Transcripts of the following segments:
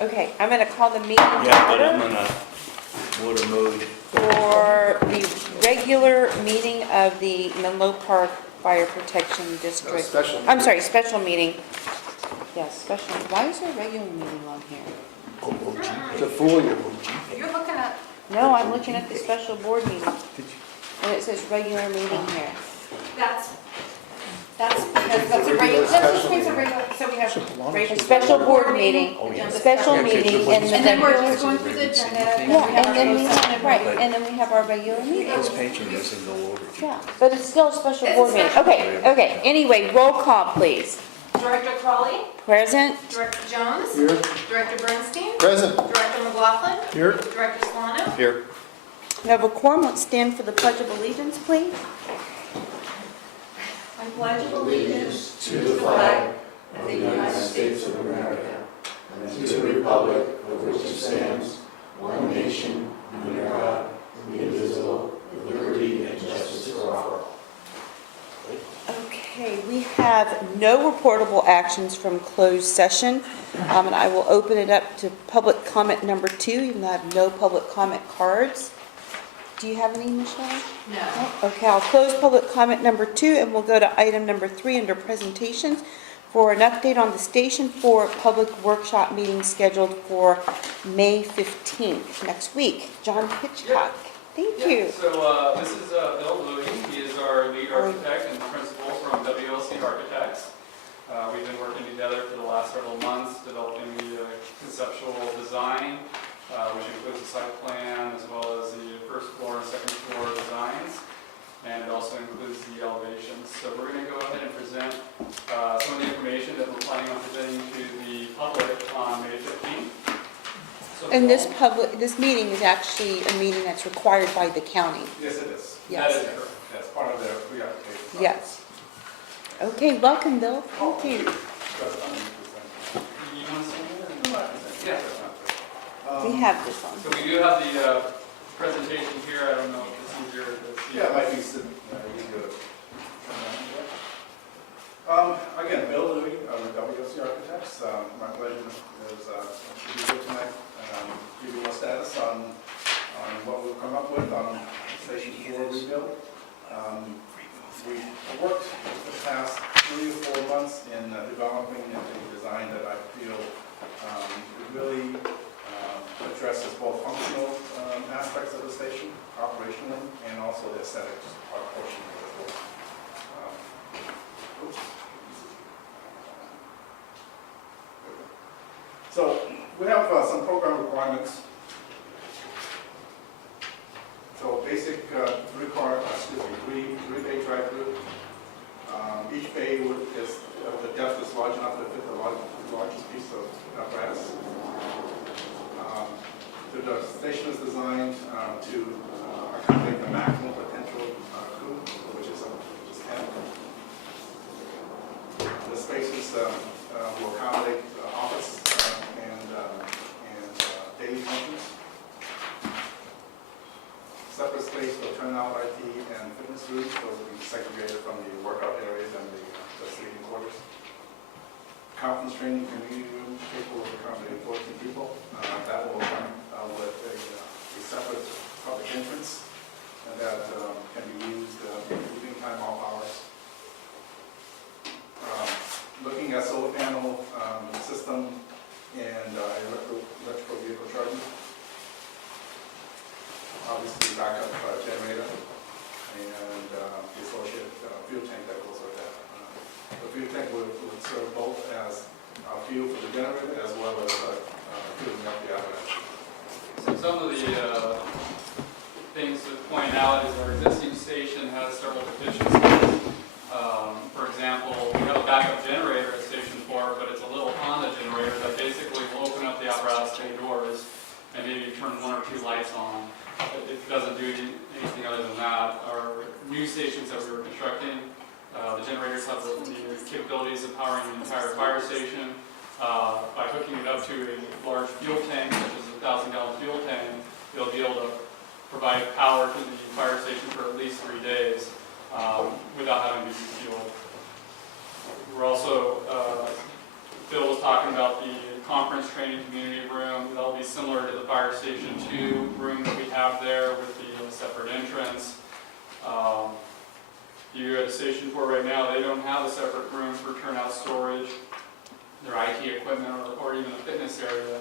Okay, I'm going to call the meeting to Yeah, but I'm order in a water mode. for the regular meeting of the Menlo Park Fire Protection District. Special. I'm sorry, special meeting. Yes, special. Why is there a regular meeting on here? To fool you. You're looking at, No, I'm looking at the special board meeting. And it says regular meeting here. that's a regular, that just means a regular, so we have A regular. special board meeting, agenda special separate. meeting, and And then we're the just going through the agenda. and yeah, we have and then our we closed have, session. right, and then we have our regular meeting. His pension doesn't go over. Yeah, but it's still a special It's a board meeting. special Okay, okay. Anyway, roll call, please. Director Crawley, Present? Director Jones, Here. Director Bernstein, Present. Director McLaughlin, Here. Director Solano. Here. We have a quorum. Let's stand for the Pledge of Allegiance, please. I pledge allegiance to the flag of the United States of America and to the republic for which it stands, one nation, under God, indivisible, with liberty and justice for all. Okay, we have no reportable actions from closed session, and I will open it up to public comment number 2, even though I have no public comment cards. Do you have any, Michelle? No. No? Okay, I'll close public comment number 2, and we'll go to item number 3 under presentations for an update on the Station 4 public workshop meeting scheduled for May 15th, next week. John Hitchcock. Thank you. So this is Bill Louie. He is our lead architect and principal from WLC Architects. We've been working together for the last several months developing the conceptual design, which includes the site plan as well as the first floor and second floor designs. And it also includes the elevations. So we're going to go ahead and present some of the information that we're planning on presenting to the public on May 15th. So And this meeting is actually a meeting that's required by the county. Yes, it is. Yes. That is correct. That's part of their pre-application process. Yes. Okay, welcome, Bill. Thank you. You want to say that? Yeah. that's not We have this on. good. So we do have the presentation here. I don't know if it's easier to see. Yeah, it might be easier to. Again, Bill Louie, with WLC Architects. My pleasure is to be here tonight and give you a status on what we've come up with on Station 4 rebuild. We've worked the past 3 or 4 months in developing a design that I feel really addresses both functional aspects of the station, operationally, and also the aesthetics portion of it. So we have some program requirements. So basic three bay drive-through. Each bay is the depth is large enough to fit the largest piece of apparatus. The station is designed to accommodate the maximum potential crew, which is 10. The spaces will accommodate office and daily functions. Separate space for turnout IT and fitness rooms, those will be segregated from the workout areas and the sleeping quarters. Conference training community room capable of accommodating 14 people. That will come with a separate public entrance that can be used evening time, all hours. Looking at solar panel system and electrical vehicle charging. Obviously backup generator and the associated fuel tank that goes with that. The fuel tank would serve both as fuel for the generator as well as fueling up the apparatus. So some of the things to point out is our existing station has several deficiencies. For example, we have a backup generator at Station 4, but it's a little Honda generator that basically will open up the apparatus bay doors and maybe turn 1 or 2 lights on. It doesn't do anything other than that. Our new stations that we were constructing, the generators have the capabilities of powering the entire fire station. By hooking it up to a large fuel tank, such as a 1,000-gallon fuel tank, they'll be able to provide power to the fire station for at least 3 days without having to be refueled. We're also, Phil was talking about the conference training community room. That'll be similar to the Fire Station 2 room that we have there with the separate entrance. You at Station 4 right now, they don't have a separate room for turnout storage, their IT equipment, or even a fitness area.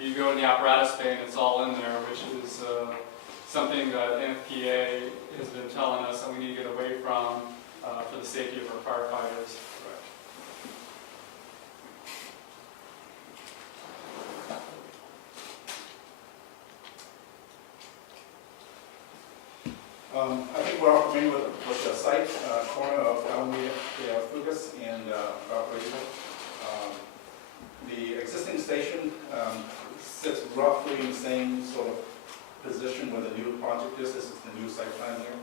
You go in the apparatus bay and it's all in there, which is something that NFPA has been telling us that we need to get away from for the safety of our firefighters. I think we're all familiar with the site, corner of Alameda de las Fugas and Valparaiso. The existing station sits roughly in the same sort of position where the new project is. This is the new site plan here.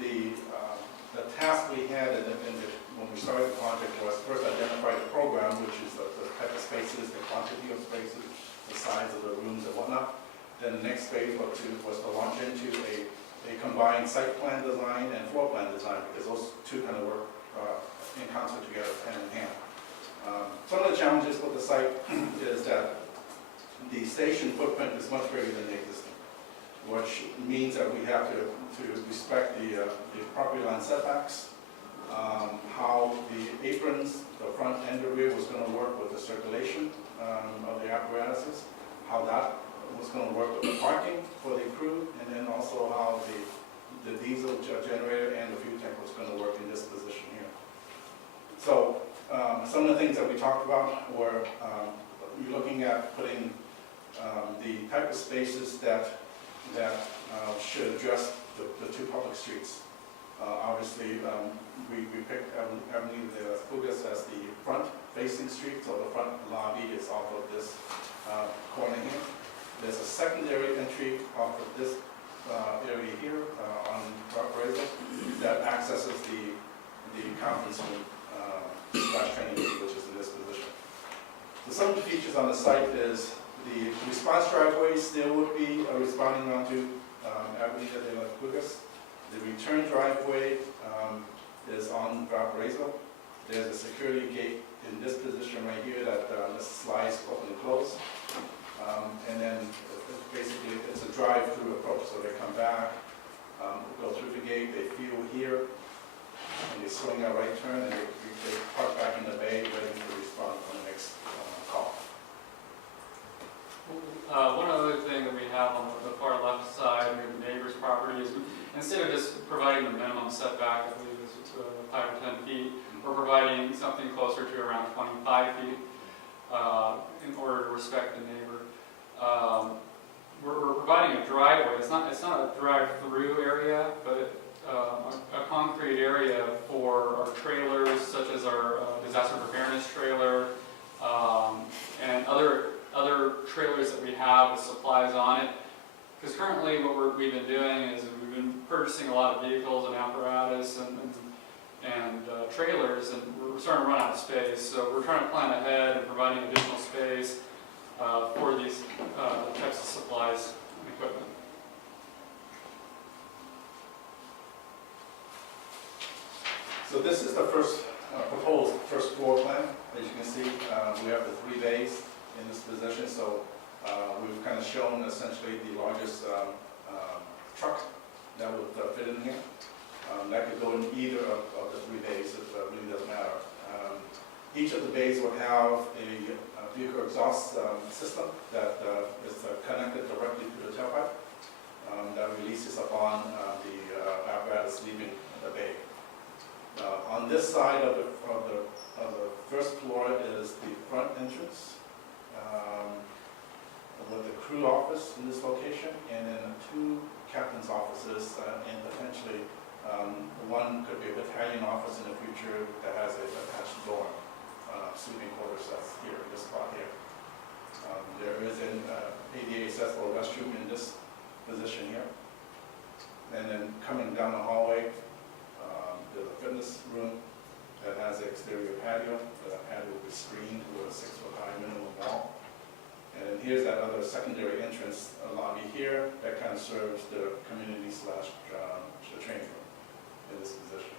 The task we had when we started the project was first identify the program, which is the type of spaces, the quantity of spaces, the size of the rooms and whatnot. Then the next phase was to launch into a combined site plan design and floor plan design, because those two kind of work in concert together, hand in hand. Some of the challenges with the site is that the station footprint is much bigger than the existing, which means that we have to respect the property line setbacks, how the aprons, the front and the rear was going to work with the circulation of the apparatuses, how that was going to work with the parking for the crew, and then also how the diesel generator and the fuel tank was going to work in this position here. So some of the things that we talked about were you're looking at putting the type of spaces that should address the two public streets. Obviously, we picked Avenida de las Fugas as the front-facing street, so the front lobby is off of this corner here. There's a secondary entry off of this area here on Valparaiso that accesses the conference room / training room, which is in this position. So some of the features on the site is the response driveway still would be responding onto Avenida de las Fugas. The return driveway is on Valparaiso. There's a security gate in this position right here that slides open and close. And then basically it's a drive-through approach, so they come back, go through the gate, they fuel here, and they swing a right turn, and they park back in the bay, ready to respond on the next call. One other thing that we have on the far left side near the neighbor's property is instead of just providing the minimum setback, I believe is 5 or 10 feet, we're providing something closer to around 25 feet in order to respect the neighbor. We're providing a driveway. It's not a drive-through area, but a concrete area for our trailers, such as our disaster preparedness trailer, and other trailers that we have with supplies on it. Because currently what we've been doing is we've been purchasing a lot of vehicles and apparatus and trailers, and we're starting to run out of space. So we're trying to plan ahead and providing additional space for these types of supplies and equipment. So this is the proposed first floor plan. As you can see, we have the 3 bays in this position. So we've kind of shown essentially the largest truck that would fit in here. That could go in either of the 3 bays. It really doesn't matter. Each of the bays would have a vehicle exhaust system that is connected directly to the tailpipe that releases upon the apparatus leaving the bay. On this side of the first floor is the front entrance with the crew office in this location, and then 2 captain's offices, and potentially one could be a battalion office in the future that has a attached dorm, sleeping quarters that's here, in this spot here. There is an ADA accessible restroom in this position here. And then coming down the hallway, there's a fitness room that has an exterior patio. The patio will be screened with a 6-foot-high minimum wall. And then here's that other secondary entrance lobby here that kind of serves the community / training room in this position.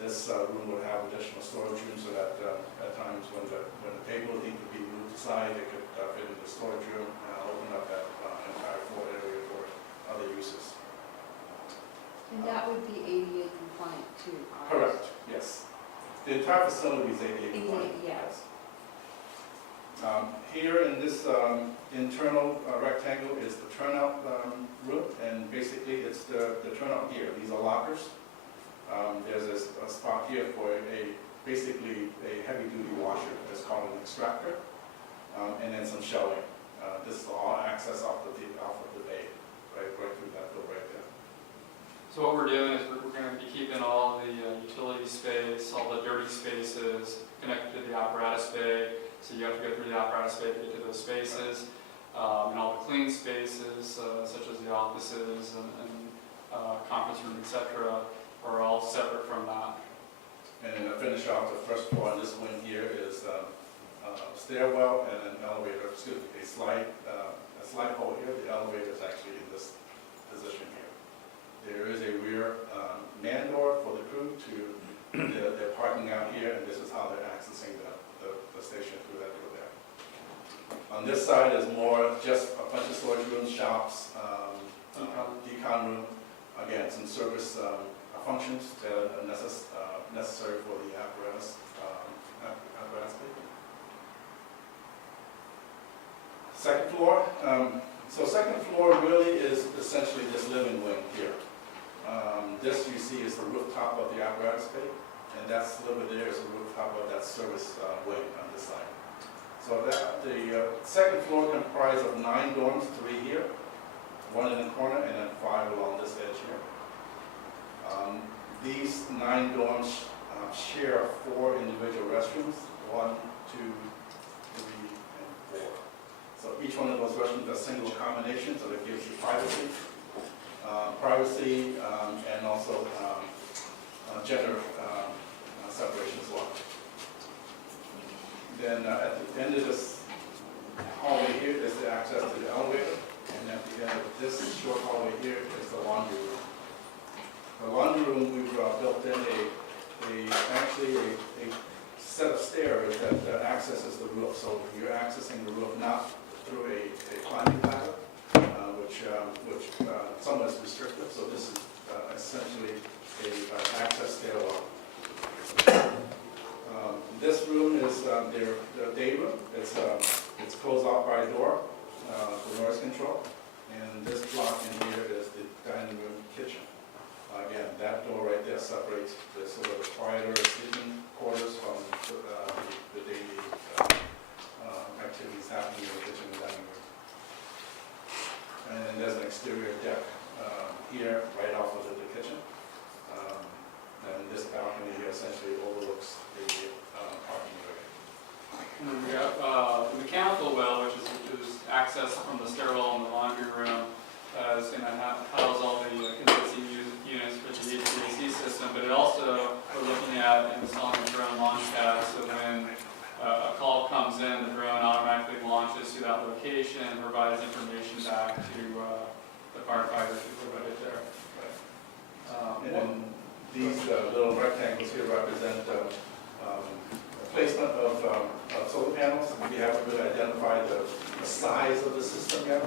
This room would have additional storage rooms so that at times when the table need to be moved aside, it could fit in the storage room and open up that entire floor area for other uses. And that would be ADA compliant too? Correct, yes. The entire facility is ADA compliant. ADA, yes. Here in this internal rectangle is the turnout room, and basically it's the turnout gear. These are lockers. There's a spot here for basically a heavy-duty washer that's called an extractor, and then some shelving. This is all access off of the bay, right through that door right there. So what we're doing is we're going to be keeping all the utility space, all the dirty spaces connected to the apparatus bay. So you have to go through the apparatus bay to get to those spaces. And all the clean spaces, such as the offices and conference room, etc., are all separate from that. And then to finish off the first floor on this wing here is a stairwell and an elevator, excuse me, a slide hole here. The elevator is actually in this position here. There is a rear man door for the crew to, they're parking out here, and this is how they're accessing the station through that door there. On this side is more just a bunch of storage rooms, shops, decon room, again, some service functions that are necessary for the apparatus. Second floor. So second floor really is essentially this living wing here. This you see is the rooftop of the apparatus bay, and that's over there is the rooftop of that service wing on this side. So that the second floor comprised of 9 dorms, 3 here, 1 in the corner, and then 5 along this edge here. These 9 dorms share 4 individual restrooms, 1, 2, 3, and 4. So each one of those restrooms is a single combination, so that gives you privacy, and also gender separation as well. Then at the end of this hallway here is the access to the elevator, and at the end of this short hallway here is the laundry room. The laundry room, we've built in actually a set of stairs that accesses the roof. So you're accessing the roof not through a climbing ladder, which somewhat is restrictive. So this is essentially an access stairwell. This room is their day room. It's closed off by a door for noise control. And this block in here is the dining room kitchen. Again, that door right there separates the sort of quieter sleeping quarters from the daily activities happening in the kitchen and dining room. And then there's an exterior deck here, right off of the kitchen. And this balcony here essentially overlooks the parking area. And then we have the mechanical well, which is access from the stairwell in the laundry room. Is going to house all the condensing units for the HVAC system, but it also, we're looking at installing a drone launch pad, so when a call comes in, the drone automatically launches to that location and provides information back to the firefighters who put it there. And then these little rectangles here represent placement of solar panels. We haven't really identified the size of the system yet.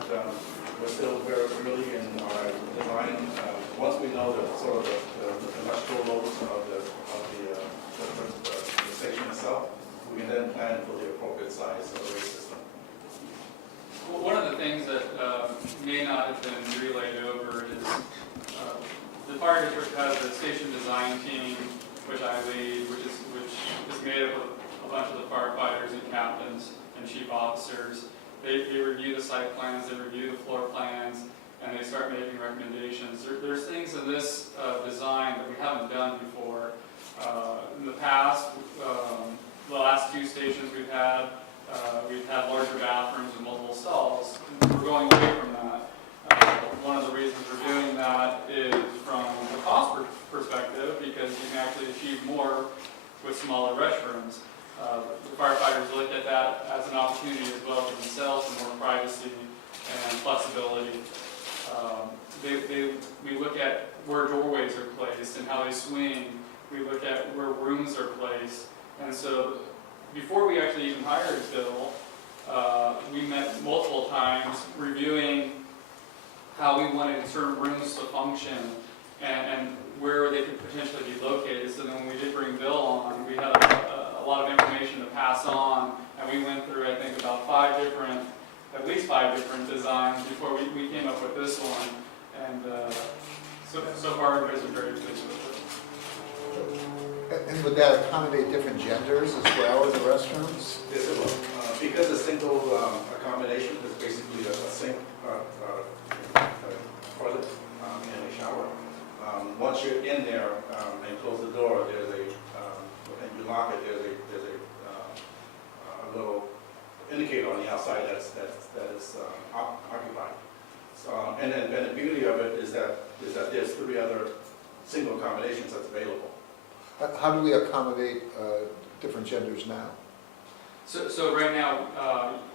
We're still very early in our design. Once we know the sort of the electrical loads of the station itself, we can then plan for the appropriate size of the system. One of the things that may not have been relayed over is the fire district has a station design team, which I lead, which is made up of a bunch of the firefighters and captains and chief officers. They review the site plans, they review the floor plans, and they start making recommendations. There's things in this design that we haven't done before. In the past, the last 2 stations we've had larger bathrooms and multiple stalls. We're going away from that. One of the reasons we're doing that is from the cost perspective, because you can actually achieve more with smaller restrooms. The firefighters look at that as an opportunity as well for themselves for more privacy and flexibility. We look at where doorways are placed and how they swing we look at where rooms are placed. And so before we actually even hired Bill, we met multiple times reviewing how we wanted certain rooms to function and where they could potentially be located. So then when we did bring Bill on, we had a lot of information to pass on, and we went through, I think, about at least five different designs before we came up with this one. And so far, everybody's been very pleased with it. And would that accommodate different genders as well in the restrooms? Yes, it will. Because a single accommodation is basically a sink, toilet, and a shower. Once you're in there and close the door, and you lock it, there's a little indicator on the outside that is occupied. So, and then the beauty of it is that there's 3 other single accommodations that's available. How do we accommodate different genders now? So right now,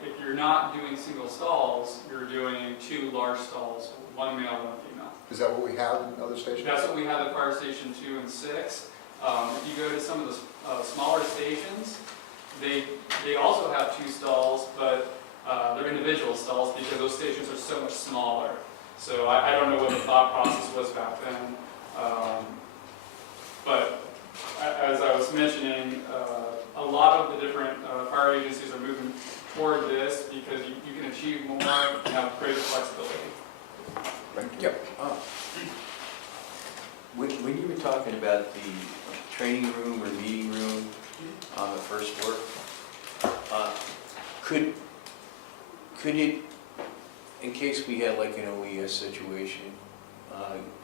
if you're not doing single stalls, you're doing 2 large stalls, 1 male, 1 female. Is that what we have in other stations? That's what we have at Fire Station 2 and 6. If you go to some of the smaller stations, they also have 2 stalls, but they're individual stalls because those stations are so much smaller. So I don't know what the thought process was back then. But as I was mentioning, a lot of the different fire agencies are moving toward this because you can achieve more and have greater flexibility. Yep. When you were talking about the training room or meeting room on the first floor, could it, in case we had like an OES situation,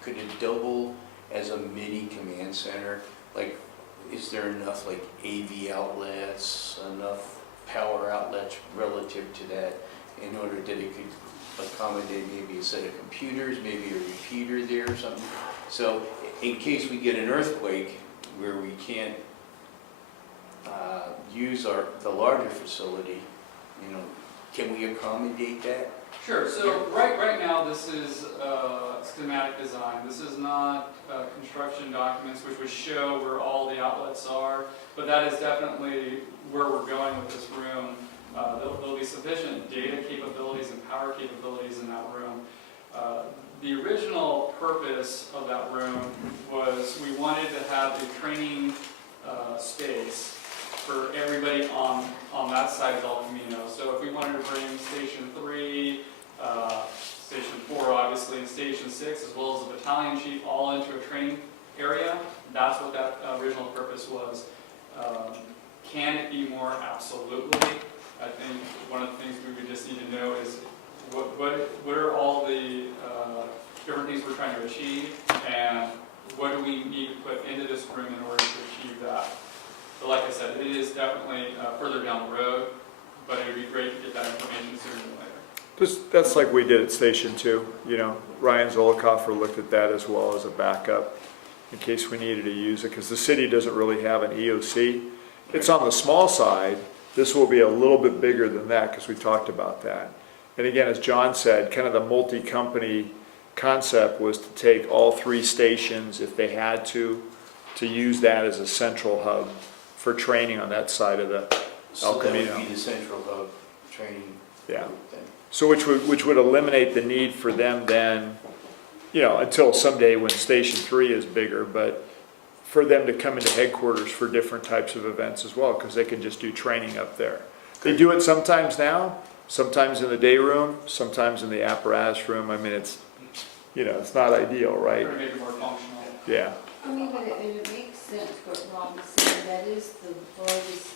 could it double as a mini command center? Like, is there enough like AV outlets, enough power outlets relative to that in order that it could accommodate maybe a set of computers, maybe a repeater there or something? So in case we get an earthquake where we can't use the larger facility, can we accommodate that? Sure. So right now, this is schematic design. This is not construction documents, which would show where all the outlets are. But that is definitely where we're going with this room. There'll be sufficient data capabilities and power capabilities in that room. The original purpose of that room was we wanted to have a training space for everybody on that side of El Camino. So if we wanted to bring Station 3, Station 4 obviously, and Station 6, as well as the battalion chief, all into a training area, that's what that original purpose was. Can it be more? Absolutely. I think one of the things we would just need to know is what are all the different things we're trying to achieve, and what do we need to put into this room in order to achieve that. But like I said, it is definitely further down the road, but it would be great to get that information sooner than later. That's like we did at Station 2. Ryan Zollicoffer looked at that as well as a backup in case we needed to use it, because the city doesn't really have an EOC. It's on the small side. This will be a little bit bigger than that because we talked about that. And again, as John said, kind of the multi-company concept was to take all 3 stations, if they had to use that as a central hub for training on that side of the El Camino. That would be the central hub training Yeah. thing. So which would eliminate the need for them then, until someday when Station 3 is bigger, but for them to come into headquarters for different types of events as well, because they can just do training up there. They do it sometimes now, sometimes in the day room, sometimes in the apparatus room. I mean, it's not ideal, right? We're going to make it more functional. Yeah. I mean, but it makes sense what Ron was saying, that is the largest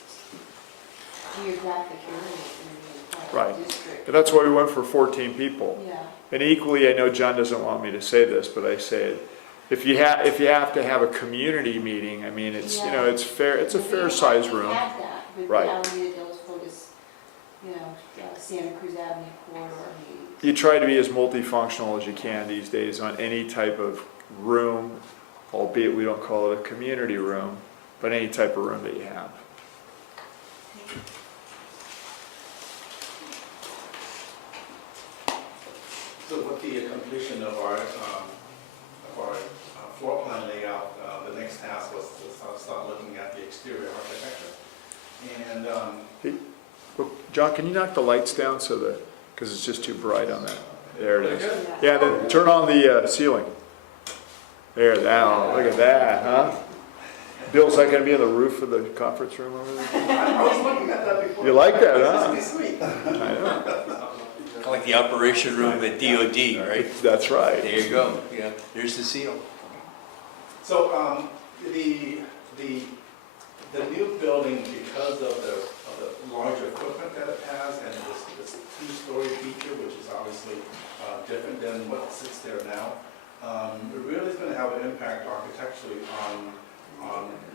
geographic area in the entire Right. district. And that's why we went for 14 people. Yeah. And equally, I know John doesn't want me to say this, but I say it. If you have to have a community meeting, I mean, it's Yeah. it's fair. It's a fair size room. We had that with Right. the Alameda Dos Focus, Santa Cruz Avenue corridor meetings. You try to be as multifunctional as you can these days on any type of room, albeit we don't call it a community room, but any type of room that you have. So with the completion of our floor plan layout, the next task was to And Look, John, can you knock the lights down so that, because it's just too bright on that? There it is. Good? Yeah, then turn on the ceiling. There, now, look at that, huh? Bill's that gonna be on the roof of the conference room over there? I was looking at that before. You like that, huh? This would be sweet. I know, Kind of like the operation room at DOD, right? that's right. There you go, yeah, there's the seal. So, the new building, because of the larger footprint that it has, and this two-story feature, which is obviously different than what sits there now, it really is gonna have an impact architecturally on,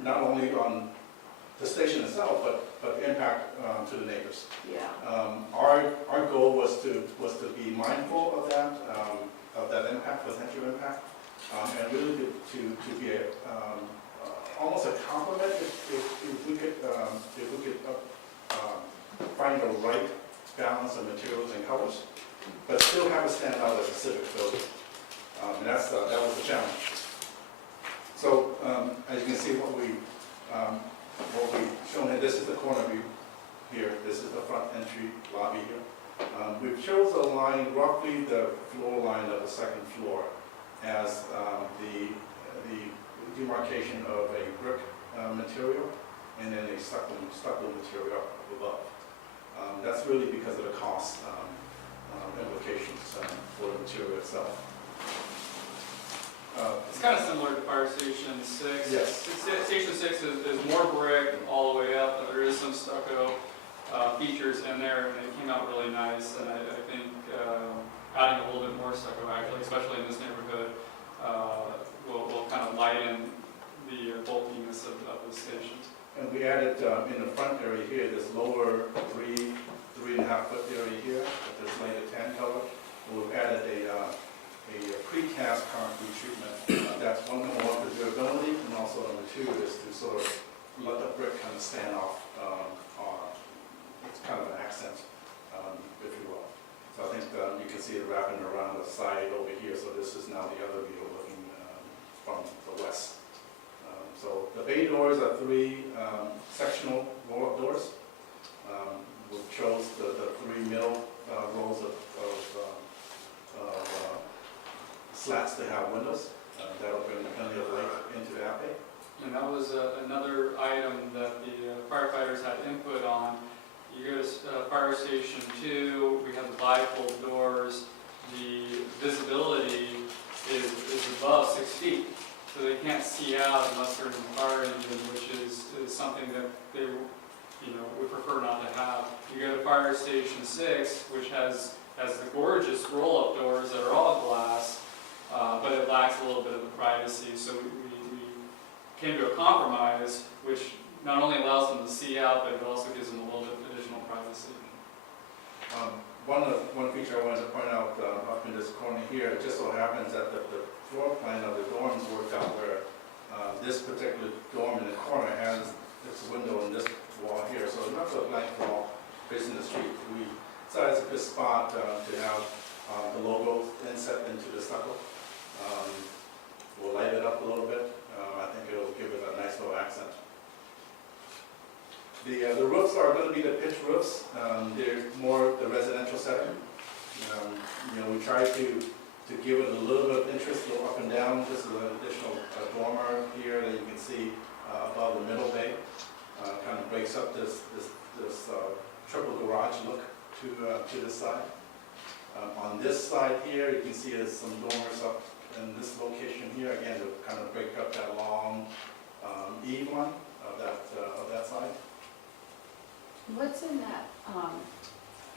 not only on the station itself, but impact to the neighbors. Yeah. Our goal was to be mindful of that impact, potential impact, and really to be almost a complement if we could find the right balance of materials and colors, but still have it stand out as a civic building. And that was the challenge. So as you can see, what we've shown here, this is the corner view here. This is the front entry lobby here. We've chosen a line, roughly the floor line of the second floor, as the demarcation of a brick material and then a stucco material up above. That's really because of the cost implications for the material itself. It's kind of similar to Fire Station 6. Yes. Station 6 is more brick all the way up, but there is some stucco features in there, and they came out really nice. And I think adding a little bit more stucco, actually, especially in this neighborhood, will kind of lighten the bulkiness of the stations. And we added in the front area here, this lower 3.5 foot area here, with this lighted tan color. We've added a precast concrete treatment. That's one more for durability, and also number two is to sort of let the brick kind of stand off. It's kind of an accent, if you will. So I think you can see it wrapping around the side over here. So this is now the other view looking from the west. So the bay doors are 3 sectional roll-up doors. We chose the 3 middle rows of slats to have windows. That'll bring plenty of light into the alley. And that was another item that the firefighters had input on. You go to Fire Station 2, we have the bifold doors. The visibility is above 6 feet, so they can't see out unless they're in the fire engine, which is something that they would prefer not to have. You go to Fire Station 6, which has the gorgeous roll-up doors that are all glass, but it lacks a little bit of the privacy. So we came to a compromise, which not only allows them to see out, but it also gives them a little bit of additional privacy. One feature I wanted to point out up in this corner here, it just so happens that the floor plan of the dorms worked out where this particular dorm in the corner has its window in this wall here, so it's not a blank wall facing the street. We decided it's a good spot to have the logo inset into the stucco. We'll light it up a little bit. I think it'll give it a nice little accent. The roofs are going to be the pitch roofs. They're more the residential setting. We try to give it a little bit of interest, go up and down. This is an additional dormer here that you can see above the middle bay. Kind of breaks up this triple garage look to this side. On this side here, you can see there's some dormers up in this location here, again, to kind of break up that long eave line of that side. What's in that?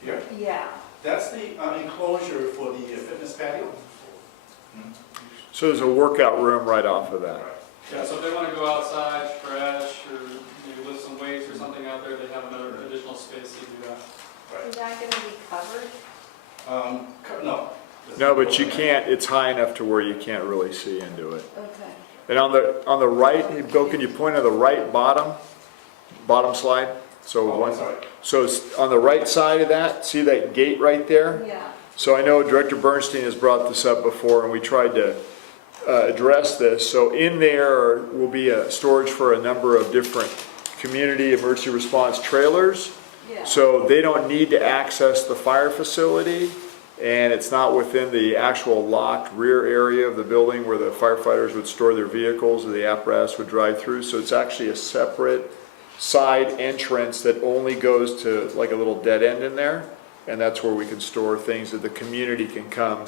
Here, Yeah. that's the enclosure for the fitness patio. So there's a workout room right off of that. Yeah, so if they want to go outside, stretch, or maybe lift some weights or something out there, they have another additional space to do that. Right. Is that going to be covered? No. No, but you can't, it's high enough to where you can't really see into it. Okay. And on the right, Bill, can you point to the right bottom slide? So Oh, one, sorry. so it's on the right side of that, see that gate right there? Yeah. So I know Director Bernstein has brought this up before, and we tried to address this. So in there will be a storage for a number of different community emergency response trailers. Yeah. So they don't need to access the fire facility, and it's not within the actual locked rear area of the building where the firefighters would store their vehicles or the apparatus would drive through. So it's actually a separate side entrance that only goes to like a little dead end in there. And that's where we can store things that the community can come,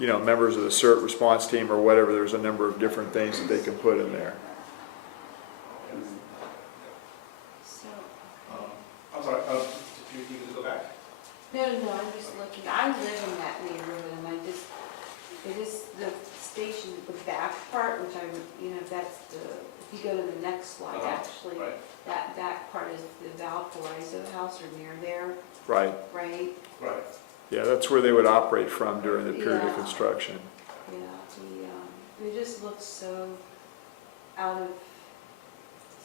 you know, members of the CERT response team or whatever. There's a number of different things that they can put in there. So, I'm sorry, did you need to go back? no, I'm just looking, I live in that neighborhood and it is the station, the back part, which that's if you go to the next slide, actually, Right. that part is the Valparaiso house or near there, Right. right? Right. Yeah, that's where they would operate from during the period of Yeah. construction. Yeah, it just looks so out of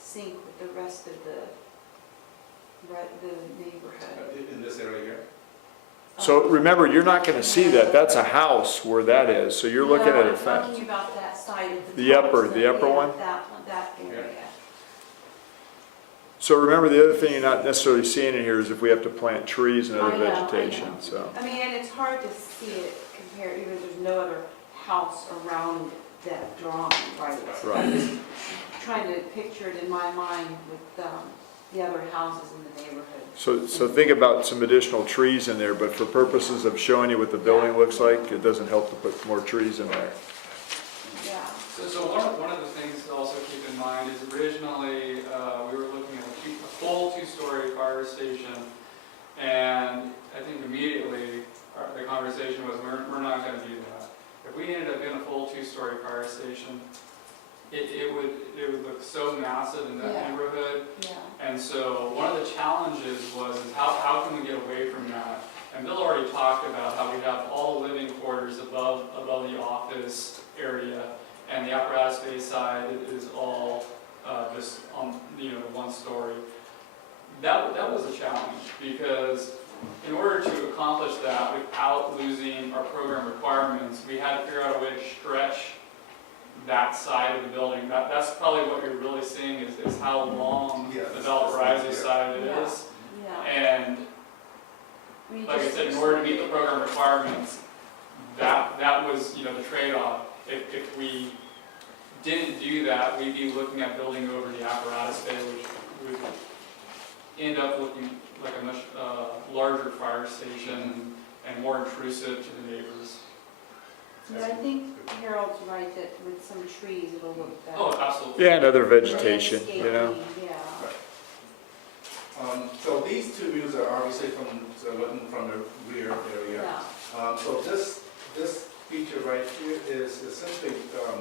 sync with the rest of the neighborhood. In this area here? So remember, you're not going to see that. That's a house where that is. So you're looking at a I'm fence. talking about that side of The top, upper- so, the upper yeah, one? That area. So remember, the other thing you're not necessarily seeing in here is if we have to plant trees and other I know. vegetation, so. I mean, and it's hard to see it compared, even there's no other house around that drawing, right? Right. I'm just trying to picture it in my mind with the other houses in the neighborhood. So think about some additional trees in there, but for purposes of showing you what the building looks like, it doesn't help to put more trees in there. Yeah. So one of the things to also keep in mind is originally, we were looking at a full two-story fire station, and I think immediately, the conversation was, we're not gonna do that. If we ended up in a full two-story fire station, it would look so massive in that Yeah. neighborhood. Yeah. And so one of the challenges was is how can we get away from that? And Bill already talked about how we have all the living quarters above the office area, and the apparatus bay side is all just on one story. That was a challenge because in order to accomplish that without losing our program requirements, we had to figure out a way to stretch that side of the building. That's probably what you're really seeing is how long Yeah, the that's Valparaiso here. side it Yeah. is. Yeah. And I mean, like I just- said, in order to meet the program requirements, that was, the trade-off. If we didn't do that, we'd be looking at building over the apparatus bay, which would end up looking like a much larger fire station and more intrusive to the neighbors. But I think Harold's right that with some trees, it'll look better. Oh, absolutely. Yeah, and other vegetation, you know. Landscaping, yeah. So these two views are obviously looking from the rear area. Yeah. So this feature right here is essentially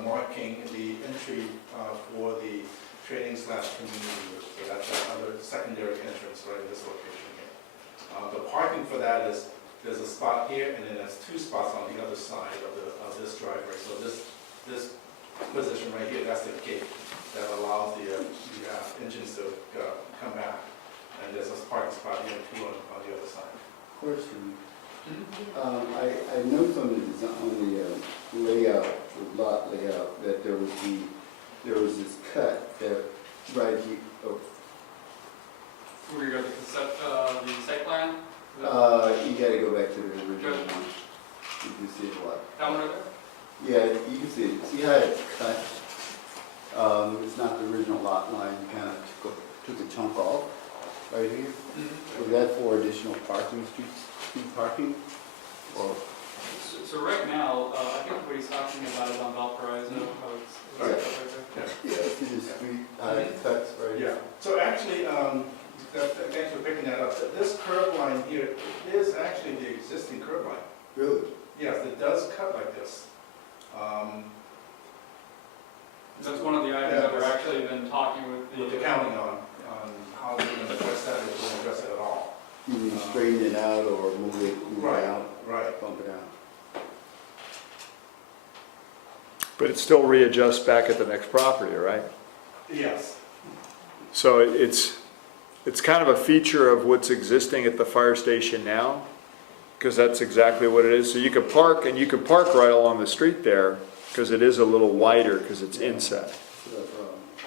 marking the entry for the training/community room. So that's another secondary entrance right in this location here. The parking for that is, there's a spot here, and then there's two spots on the other side of this driveway. So this position right here, that's the gate that allows the engines to come back. And there's a parking spot here too on the other side. Question. Mhm. I noticed on the design, on the layout, the lot layout, that there was this cut that right here, Where you got the site plan? you gotta go back to the original one. You can see it a lot. That one right Yeah, you can see it. See how it's cut? It's not the original lot line, you kind of took a chunk off right here. there? Was that for additional parking, street parking? Or, So right now, I think what he's talking about is on Valparaiso, how it's right there. yeah, see the street, how it cuts right Yeah, here? so actually, thanks for picking that up. This curb line here is actually the existing curb line. Really? Yes, it does cut like this. That's one of the items that we're actually been talking with With the county on how we're going to address that, if we're going to address it at all. You can straighten it out or move it Right. out, Right. bump it out. But it still readjusts back at the next property, right? Yes. So it's kind of a feature of what's existing at the fire station now, because that's exactly what it is. So you could park, and you could park right along the street there, because it is a little wider, because it's inset. So,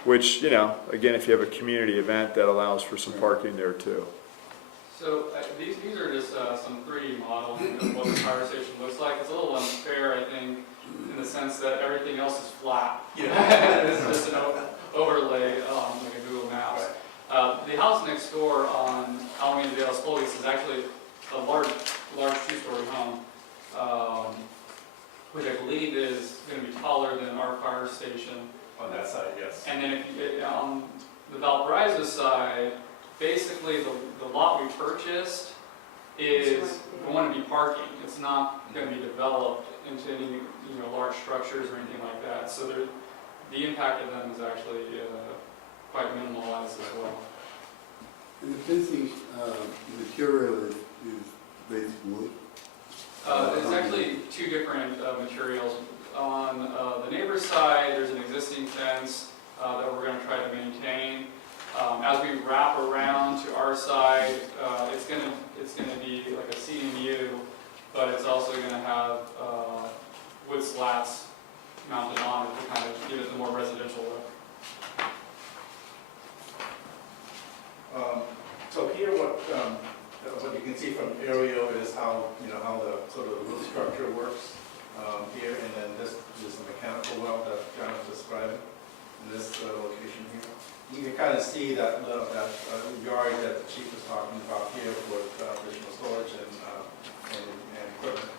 which, you know, again, if you have a community event, that allows for some parking there too. So these are just some 3D models of what the fire station looks like. It's a little unfair, I think, in the sense that everything else is flat. It's just an overlay, like a Google Maps. The house next door on Alameda de los Folies is actually a large two-story home, which I believe is going to be taller than our fire station. On that side, yes. And then if you get on the Valparaiso side, basically the lot we purchased is going to be parking. It's not going to be developed into any, large structures or anything like that. So the impact of them is actually quite minimalized as well. And the fencing material is based wood? It's actually 2 different materials. On the neighbor's side, there's an existing fence that we're going to try to maintain. As we wrap around to our side, it's going to be like a C&U, but it's also going to have wood slats mounted on it to kind of give it the more residential look. So here, what you can see from aerial is how the sort of roof structure works here, and then this is the mechanical well that John was describing in this location here. You can kind of see that yard that the chief was talking about here with additional storage and equipment,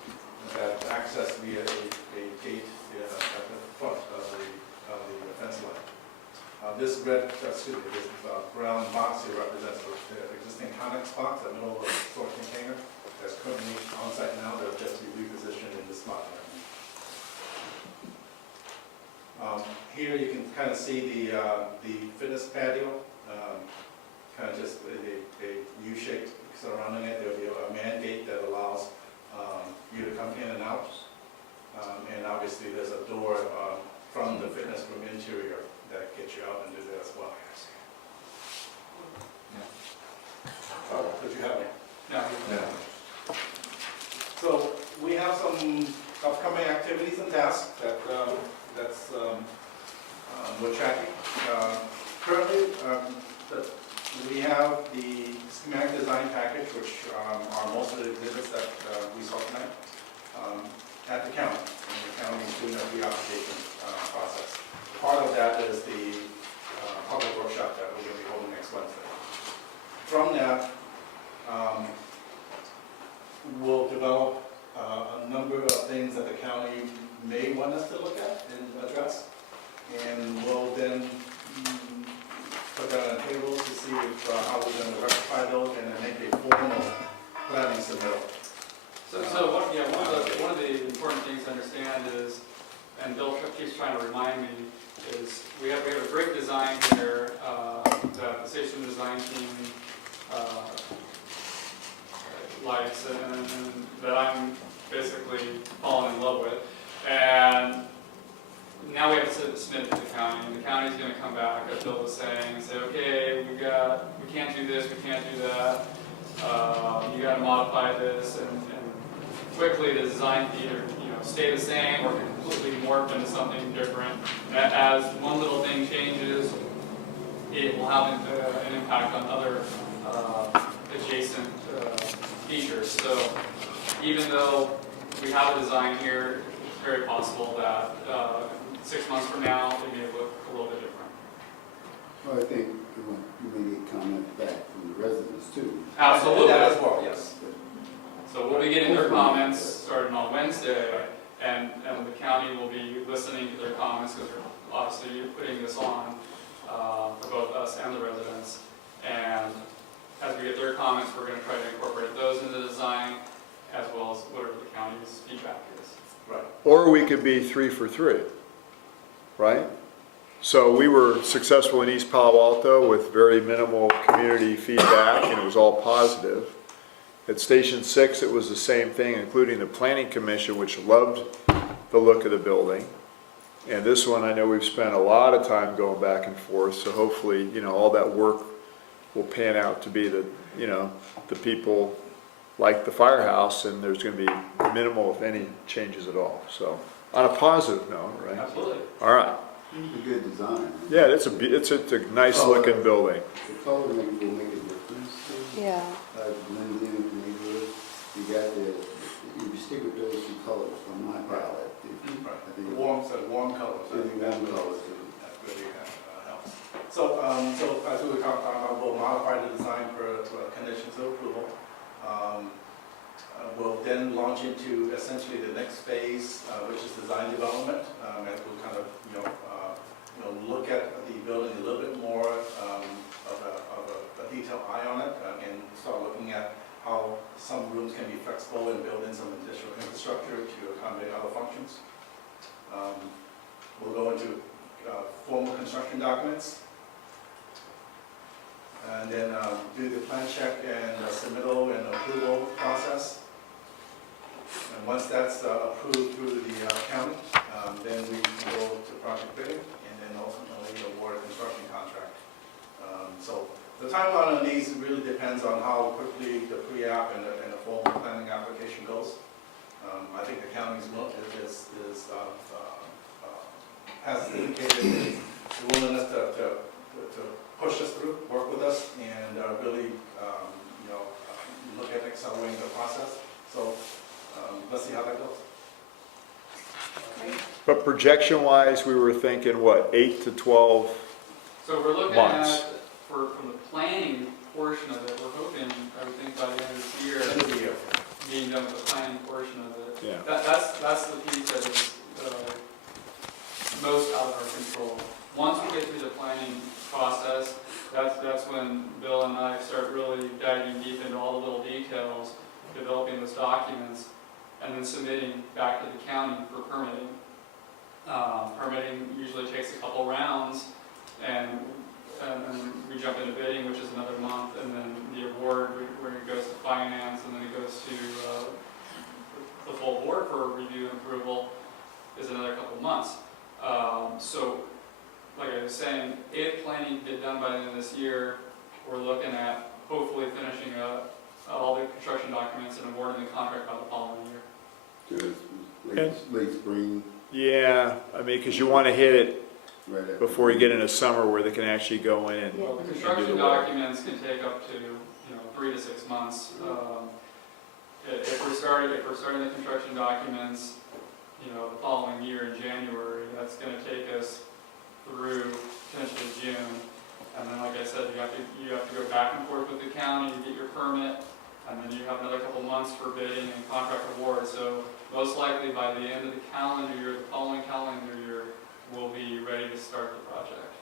that access via a gate at the front of the fence line. This brown box here represents the existing Connex box, the middle of the storage container that's currently on site now. They'll just be repositioned in this spot. Here you can kind of see the fitness patio, kind of just a U-shaped surrounding it. There'll be a man gate that allows you to come in and out. And obviously there's a door from the fitness room interior that gets you out into there as well. Oh, did you have it? No. So we have some upcoming activities and tasks that we're tracking. Currently, we have the schematic design package, which are most of the exhibits that we saw tonight, at the county. And the county is doing a reapplication process. Part of that is the public workshop that we're going to be holding next Wednesday. From that, we'll develop a number of things that the county may want us to look at and address. And we'll then put that on the table to see how we're going to rectify those and then make a formal planning submittal. So one of the important things to understand is, and Bill keeps trying to remind me, is we have a great design here that the station design team likes and that I'm basically falling in love with. And now we have to submit it to the county, and the county's going to come back, as Bill was saying, and say, okay, we can't do this, we can't do that. You got to modify this, and quickly the design can either stay the same or completely morph into something different. As one little thing changes, it will have an impact on other adjacent features. So even though we have a design here, it's very possible that 6 months from now it may look a little bit different. Well, I think you may get comment back from the residents too. Absolutely. That as well, yes. So we'll be getting their comments starting on Wednesday, and the county will be listening to their comments because they're obviously putting this on for both us and the residents. And as we get their comments, we're going to try to incorporate those into the design as well as whatever the county's feedback is. Right. Or we could be 3 for 3, right? So we were successful in East Palo Alto with very minimal community feedback, and it was all positive. At Station 6, it was the same thing, including the Planning Commission, which loved the look of the building. And this one, I know we've spent a lot of time going back and forth, so hopefully, all that work will pan out to be the people like the firehouse, and there's going to be minimal, if any, changes at all. So, on a positive note, right? Absolutely. All right. It's a good design. Yeah, it's a nice looking building. The color will make a difference. Yeah. Blends in with the neighborhood. You got if you stick with those two colors on my palette, I think Warm colors. I think that warm colors. that really helps. So as we were talking about, we'll modify the design for conditions of approval. We'll then launch into essentially the next phase, which is design development, and we'll kind of, look at the building a little bit more of a detailed eye on it, and start looking at how some rooms can be flexible and build in some additional infrastructure to accommodate other functions. We'll go into formal construction documents, and then do the plan check and submittal and approval process. And once that's approved through the county, then we go to project bidding and then ultimately award a construction contract. So the timeline on these really depends on how quickly the pre-app and the formal planning application goes. I think the county's has indicated the willingness to push us through, work with us, and really, look at accelerating the process. So let's see how that goes. But projection-wise, we were thinking, what, 8 to 12? So we're looking Months. at, from the planning portion of it, we're hoping, I would think by the end of this year, End of the year. being done with the planning portion of it. Yeah. That's the piece that is most out of our control. Once we get through the planning process, that's when Bill and I start really diving deep into all the little details, developing those documents, and then submitting back to the county for permitting. Permitting usually takes a couple rounds, and we jump into bidding, which is another month, and then the award, where it goes to finance, and then it goes to the full board for review and approval, is another couple months. So, like I was saying, if planning get done by the end of this year, we're looking at hopefully finishing up all the construction documents and awarding the contract by the following year. Just late spring, Yeah, I mean, because you want to hit it right after. before you get into summer where they can actually go in and Yeah. Well, the construction documents can take up to, 3 to 6 months. If we're starting the construction documents, the following year in January, that's gonna take us through potentially June. And then, like I said, you have to go back and forth with the county to get your permit, and then you have another couple months for bidding and contract award. So most likely by the end of the calendar year, the following calendar year, we'll be ready to start the project.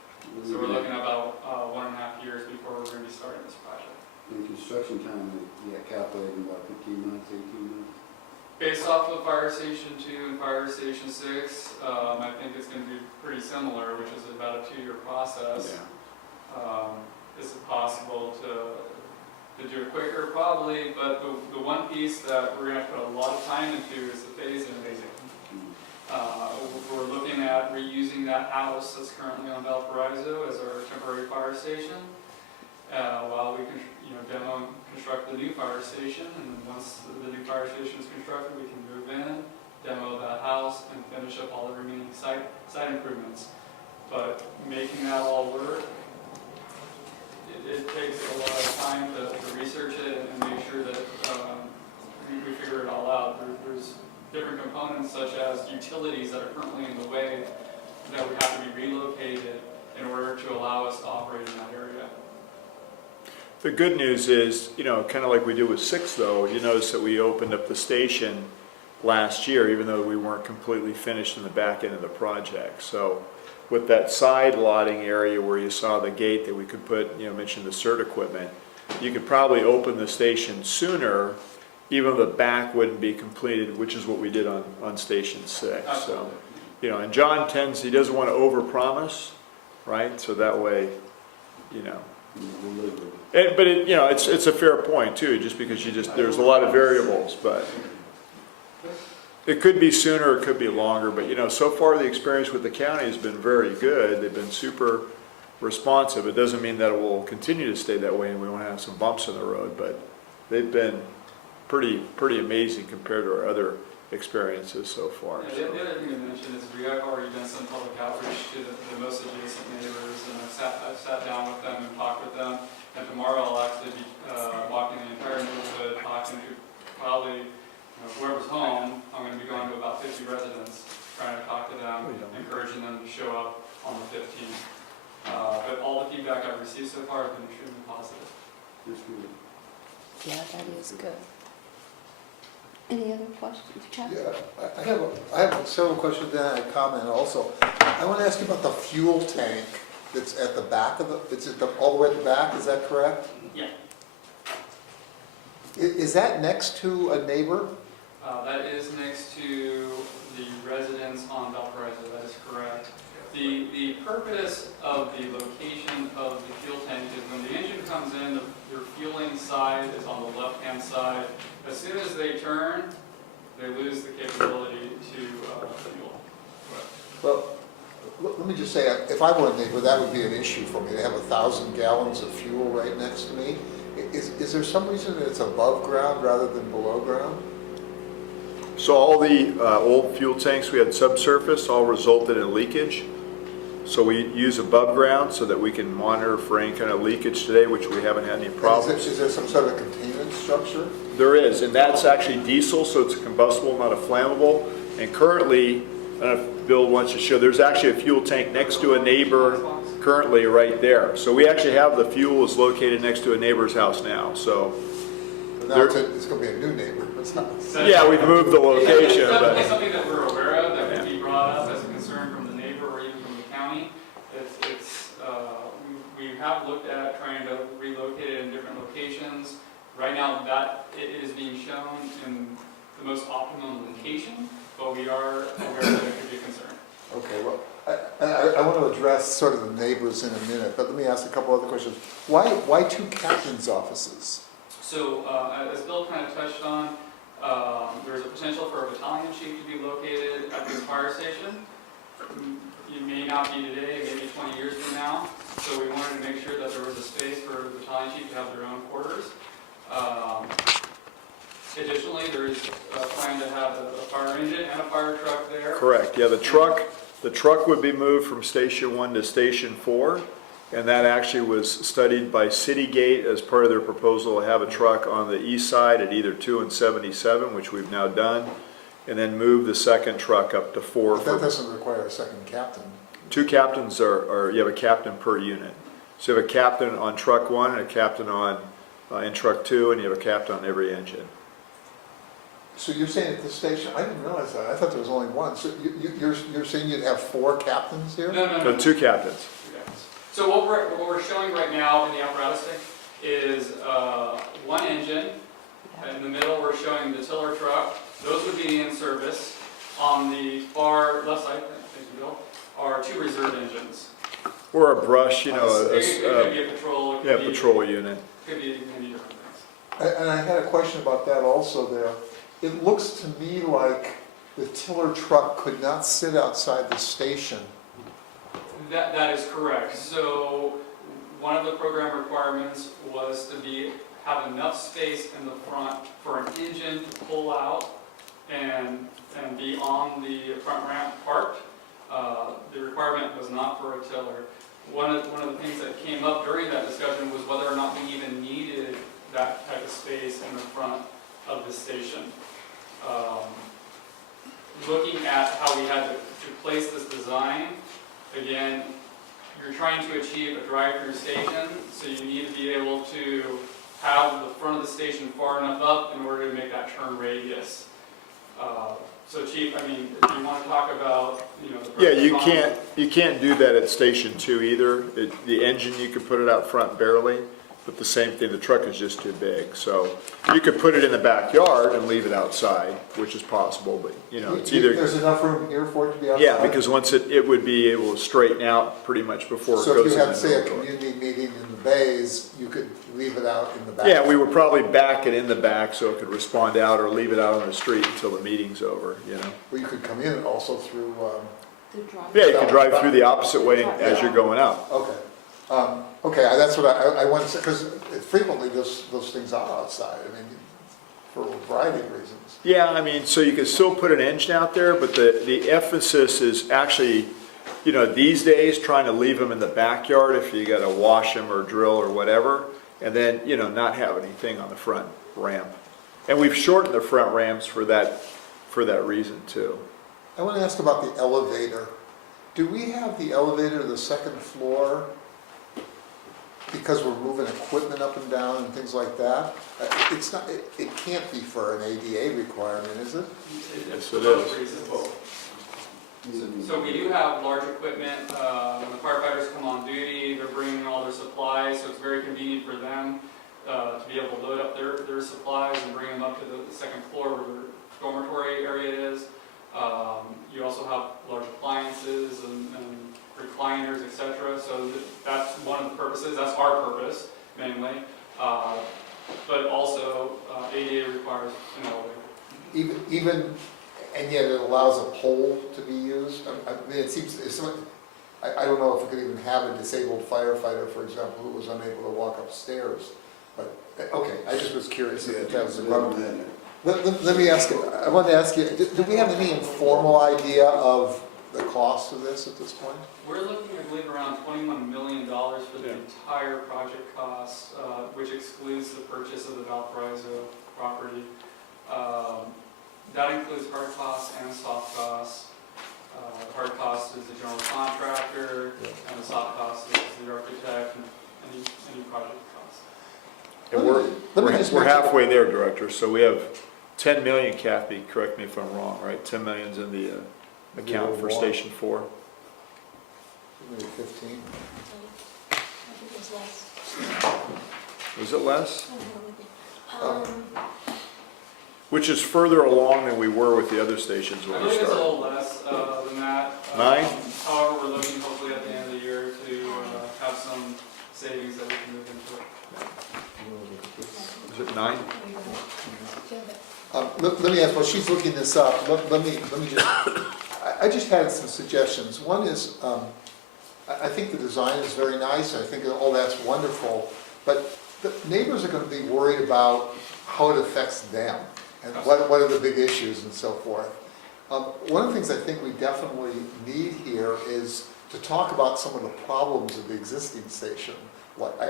So we're looking at about 1.5 years before we're gonna be starting this project. In construction time, we calculating about 15 months, 18 months. Based off of Fire Station 2 and Fire Station 6, I think it's going to be pretty similar, which is about a 2-year process. Is it possible to do it quicker? Probably, but the one piece that we're going to put a lot of time into is the phasing. We're looking at reusing that house that's currently on Valparaiso as our temporary fire station, while we demo and construct the new fire station. And once the new fire station is constructed, we can move in, demo that house, and finish up all the remaining site improvements. But making that all work, it takes a lot of time to research it and make sure that we figure it all out. There's different components such as utilities that are currently in the way that would have to be relocated in order to allow us to operate in that area. The good news is, kind of like we did with 6 though, you notice that we opened up the station last year, even though we weren't completely finished in the back end of the project. So with that side lotting area where you saw the gate that we could put, mentioned the CERT equipment, you could probably open the station sooner, even though the back wouldn't be completed, which is what we did on Station 6. So, and John he doesn't want to overpromise, right? So that way, but it's a fair point too, just because there's a lot of variables, but it could be sooner, it could be longer, but so far the experience with the county has been very good. They've been super responsive. It doesn't mean that it will continue to stay that way and we won't have some bumps in the road, but they've been pretty amazing compared to our other experiences so far. Yeah, the other thing to mention is we have already done some public outreach actually the most adjacent neighbors, and I've sat down with them and talked with them. And tomorrow I'll actually be walking the entire neighborhood, talking to probably whoever's home. I'm going to be going to about 50 residents, trying to talk to them, encouraging them to show up on the 15th. But all the feedback I've received so far has been extremely positive. Yeah, that is good. Any other questions, Kevin? Yeah, I have several questions, then I comment also. I want to ask you about the fuel tank that's at the back of it's all the way at the back, is that correct? Yeah. Is that next to a neighbor? That is next to the residence on Valparaiso, that is correct. The purpose of the location of the fuel tank is when the engine comes in, the fueling side is on the left-hand side. As soon as they turn, they lose the capability to fuel. Well, let me just say, if I were a neighbor, that would be an issue for me, to have 1,000 gallons of fuel right next to me. Is there some reason that it's above ground rather than below ground? So all the old fuel tanks we had subsurface all resulted in leakage. So we use above ground so that we can monitor for any kind of leakage today, which we haven't had any problems. Is there some sort of containment structure? There is, and that's actually diesel, so it's a combustible, not a flammable. And currently, I don't know if Bill wants to show, there's actually a fuel tank next to a neighbor currently right there. So we actually have the fuel is located next to a neighbor's house now, so. But now it's going to be a new neighbor. It's not. Yeah, we've moved the location, It's definitely but. something that we're aware of, that could be brought up as a concern from the neighbor or even from the county. We have looked at trying to relocate it in different locations. Right now, that it is being shown in the most optimum location, but we are aware that it could be a concern. Okay, well, I want to address sort of the neighbors in a minute, but let me ask a couple other questions. Why two captain's offices? So, as Bill kind of touched on, there's a potential for a battalion chief to be located at this fire station. It may not be today, maybe 20 years from now. So we wanted to make sure that there was a space for the battalion chief to have their own quarters. Additionally, there is a plan to have a fire engine and a fire truck there. Correct, yeah, the truck would be moved from Station 1 to Station 4, and that actually was studied by Citygate as part of their proposal to have a truck on the east side at either 2 and 77, which we've now done, and then move the second truck up to 4. That doesn't require a second captain. 2 captains you have a captain per unit. So you have a captain on truck 1 and a captain on in truck 2, and you have a captain on every engine. So you're saying at this station, I didn't realize that. I thought there was only one. So you're saying you'd have 4 captains here? No. 2 captains. So what we're showing right now in the apparatus stick is one engine. In the middle, we're showing the tiller truck. Those would be in service. On the far left side, thank you, Bill, are 2 reserve engines. Or a brush, It could be a patrol. It could be, patrol unit. Could be many different things. And I had a question about that also there. It looks to me like the tiller truck could not sit outside the station. That is correct. So one of the program requirements was to have enough space in the front for an engine to pull out and be on the front ramp parked. The requirement was not for a tiller. One of the things that came up during that discussion was whether or not we even needed that type of space in the front of the station. Looking at how we had to place this design, again, you're trying to achieve a drive-through station, so you need to be able to have the front of the station far enough up in order to make that turn radius. So Chief, I mean, if you want to talk about, the Yeah, you can't do that at Station 2 either. The engine, you could put it out front barely, but the same thing, the truck is just too big. So you could put it in the backyard and leave it outside, which is possible, but it's either. There's enough room here for it to be outside? Yeah, because once it would be able to straighten out pretty much before it So goes if in you the had, say, a door. community meeting in the bays, you could leave it out in the back? Yeah, we would probably back it in the back so it could respond out, or leave it out on the street until the meeting's over, Well, you could come in also through, The drive. Yeah, you could drive through the opposite way as you're going out. okay. Okay, that's what I wanted to say, because frequently those things are outside, I mean, for a variety of reasons. Yeah, I mean, so you can still put an engine out there, but the emphasis is actually you know, these days, trying to leave them in the backyard if you gotta wash them or drill or whatever, and then, you know, not have anything on the front ramp. And we've shortened the front ramps for that reason too. I want to ask about the elevator. Do we have the elevator to the second floor because we're moving equipment up and down and things like that? It's not, it can't be for an ADA requirement, is it? Yes, For it both is. reasons. So we do have large equipment, when the firefighters come on duty, they're bringing all their supplies, so it's very convenient for them to be able to load up their supplies and bring them up to the second floor where their dormitory area is. You also have large appliances and recliners, etc. So that's one of the purposes, that's our purpose mainly. But also ADA requires an elevator. Even, and yet it allows a pole to be used? I mean, it seems, if someone, I don't know if we could even have a disabled firefighter, for example, who was unable to walk upstairs. But, okay, I just was curious if that was a problem. Let me ask you, I wanted to ask you, do we have any informal idea of the cost of this at this point? We're looking, I believe, around $21 million for the Yeah. entire project cost, which excludes the purchase of the Valparaiso property. That includes hard costs and soft costs. The hard cost is the general contractor, and the soft cost is the architect and any project costs. And Let me just we're mention- halfway there, Director, so we have 10 million, Kathy, correct me if I'm wrong, right? 10 million's in the account for Station 4. Maybe 15. I think it was less. Was it less? I don't know. Which is further along than we were with the other stations I when we believe it's a started. little less than that. 9? However, we're looking hopefully at the end of the year to have some savings that we can move into it. Is it 9? Let me ask, while she's looking this up, let me just, I just had some suggestions. One is, I think the design is very nice, I think all that's wonderful, but the neighbors are gonna be worried about how it affects them, and what are the big issues and so forth. One of the things I think we definitely need here is to talk about some of the problems of the existing station.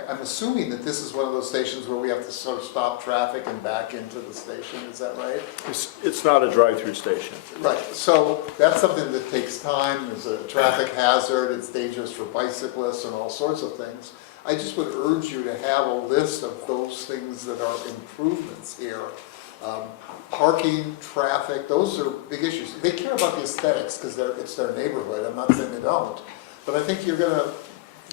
I'm assuming that this is one of those stations where we have to sort of stop traffic and back into the station, is that right? It's not a drive-through station. Right, so that's something that takes time, there's a traffic hazard, it's dangerous for bicyclists and all sorts of things. I just would urge you to have a list of those things that are improvements here. Parking, traffic, those are big issues. They care about the aesthetics because it's their neighborhood, I'm not saying they don't. But I think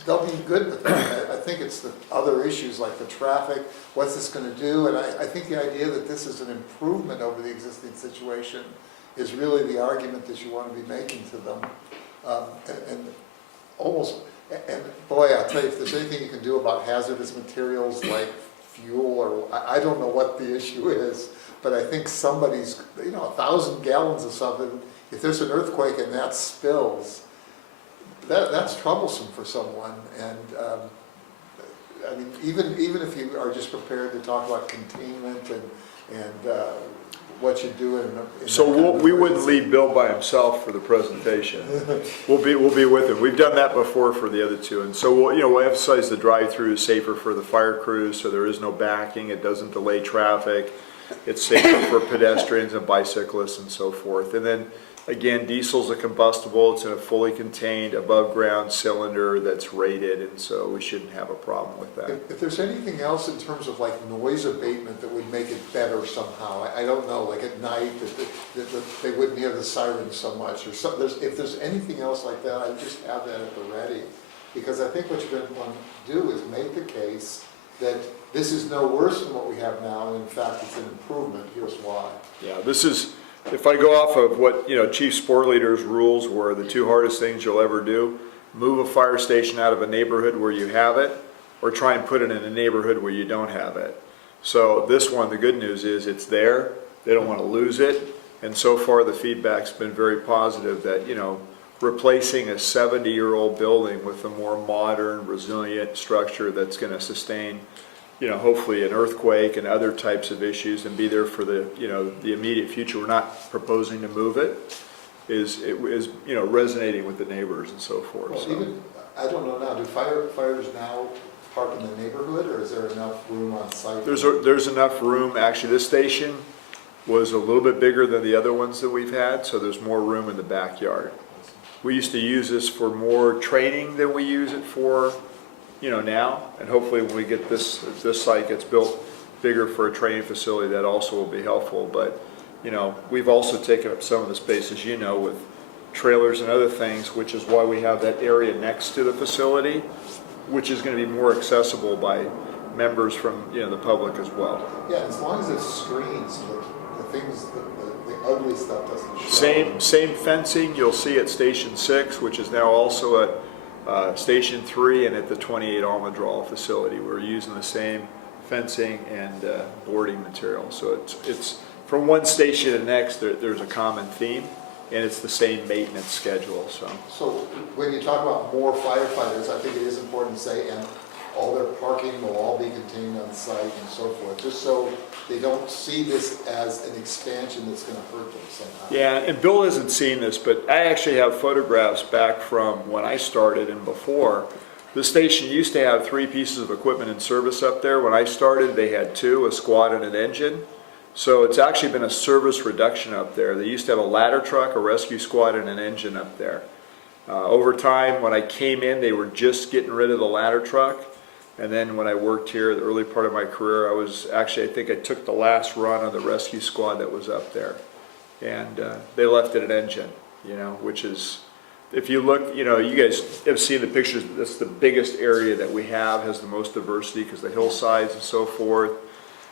they'll be good with that. I think it's the other issues like the traffic, what's this gonna do? And I think the idea that this is an improvement over the existing situation is really the argument that you want to be making to them. And boy, I'll tell you, if there's anything you can do about hazardous materials like fuel, or I don't know what the issue is, but I think somebody's, 1,000 gallons of something, if there's an earthquake and that spills, that's troublesome for someone. And I mean, even if you are just prepared to talk about containment and what you do in So we wouldn't leave Bill by himself for the presentation. We'll be with him. We've done that before for the other two. And so we'll emphasize the drive-through is safer for the fire crews, so there is no backing, it doesn't delay traffic. It's safer for pedestrians and bicyclists and so forth. And then, again, diesel's a combustible, it's in a fully contained above-ground cylinder that's rated, and so we shouldn't have a problem with that. If there's anything else in terms of like noise abatement that would make it better somehow, I don't know, like at night, that they wouldn't hear the sirens so much, or if there's anything else like that, I would just have that at the ready. Because I think what you're going to want to do is make the case that this is no worse than what we have now, and in fact, it's an improvement, here's why. Yeah, this is, if I go off of what, Chief Sport Leader's rules were, the two hardest things you'll ever do, move a fire station out of a neighborhood where you have it, or try and put it in a neighborhood where you don't have it. So this one, the good news is it's there, they don't want to lose it, and so far the feedback's been very positive that, replacing a 70-year-old building with a more modern, resilient structure that's going to sustain, hopefully an earthquake and other types of issues and be there for the, the immediate future. We're not proposing to move it. you know, resonating with the neighbors and so forth. Well, So. even, I don't know now, do firefighters now park in the neighborhood, or is there enough room on site? There's enough room. Actually, this station was a little bit bigger than the other ones that we've had, so there's more room in the backyard. We used to use this for more training than we use it for, you know, now. And hopefully when we get this site gets built bigger for a training facility, that also will be helpful. But, you know, we've also taken up some of the space, as you know, with trailers and other things, which is why we have that area next to the facility, which is going to be more accessible by members from, you know, the public as well. Yeah, as long as it's screened, so the things, the ugly stuff doesn't show. Same fencing you'll see at Station 6, which is now also at Station 3 and at the 28 Almondral facility. We're using the same fencing and boarding material. So it's from one station to the next, there's a common theme, and it's the same maintenance schedule. So when you talk about more firefighters, I think it is important to say, and all their parking will all be contained on site and so forth, just so they don't see this as an expansion that's going to hurt them somehow. Yeah, and Bill hasn't seen this, but I actually have photographs back from when I started and before. The station used to have 3 pieces of equipment in service up there. When I started, they had 2, a squad and an engine. So it's actually been a service reduction up there. They used to have a ladder truck, a rescue squad, and an engine up there. Over time, when I came in, they were just getting rid of the ladder truck. And then when I worked here, the early part of my career, I think I took the last run on the rescue squad that was up there. And they left it an engine, you know, which is, if you look, you know, you guys have seen the pictures, that's the biggest area that we have, has the most diversity because the hillsides and so forth.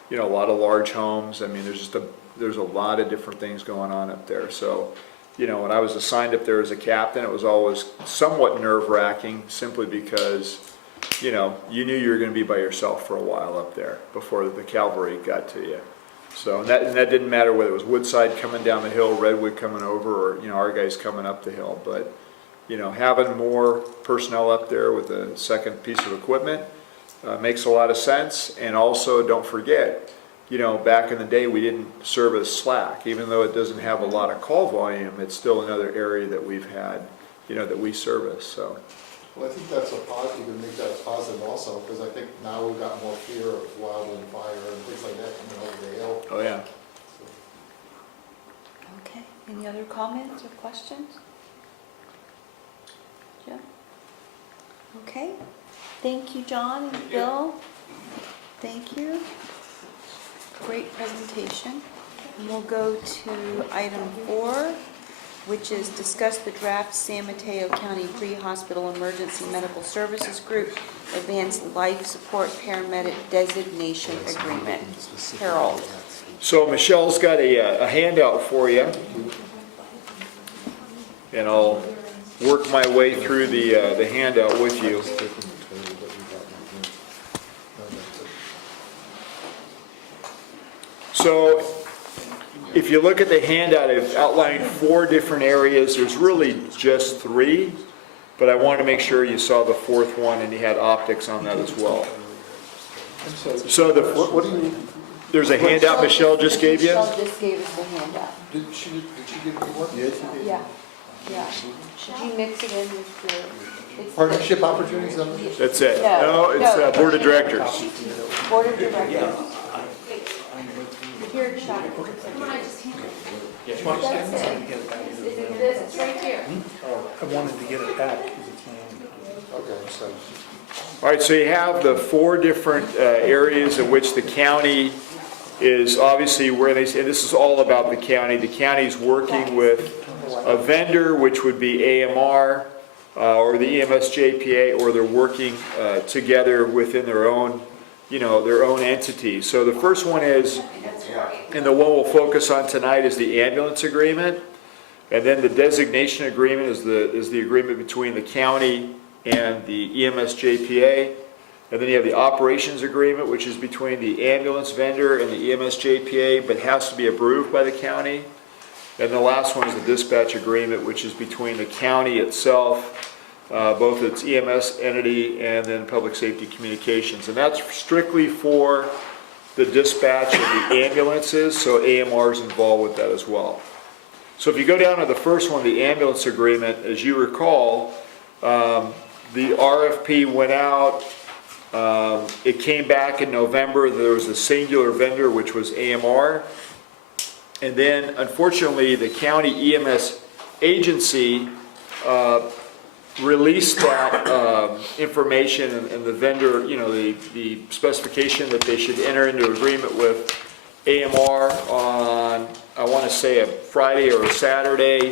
You know, a lot of large homes. I mean, there's a lot of different things going on up there. So, you know, when I was assigned up there as a captain, it was always somewhat nerve-wracking simply because, you know, you knew you were going to be by yourself for a while up there before the cavalry got to you. So, and that didn't matter whether it was Woodside coming down the hill, Redwood coming over, or, you know, our guys coming up the hill. But, you know, having more personnel up there with a second piece of equipment makes a lot of sense. And also, don't forget, you know, back in the day, we didn't service Slack. Even though it doesn't have a lot of call volume, it's still another area that we've had, you know, that we service. So. Well, I think that's a positive, you can make that a positive also, because I think now we've got more fear of wildland fire and things like that coming over the hill. Oh, yeah. Okay, any other comments or questions? Jim? Okay, thank you, John and Bill. Thank you. Great presentation. And we'll go to item 4, which is discuss the draft San Mateo County Pre-Hospital Emergency Medical Services Group Advanced Life Support Paramedic Designation Agreement. Harold. So Michelle's got a handout for you, and I'll work my way through the handout with you. So if you look at the handout, I've outlined 4 different areas. There's really just 3, but I wanted to make sure you saw the 4th one and you had optics on that as well. So there's a handout Michelle just gave you? Michelle just gave us the handout. Did she give me one? Yes, she did. Yeah. Should you mix it in with the... it's Partnership opportunities? That's it. No, No, it's Board of Directors. the Board of Directors. Here, Chuck. Come on, I just handed it. That's it. It's right here. I wanted to get it back because it's my own. Okay, so. All right, so you have the 4 different areas in which the county is obviously where they say, this is all about the county. The county's working with a vendor, which would be AMR or the EMS JPA, or they're working together within their own, you know, their own entity. So the first one is, and the one we'll focus on tonight, is the ambulance agreement. And then the designation agreement is the agreement between the county and the EMS JPA. And then you have the operations agreement, which is between the ambulance vendor and the EMS JPA, but has to be approved by the county. And the last one is the dispatch agreement, which is between the county itself, both its EMS entity and then public safety communications. And that's strictly for the dispatch of the ambulances, so AMR is involved with that as well. So if you go down to the first one, the ambulance agreement, as you recall, the RFP went out. It came back in November. There was a singular vendor, which was AMR. And then, unfortunately, the county EMS agency released that information and the vendor, you know, the specification that they should enter into agreement with AMR on, I want to say, a Friday or a Saturday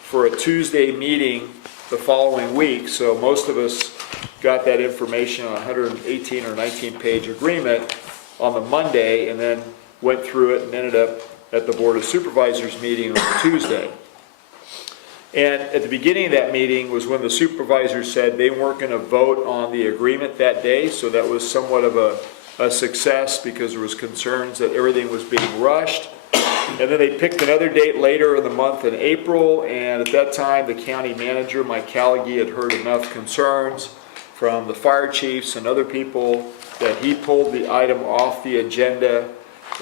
for a Tuesday meeting the following week. So most of us got that information on a 118 or 19-page agreement on the Monday, and then went through it and ended up at the Board of Supervisors meeting on the Tuesday. And at the beginning of that meeting was when the supervisors said they weren't going to vote on the agreement that day, so that was somewhat of a success because there was concerns that everything was being rushed. And then they picked another date later in the month in April, and at that time the county manager, Mike Callaghy, had heard enough concerns from the fire chiefs and other people that he pulled the item off the agenda.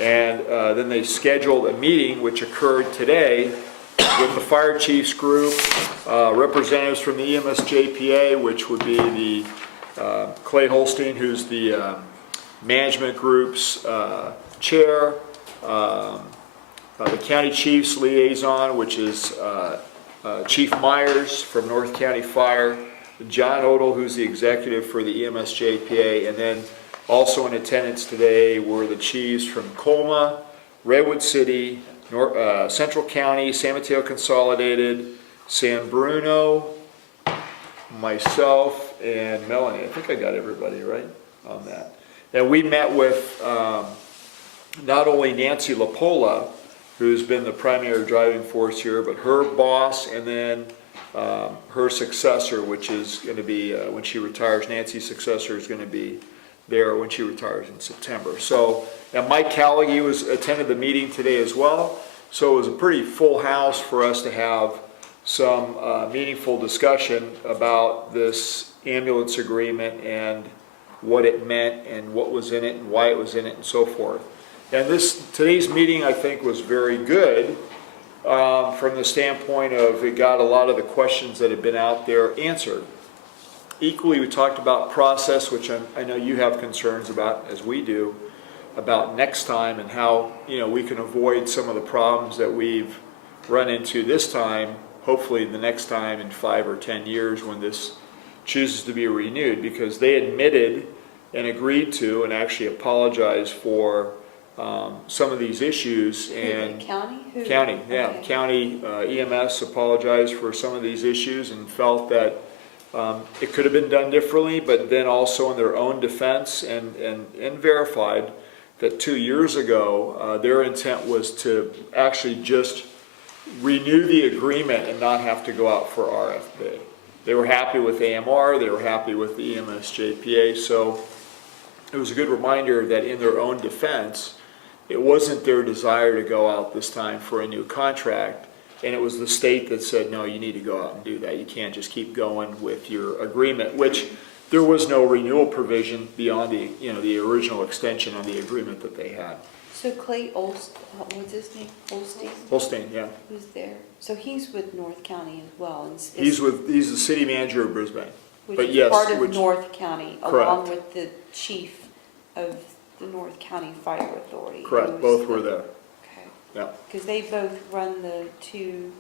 And then they scheduled a meeting which occurred today with the fire chiefs group, representatives from the EMS JPA, which would be the Clay Holstein, who's the management group's chair, the county chief's liaison, which is Chief Myers from North County Fire, John Odell, who's the executive for the EMS JPA, and then also in attendance today were the chiefs from Colma, Redwood City, Central County, San Mateo Consolidated, San Bruno, myself, and Melanie. I think I got everybody right on that. And we met with not only Nancy LaPola, who's been the primary driving force here, but her boss, and then her successor, which is going to be, when she retires, Nancy's successor is going to be there when she retires in September. So, and Mike Callaghy attended the meeting today as well. So it was a pretty full house for us to have some meaningful discussion about this ambulance agreement and what it meant and what was in it and why it was in it and so forth. And today's meeting, I think, was very good from the standpoint of it got a lot of the questions that had been out there answered. Equally, we talked about process, which I know you have concerns about, as we do, about next time and how, you know, we can avoid some of the problems that we've run into this time, hopefully the next time in 5 or 10 years when this chooses to be renewed, because they admitted and agreed to and actually apologized for some of these issues. And County? Who? County, yeah. Okay. County EMS apologized for some of these issues and felt that it could have been done differently, but then also in their own defense and verified that 2 years ago, their intent was to actually just renew the agreement and not have to go out for RFP. They were happy with AMR, they were happy with the EMS JPA, so it was a good reminder that in their own defense, it wasn't their desire to go out this time for a new contract, and it was the state that said, no, you need to go out and do that. You can't just keep going with your agreement, which there was no renewal provision beyond the, you know, the original extension on the agreement that they had. So Clay what's his name? Holstein? Holstein, yeah. Who's there? So he's with North County as well. And He's the city manager of Brisbane. which but is yes, part of which- North County, Correct. along with the chief of the North County Fire Authority. Correct, who's both were the- there, Okay. yeah. Because they both run the two,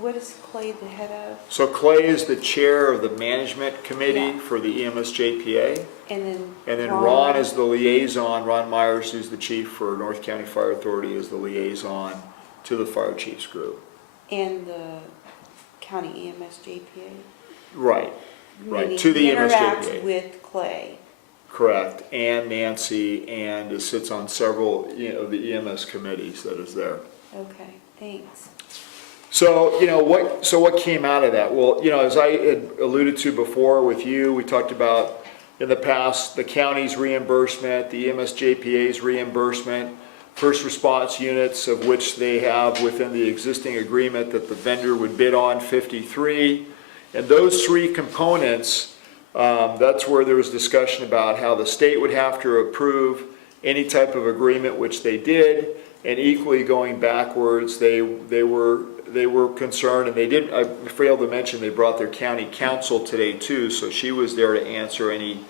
what is Clay the head of? So Clay is the chair of the management committee Yeah. for the EMS JPA. And then Ron is the liaison, Ron Myers, who's the chief for North County Fire Authority, is the liaison to the fire chiefs group. And the county EMS JPA. Right, right, Meaning to the he EMS interacts JPA. with Clay. Correct, and Nancy, and it sits on several, you know, the EMS committees that is there. Okay, thanks. So, you know, what came out of that? Well, you know, as I had alluded to before with you, we talked about in the past, the county's reimbursement, the EMS JPA's reimbursement, first response units of which they have within the existing agreement that the vendor would bid on 53. And those three components, that's where there was discussion about how the state would have to approve any type of agreement, which they did. and equally going backwards, they were concerned, and they did, I failed to mention, they brought their county counsel today too, so she was there to answer any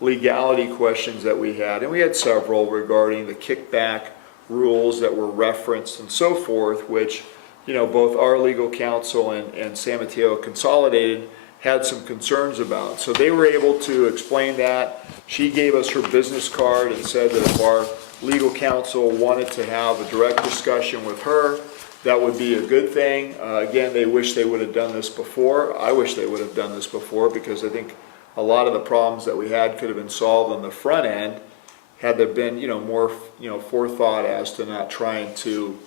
legality questions that we had, and we had several regarding the kickback rules that were referenced and so forth, which, you know, both our legal counsel and San Mateo Consolidated had some concerns about. So they were able to explain that. She gave us her business card and said that if our legal counsel wanted to have a direct discussion with her, that would be a good thing. Again, they wish they would have done this before. I wish they would have done this before, because I think a lot of the problems that we had could have been solved on the front end had there been, you know, more, you know, forethought as to not trying to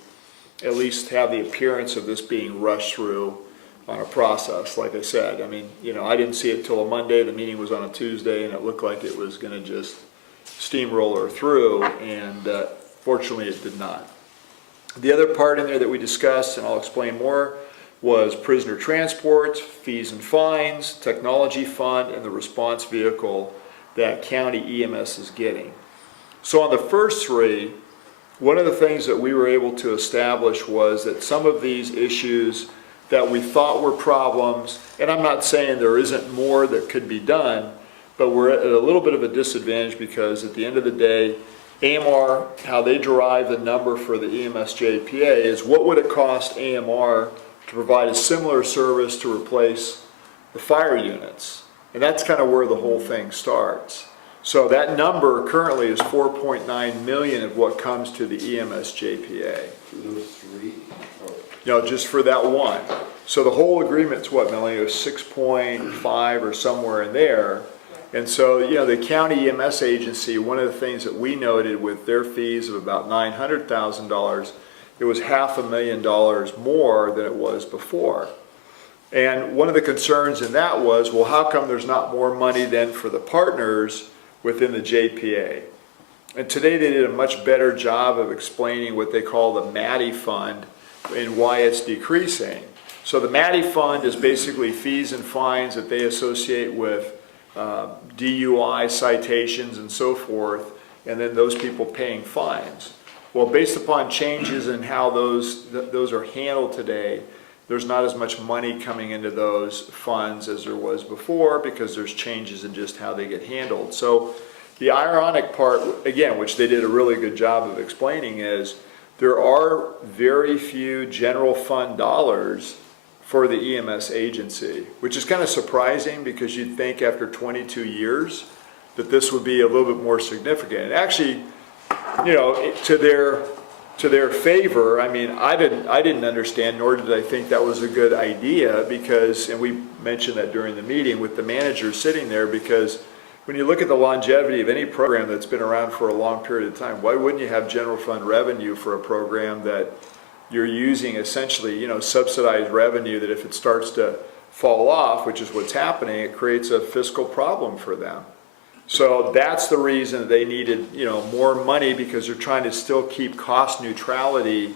at least have the appearance of this being rushed through on a process. Like I said, I mean, you know, I didn't see it till a Monday. The meeting was on a Tuesday, and it looked like it was going to just steamroller through, and fortunately it did not. The other part in there that we discussed, and I'll explain more, was prisoner transport, fees and fines, technology fund, and the response vehicle that county EMS is getting. So on the first three, one of the things that we were able to establish was that some of these issues that we thought were problems, and I'm not saying there isn't more that could be done, but we're at a little bit of a disadvantage because at the end of the day, AMR, how they derive the number for the EMS JPA is what would it cost AMR to provide a similar service to replace the fire units. And that's kind of where the whole thing starts. So that number currently is 4.9 million of what comes to the EMS JPA. For those three? No, just for that one. So the whole agreement's what, Melanie, it was 6.5 or somewhere in there. And so, you know, the county EMS agency, one of the things that we noted with their fees of about $900,000, it was $500,000 more than it was before. And one of the concerns in that was, well, how come there's not more money then for the partners within the JPA? And today they did a much better job of explaining what they call the MATI fund and why it's decreasing. So the MATI fund is basically fees and fines that they associate with DUI citations and so forth, and then those people paying fines. Well, based upon changes in how those are handled today, there's not as much money coming into those funds as there was before because there's changes in just how they get handled. So the ironic part, again, which they did a really good job of explaining, is there are very few general fund dollars for the EMS agency, which is kind of surprising because you'd think after 22 years that this would be a little bit more significant. And actually, you know, to their favor, I mean, I didn't understand, nor did I think that was a good idea because, and we mentioned that during the meeting with the manager sitting there, because when you look at the longevity of any program that's been around for a long period of time, why wouldn't you have general fund revenue for a program that you're using essentially, you know, subsidized revenue that if it starts to fall off, which is what's happening, it creates a fiscal problem for them. So that's the reason they needed, you know, more money because they're trying to still keep cost neutrality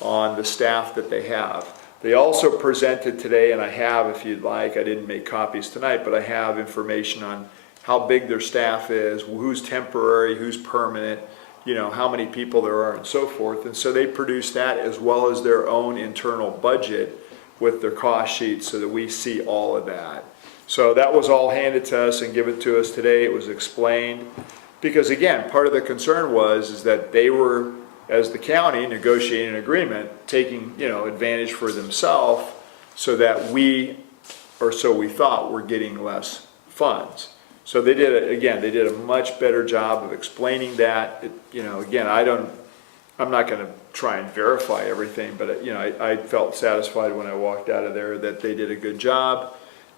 on the staff that they have. They also presented today, and I have, if you'd like, I didn't make copies tonight, but I have information on how big their staff is, who's temporary, who's permanent, you know, how many people there are and so forth. And so they produced that as well as their own internal budget with their cost sheets so that we see all of that. So that was all handed to us and given to us today. It was explained because, again, part of the concern is that they were, as the county, negotiating an agreement, taking, you know, advantage for themselves so that we, or so we thought, were getting less funds. So they did a much better job of explaining that. You know, again, I'm not going to try and verify everything, but you know, I felt satisfied when I walked out of there that they did a good job.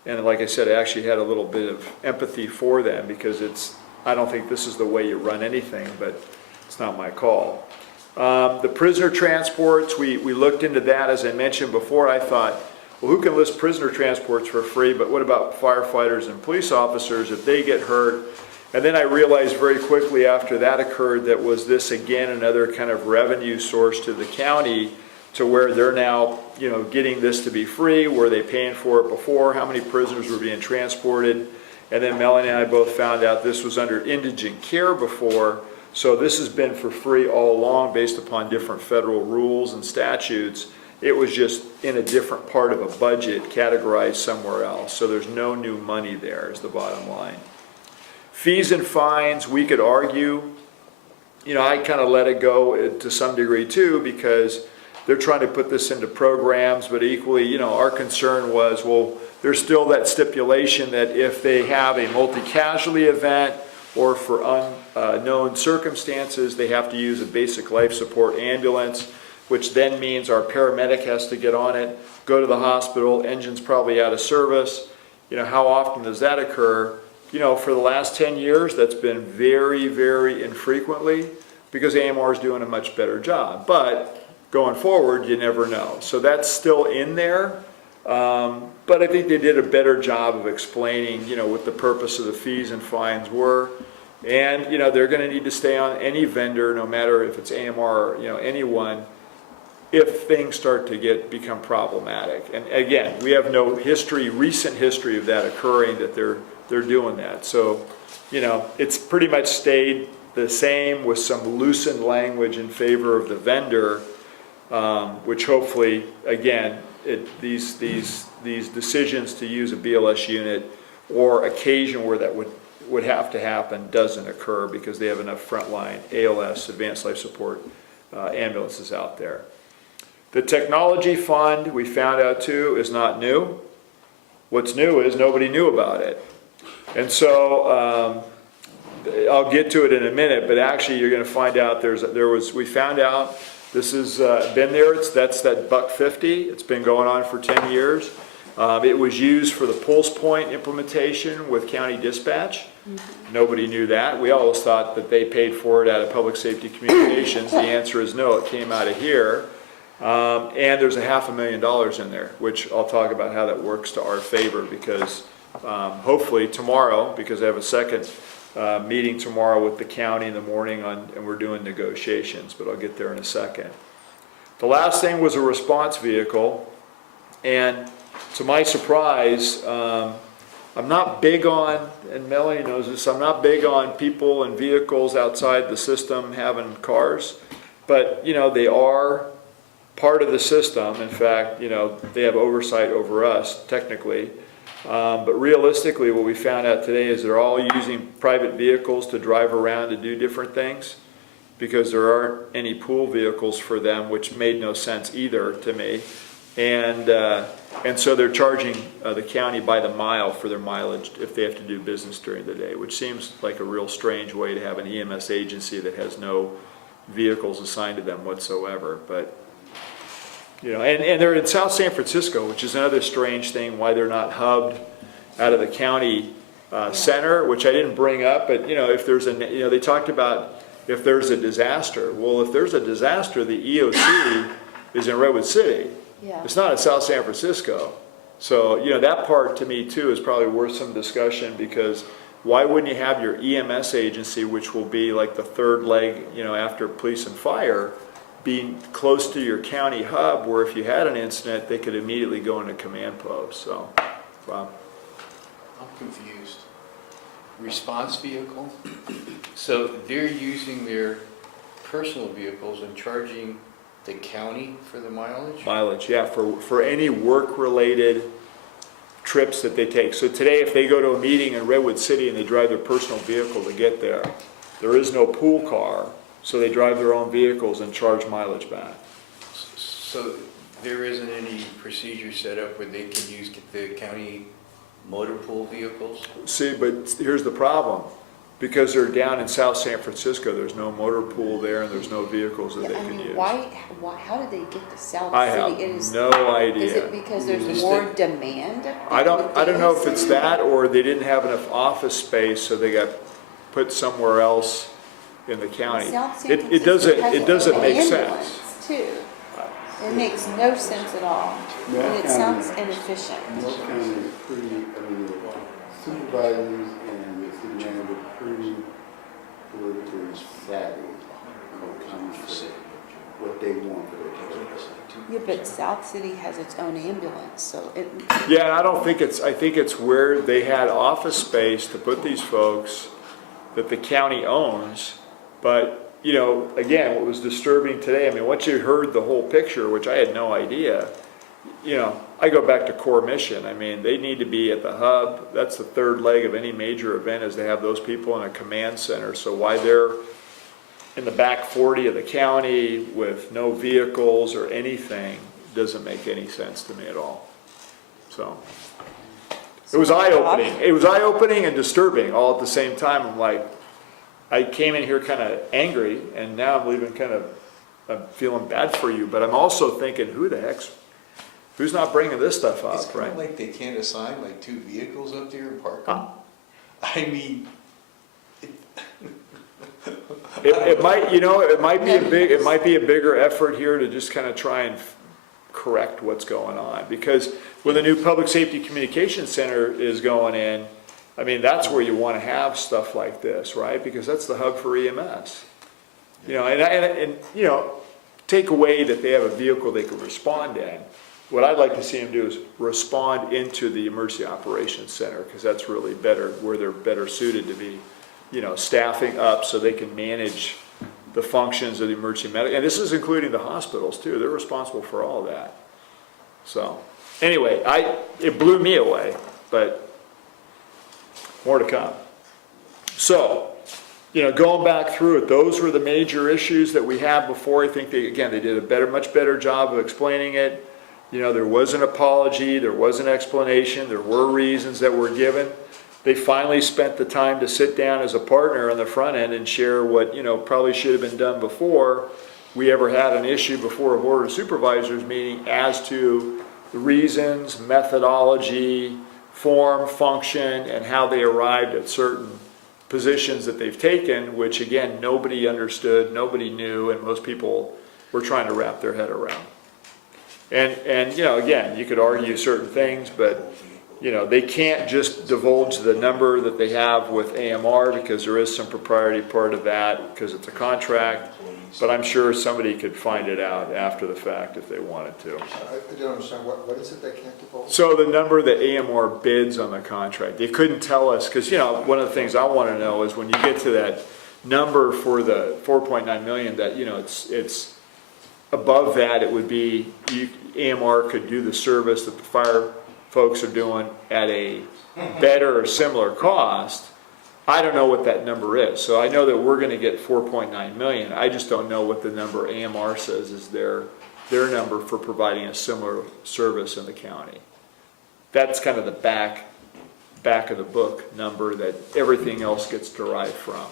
And like I said, I actually had a little bit of empathy for them because I don't think this is the way you run anything, but it's not my call. The prisoner transports, we looked into that. As I mentioned before, I thought, well, who can list prisoner transports for free, but what about firefighters and police officers if they get hurt? And then I realized very quickly after that occurred that was this again another kind of revenue source to the county to where they're now, you know, getting this to be free. Were they paying for it before? How many prisoners were being transported? And then Melanie and I both found out this was under indigent care before. So this has been for free all along based upon different federal rules and statutes. It was just in a different part of a budget categorized somewhere else. So there's no new money there is the bottom line. Fees and fines, we could argue, I kind of let it go to some degree too, because they're trying to put this into programs, but equally, our concern was, well, there's still that stipulation that if they have a multi-casualty event or for unknown circumstances, they have to use a basic life support ambulance, which then means our paramedic has to get on it, go to the hospital, engine's probably out of service. How often does that occur? For the last 10 years, that's been very, very infrequently because AMR is doing a much better job. But going forward, you never know. So that's still in there. But I think they did a better job of explaining, what the purpose of the fees and fines were. And, they're going to need to stay on any vendor, no matter if it's AMR or, anyone, if things start to become problematic. And again, we have no recent history of that occurring, that they're doing that. So, it's pretty much stayed the same with some loosened language in favor of the vendor, which hopefully, again, these decisions to use a BLS unit or occasion where that would have to happen doesn't occur because they have enough frontline ALS, advanced life support ambulances out there. The technology fund, we found out too, is not new. What's new is nobody knew about it. And so I'll get to it in a minute, but actually you're going to find out we found out this has been there. That's that $150. It's been going on for 10 years. It was used for the Pulse Point implementation with county dispatch. Nobody knew that. We always thought that they paid for it out of public safety communications. The answer is no, it came out of here. And there's $500,000 in there, which I'll talk about how that works to our favor because hopefully tomorrow, because I have a second meeting tomorrow with the county in the morning and we're doing negotiations, but I'll get there in a second. The last thing was a response vehicle, and to my surprise, I'm not big on, and Melanie knows this, I'm not big on people and vehicles outside the system having cars, but they are part of the system. In fact, they have oversight over us technically. But realistically, what we found out today is they're all using private vehicles to drive around to do different things because there aren't any pool vehicles for them, which made no sense either to me. And so they're charging the county by the mile for their mileage if they have to do business during the day, which seems like a real strange way to have an EMS agency that has no vehicles assigned to them whatsoever. But and they're in South San Francisco, which is another strange thing why they're not hubbed out of the county center, which I didn't bring up. But if there's they talked about if there's a disaster. Well, if there's a disaster, the EOC is in Redwood City. Yeah. It's not in South San Francisco. So that part to me too is probably worth some discussion because why wouldn't you have your EMS agency, which will be like the third leg, after police and fire, being close to your county hub where if you had an incident, they could immediately go into command post. So, I'm confused. Response vehicle? So they're using their personal vehicles and charging the county for the mileage? Mileage, yeah, for any work-related trips that they take. So today, if they go to a meeting in Redwood City and they drive their personal vehicle to get there, there is no pool car. So they drive their own vehicles and charge mileage back. So there isn't any procedure set up where they can use the county motor pool vehicles? See, but here's the problem. Because they're down in South San Francisco, there's no motor pool there and there's no vehicles that they can use. Why, how did they get to South City? I have no idea. Is it because there's more demand? I don't know if it's that or they didn't have enough office space, so they got put somewhere else in the county. South San It Francisco has doesn't an make ambulance, sense. Too. It makes no sense at all. And it sounds inefficient. North County is pretty, the supervisors and the city manager are pretty politically savvy when it comes to what they want for their kids. Yeah, but South City has its own ambulance, so it. Yeah, I think it's where they had office space to put these folks that the county owns, But, you know, again, what was disturbing today, I mean, once you heard the whole picture, which I had no idea, you know, I go back to core mission. I mean, they need to be at the hub. That's the third leg of any major event, is they have those people in a command center. So why they're in the back 40 of the county with no vehicles or anything doesn't make any sense to me at all. So it was eye-opening. It was eye-opening and disturbing all at the same time. I'm like, I came in here kind of angry, and now I'm leaving kind of, I'm feeling bad for you, but I'm also thinking, who's not bringing this stuff It's up, kind right? of like they can't assign like 2 vehicles up there and park them. Huh? I mean, It might, you know, it might be a bigger effort here to just kind of try and correct what's going on. Because when the new Public Safety Communications Center is going in, I mean, that's where you want to have stuff like this, right? Because that's the hub for EMS. You know, and you know, take away that they have a vehicle they can respond in. What I'd like to see them do is respond into the Emergency Operations Center, because that's really better, where they're better suited to be, you know, staffing up so they can manage the functions of the emergency medical. And this is including the hospitals too. They're responsible for all that. So anyway, it blew me away, but more to come. So, you know, going back through it, those were the major issues that we had before. I think they did a much better job of explaining it. You know, there was an apology, there was an explanation, there were reasons that were given. They finally spent the time to sit down as a partner on the front end and share what, you know, probably should have been done before we ever had an issue before a Board of Supervisors meeting as to the reasons, methodology, form, function, and how they arrived at certain positions that they've taken, which again, nobody understood, nobody knew, and most people were trying to wrap their head around. And you know, again, you could argue certain things, but you know, they can't just divulge the number that they have with AMR, because there is some propriety part of that, because it's a contract. But I'm sure somebody could find it out after the fact if they wanted to. I don't understand, what is it they can't divulge? So the number that AMR bids on the contract, they couldn't tell us, because, you know, one of the things I want to know is when you get to that number for the 4.9 million, that, you know, it's above that, it would be, AMR could do the service that the fire folks are doing at a better or similar cost. I don't know what that number is. So I know that we're going to get 4.9 million. I just don't know what the number AMR says is their number for providing a similar service in the county. That's kind of the back of the book number that everything else gets derived from.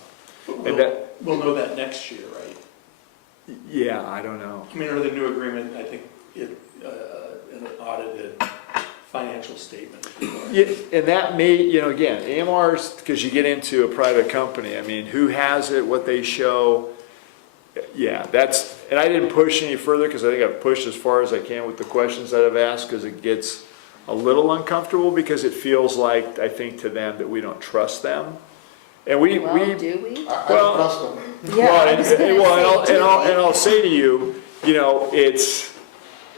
We'll know that next year, right? Yeah, I don't know. I mean, under the new agreement, I think an audited financial statement. Yeah, and that may, you know, again, AMR's, because you get into a private company, I mean, who has it, what they show, yeah, that's, and I didn't push any further because I think I've pushed as far as I can with the questions that I've asked, because it gets a little uncomfortable, because it feels like, I think to them, that we don't trust them. And we Well, do we? I Well- don't trust them. Yeah, well, I was gonna say, and I'll say to you, you know,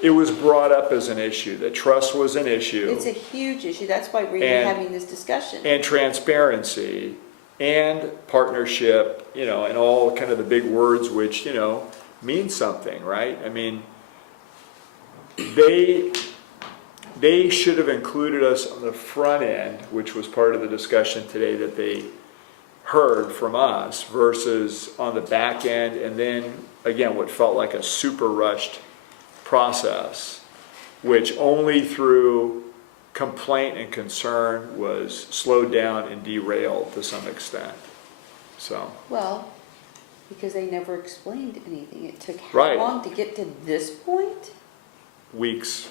it was brought up as an issue, that trust was an issue. It's a huge issue, that's why we're even And- having this discussion. And transparency and partnership, you know, and all kind of the big words which, you know, mean something, right? I mean, they should have included us on the front end, which was part of the discussion today that they heard from us, versus on the back end, and then, again, what felt like a super rushed process, which only through complaint and concern was slowed down and derailed to some extent. So, Well, because they never explained anything. It took how Right. long to get to this point? weeks,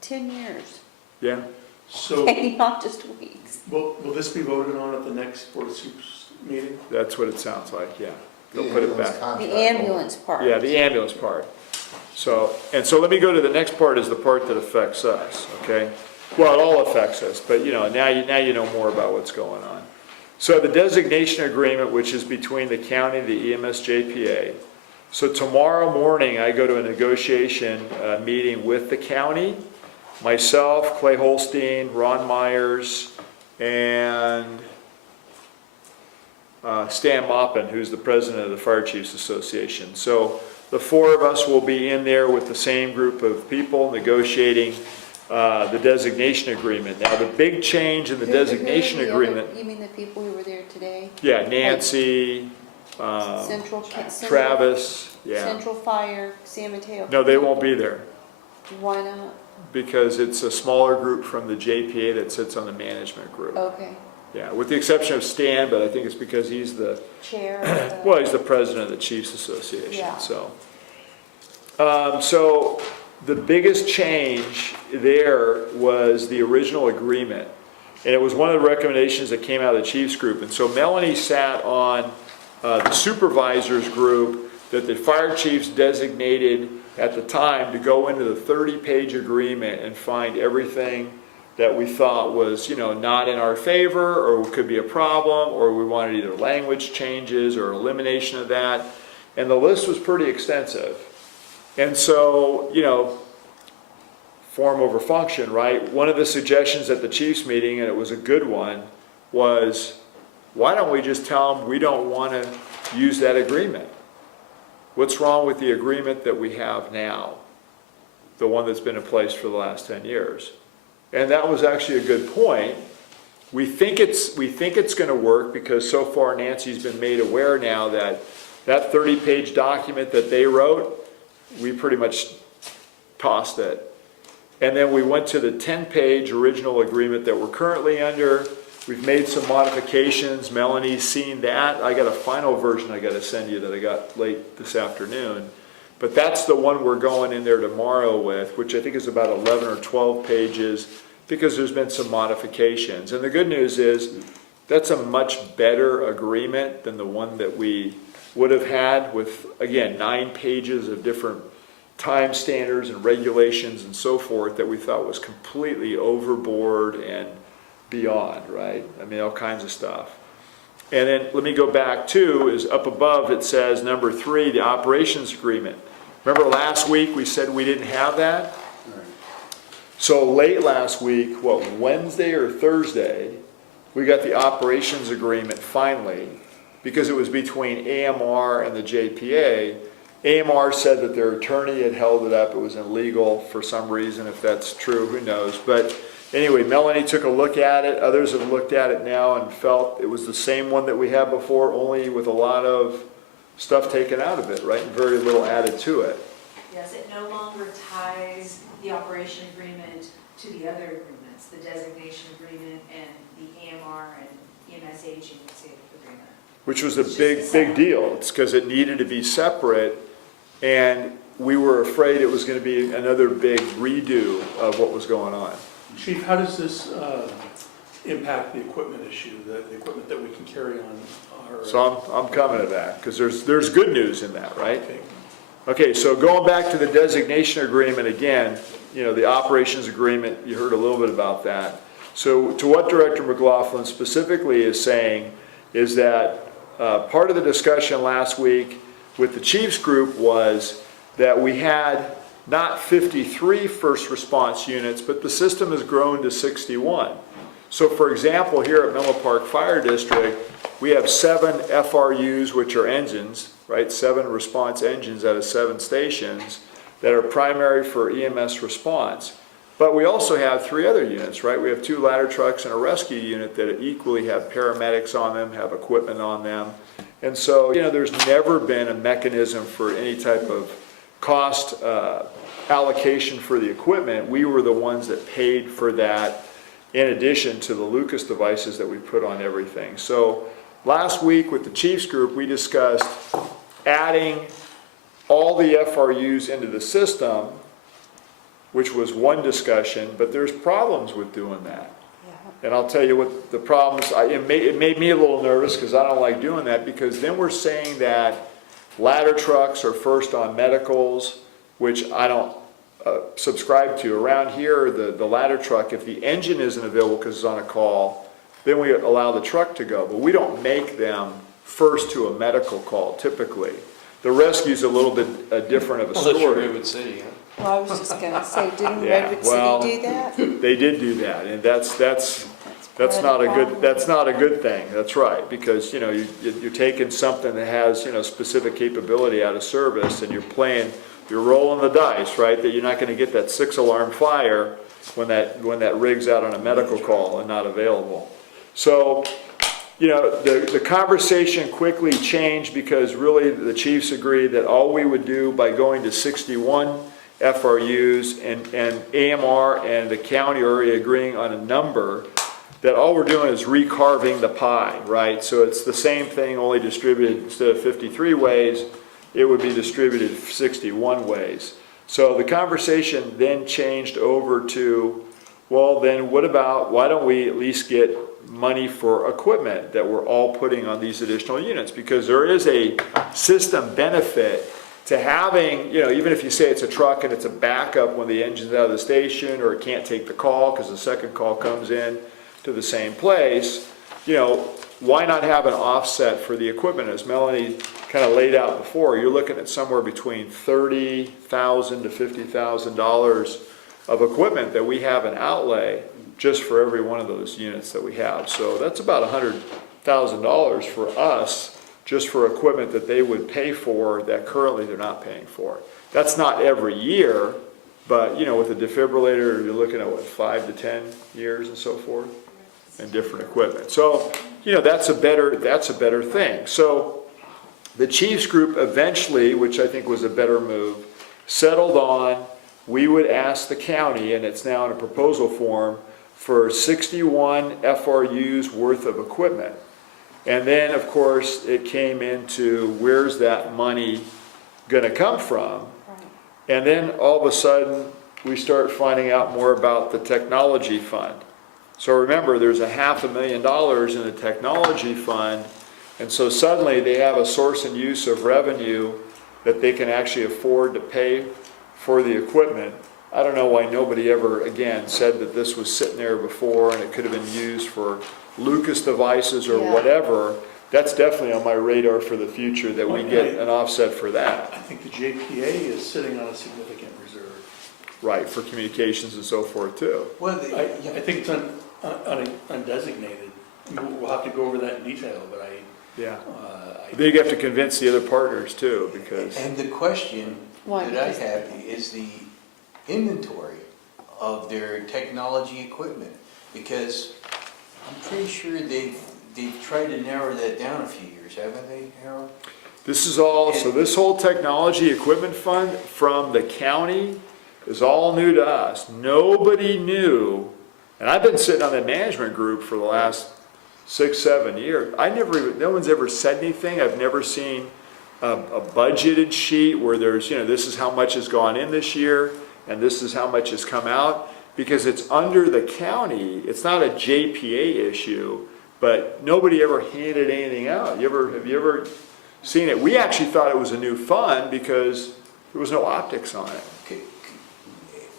10 years. yeah. So Okay, not just weeks. will this be voted on at the next Board of Supers meeting? That's what it sounds like, yeah. They'll put it back. The ambulance part. Yeah, the ambulance part. So let me go to the next part, is the part that affects us, okay? Well, it all affects us, but you know, now you know more about what's going on. So the designation agreement, which is between the county and the EMS JPA. So tomorrow morning, I go to a negotiation meeting with the county, myself, Clay Holstein, Ron Myers, and Stan Moppin, who's the president of the Fire Chiefs Association. So the four of us will be in there with the same group of people negotiating the designation agreement. Now, the big change in the designation agreement, You mean the people who were there today? yeah, Nancy, Central Travis, yeah. Central Fire, San Mateo. No, they won't be there Why not? because it's a smaller group from the JPA that sits on the management group. Okay. Yeah, with the exception of Stan, but I think it's because he's the, Chair. of the- well, he's the president of the Chiefs Association, Yeah. so. So the biggest change there was the original agreement. And it was one of the recommendations that came out of the Chiefs group. And so Melanie sat on the supervisors group that the fire chiefs designated at the time to go into the 30-page agreement and find everything that we thought was, not in our favor or could be a problem, or we wanted either language changes or elimination of that. And the list was pretty extensive. And so, form over function, right? One of the suggestions at the Chiefs meeting, and it was a good one, was why don't we just tell them we don't want to use that agreement? What's wrong with the agreement that we have now? The one that's been in place for the last 10 years. And that was actually a good point. We think it's going to work because so far Nancy's been made aware now that that 30-page document that they wrote, we pretty much tossed it. And then we went to the 10-page original agreement that we're currently under. We've made some modifications. Melanie's seen that. I got a final version I got to send you that I got late this afternoon. But that's the one we're going in there tomorrow with, which I think is about 11 or 12 pages, because there's been some modifications. And the good news is that's a much better agreement than the one that we would have had with, again, 9 pages of different time standards and regulations and so forth that we thought was completely overboard and beyond, right? I mean, all kinds of stuff. And then let me go back to, is up above it says number 3, the operations agreement. Remember last week we said we didn't have that? So late last week, Wednesday or Thursday, we got the operations agreement finally, because it was between AMR and the JPA. AMR said that their attorney had held it up. It was illegal for some reason. If that's true, who knows? But anyway, Melanie took a look at it. Others have looked at it now and felt it was the same one that we had before, only with a lot of stuff taken out of it, right? And very little added to it. Yes, it no longer ties the operation agreement to the other agreements, the designation agreement and the AMR and EMS agency agreement. Which was a big deal. It's because it needed to be separate, and we were afraid it was going to be another big redo of what was going on. Chief, how does this impact the equipment issue, the equipment that we can carry on our... So I'm coming to that, because there's good news in that, right? Okay. Okay, so going back to the designation agreement again, the operations agreement, you heard a little bit about that. So to what Director McLaughlin specifically is saying is that part of the discussion last week with the Chiefs group was that we had not 53 first response units, but the system has grown to 61. So for example, here at Menlo Park Fire District, we have 7 FRUs, which are engines, right? 7 response engines out of 7 stations that are primary for EMS response. But we also have 3 other units, right? We have 2 ladder trucks and a rescue unit that equally have paramedics on them, have equipment on them. And so, there's never been a mechanism for any type of cost allocation for the equipment. We were the ones that paid for that in addition to the Lucas devices that we put on everything. So last week with the Chiefs group, we discussed adding all the FRUs into the system, which was one discussion, but there's problems with doing that. And I'll tell you what the problems, it made me a little nervous because I don't like doing that, because then we're saying that ladder trucks are first on medicals, which I don't subscribe to. Around here, the ladder truck, if the engine isn't available because it's on a call, then we allow the truck to go. But we don't make them first to a medical call, typically. The rescue's a little bit different of a Unless you're story. Redwood City, huh? Well, I was just going to say, didn't Yeah, Redwood well, City do that? They did do that, and that's That's Or not a the good, problem. that's not a good thing, that's right, because, you know, you're taking something that has, you know, specific capability out of service, and you're rolling the dice, right, that you're not gonna get that 6-alarm fire when that rig's out on a medical call and not available. So, you know, the conversation quickly changed because really the chiefs agreed that all we would do by going to 61 FRUs and AMR and the county already agreeing on a number, that all we're doing is recarving the pie, right? So it's the same thing, only distributed instead of 53 ways, it would be distributed 61 ways. So the conversation then changed over to, well, then what about, why don't we at least get money for equipment that we're all putting on these additional units? Because there is a system benefit to having, you know, even if you say it's a truck and it's a backup when the engine's out of the station, or it can't take the call because the second call comes in to the same place, you know, why not have an offset for the equipment? As Melanie kind of laid out before, you're looking at somewhere between $30,000 to $50,000 of equipment that we have an outlay just for every one of those units that we have. So that's about $100,000 for us, just for equipment that they would pay for that currently they're not paying for. That's not every year, but, you know, with a defibrillator, you're looking at what, 5 to 10 years and so forth, and different equipment. So, you know, that's a better thing. So the Chiefs group eventually, which I think was a better move, settled on, we would ask the county, and it's now in a proposal form, for 61 FRUs worth of equipment. And then, of course, it came into where's that money gonna come from? And then all of a sudden, we start finding out more about the technology fund. So remember, there's $500,000 in the technology fund, and so suddenly they have a source and use of revenue that they can actually afford to pay for the equipment. I don't know why nobody ever, again, said that this was sitting there before and it could have been used for Lucas devices or Yeah. whatever. That's definitely on my radar for the future, that we get an offset for that. I think the JPA is sitting on a significant reserve. Right, for communications and so forth too. Well, I think it's undesignated. We'll have to go over that in detail, but Yeah. They have to convince the other partners too, because, and the question Why? that I have is the inventory of their technology equipment, because I'm pretty sure they've tried to narrow that down a few years, haven't they, Harold? this is all, so this whole technology equipment fund from the county is all new to us. Nobody knew, and I've been sitting on the management group for the last 6, 7 years. No one's ever said anything. I've never seen a budgeted sheet where there's, you know, this is how much has gone in this year and this is how much has come out, because it's under the county. It's not a JPA issue, but nobody ever handed anything out. Have you ever seen it? We actually thought it was a new fund because there was no optics on it.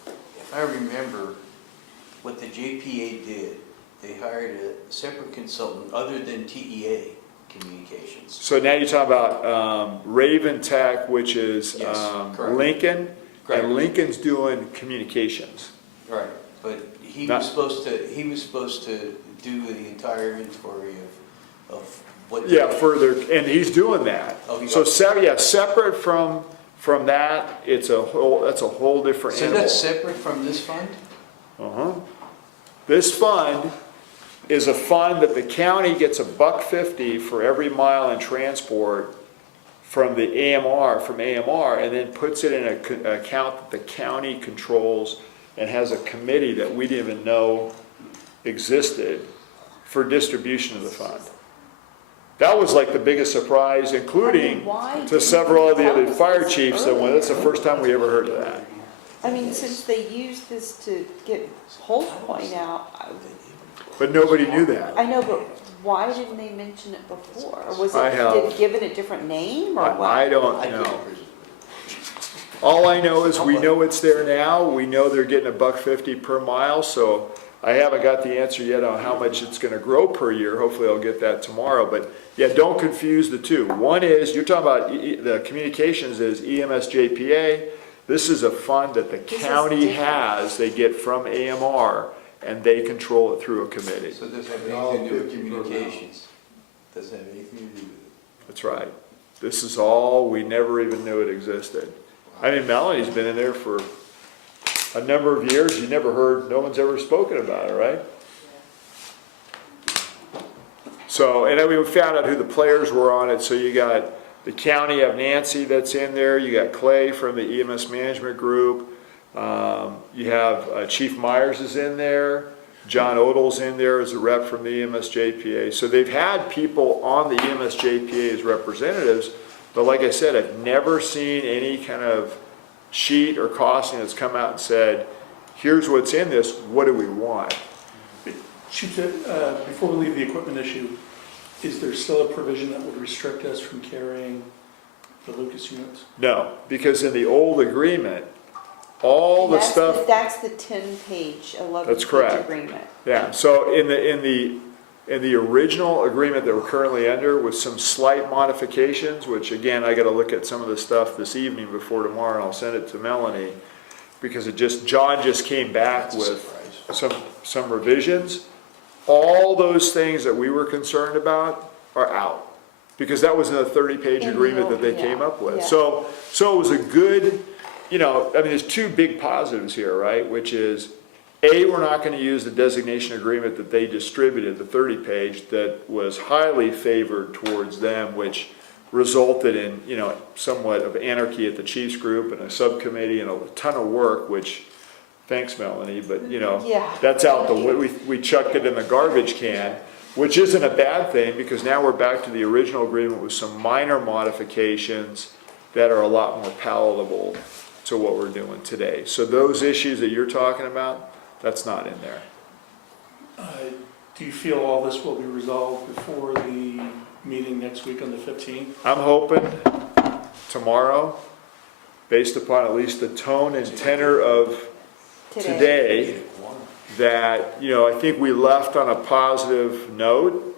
If I remember, what the JPA did, they hired a separate consultant other than TEA Communications. So now you're talking about Raven Tech, which is Yes, correct. Lincoln, Correct. and Lincoln's doing communications. Right, but he Not- was supposed to do the entire inventory of what. Yeah, further, and he's doing that. Oh, he- So, separate from that, that's a whole different So animal. that's separate from this fund? Uh-huh. This fund is a fund that the county gets $1.50 for every mile in transport from the AMR, and then puts it in an account that the county controls and has a committee that we didn't even know existed for distribution of the fund. That was like the biggest surprise, including Why to didn't several of the they other tell us fire this chiefs that went, that's the first time we ever heard of that. I mean, since they used this to get Holt Point out, But nobody knew that. I know, but why didn't they mention it before? Or was I have- it given a different name or what? I don't know. All I know is we know it's there now. We know they're getting $1.50 per mile, so I haven't got the answer yet on how much it's gonna grow per year. Hopefully I'll get that tomorrow, but yeah, don't confuse the two. One is, you're talking about, the communications is EMS JPA. This is a fund that the This is county different. has, they get from AMR, and they control it through a committee. So it doesn't have anything to do with communications? Doesn't have anything to do with it? That's right. This is all, we never even knew it existed. I mean, Melanie's been in there for a number of years, you never heard, no one's ever spoken about it, right? So, and then we found out who the players were on it, so you got the county of Nancy that's in there, you got Clay from the EMS management group, you have Chief Myers is in there, John Odell's in there as a rep from the EMS JPA. So they've had people on the EMS JPA as representatives, but like I said, I've never seen any kind of sheet or costing that's come out and said, here's what's in this, what do we want? Chief, before we leave the equipment issue, is there still a provision that would restrict us from carrying the Lucas units? No, because in the old agreement, all the That's stuff, That's the 10-page, 11-page That's correct. agreement. yeah, so in the original agreement that we're currently under with some slight modifications, which again, I gotta look at some of the stuff this evening before tomorrow, and I'll send it to Melanie, because John just came back That's a with surprise. some revisions. All those things that we were concerned about are out, because that was in a 30-page In the agreement that they old- came yeah, up with. yeah. So it was a good, I mean, there's two big positives here, right? Which is, A, we're not gonna use the designation agreement that they distributed, the 30-page, that was highly favored towards them, which resulted in, somewhat of anarchy at the Chiefs group and a subcommittee and a ton of work, which, thanks Melanie, but Yeah. that's out we chucked it in the garbage can, which isn't a bad thing, because now we're back to the original agreement with some minor modifications that are a lot more palatable to what we're doing today. So those issues that you're talking about, that's not in there. Do you feel all this will be resolved before the meeting next week on the 15th? I'm hoping tomorrow, based upon at least the tone and tenor of today, that, I think we left on a positive note.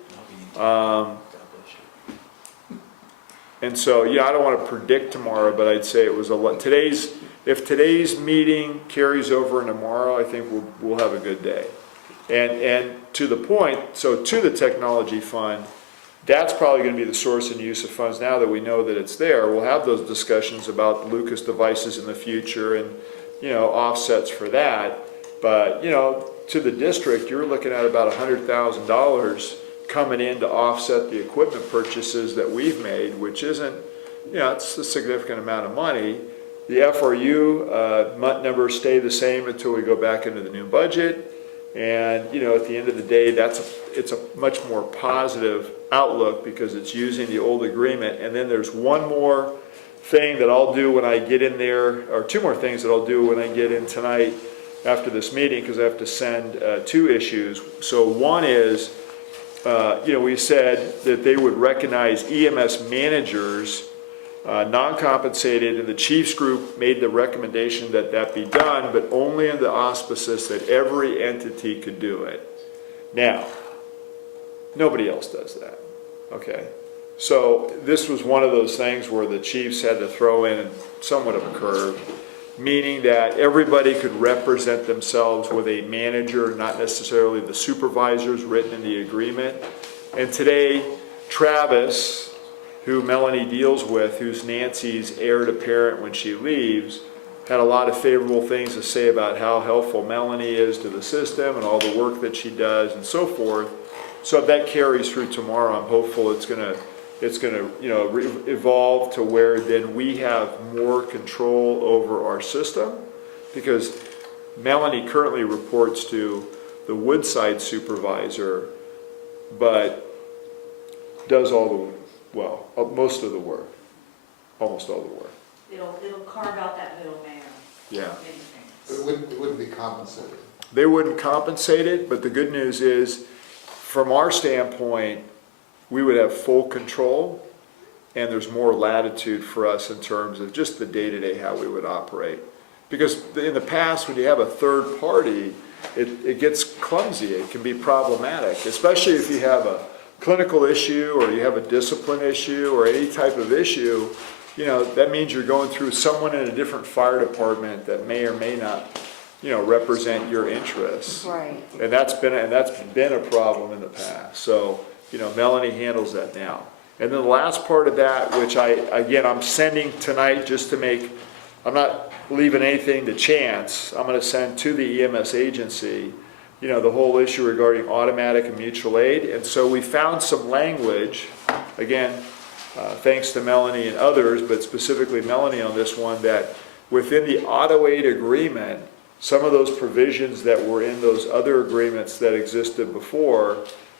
And so, I don't want to predict tomorrow, but I'd say it was if today's meeting carries over into tomorrow, I think we'll have a good day. And to the point, so to the technology fund, that's probably going to be the source and use of funds now that we know that it's there. We'll have those discussions about Lucas devices in the future and, offsets for that. But, to the district, you're looking at about $100,000 coming in to offset the equipment purchases that we've made, which isn't, it's a significant amount of money. The FRU numbers stay the same until we go back into the new budget. And, at the end of the day, it's a much more positive outlook because it's using the old agreement. And then there's one more thing that I'll do when I get in there, or two more things that I'll do when I get in tonight after this meeting, because I have to send 2 issues. So one is, we said that they would recognize EMS managers, non-compensated, and the Chiefs group made the recommendation that that be done, but only in the auspices that every entity could do it. Now, nobody else does that, okay? So this was one of those things where the Chiefs had to throw in somewhat of a curve, meaning that everybody could represent themselves with a manager, not necessarily the supervisors written in the agreement. And today, Travis, who Melanie deals with, who's Nancy's heir to parent when she leaves, had a lot of favorable things to say about how helpful Melanie is to the system and all the work that she does and so forth. So if that carries through tomorrow, I'm hopeful it's gonna evolve to where then we have more control over our system, because Melanie currently reports to the Woodside supervisor, but does most of the work, almost all the work. It'll carve out that middleman. Yeah. Many things. But it wouldn't be compensated. They wouldn't compensate it, but the good news is, from our standpoint, we would have full control, and there's more latitude for us in terms of just the day-to-day how we would operate. Because in the past, when you have a third party, it gets clumsy, it can be problematic, especially if you have a clinical issue or you have a discipline issue or any type of issue. That means you're going through someone in a different fire department that may or may not represent your interests. Right. And that's been a problem in the past. So, Melanie handles that now. And then the last part of that, which I'm sending tonight just to make, I'm not leaving anything to chance. I'm going to send to the EMS agency, the whole issue regarding automatic and mutual aid. And so we found some language, again, thanks to Melanie and others, but specifically Melanie on this one, that within the auto aid agreement, some of those provisions that were in those other agreements that existed before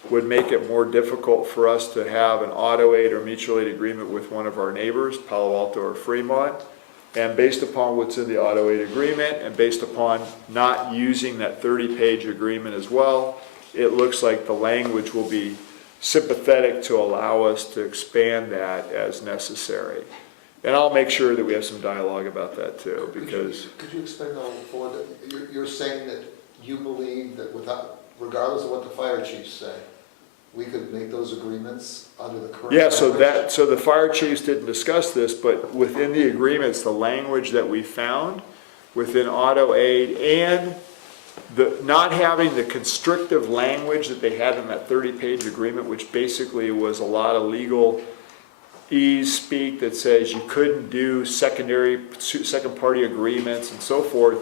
would make it more difficult for us to have an auto aid or mutual aid agreement with one of our neighbors, Palo Alto or Fremont. And based upon what's in the auto aid agreement and based upon not using that 30-page agreement as well, it looks like the language will be sympathetic to allow us to expand that as necessary. And I'll make sure that we have some dialogue about that too, because... Could you explain a little forward, that you're saying that you believe that regardless of what the fire chiefs say, we could make those agreements under the current... Yeah, so language? the fire chiefs didn't discuss this, but within the agreements, the language that we found within auto aid and not having the constrictive language that they had in that 30-page agreement, which basically was a lot of legal speak that says you couldn't do second-party agreements and so forth.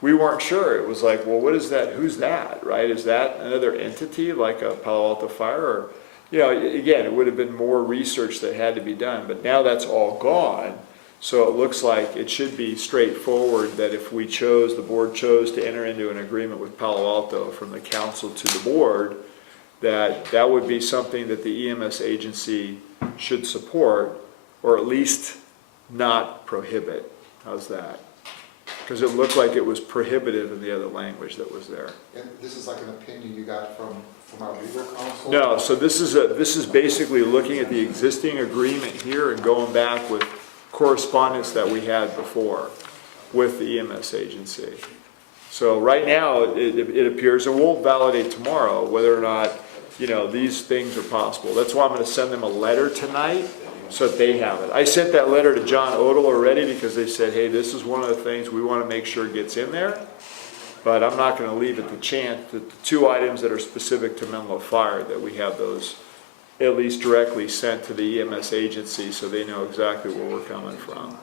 We weren't sure. It was like, well, what is that? Who's that, right? Is that another entity like a Palo Alto Fire? Or, again, it would have been more research that had to be done. But now that's all gone. So it looks like it should be straightforward that if the board chose to enter into an agreement with Palo Alto from the council to the board, that would be something that the EMS agency should support, or at least not prohibit. How's that? Because it looked like it was prohibitive in the other language that was there. And this is like an opinion you got from our legal counsel? No, so this is basically looking at the existing agreement here and going back with correspondence that we had before with the EMS agency. So right now, it appears, and we'll validate tomorrow whether or not, these things are possible. That's why I'm going to send them a letter tonight so that they have it. I sent that letter to John Odell already because they said, hey, this is one of the things we want to make sure gets in there. But I'm not going to leave it to chance that the two items that are specific to Menlo Fire, that we have those at least directly sent to the EMS agency so they know exactly where we're coming from.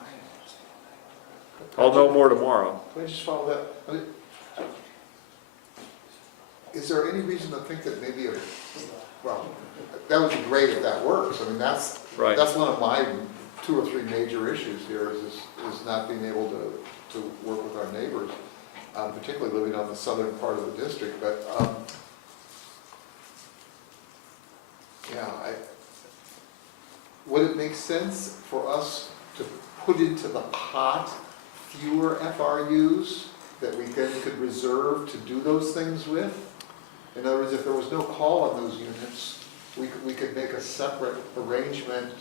I'll know more tomorrow. Can I just follow that? Is there any reason to think that maybe, that would be great if that works. I mean, that's one of my 2 or 3 major issues here is not being able to work with our neighbors, particularly living on the southern part of the district. But would it make sense for us to put into the pot fewer FRUs that we then could reserve to do those things with? In other words, if there was no call on those units, we could make a separate arrangement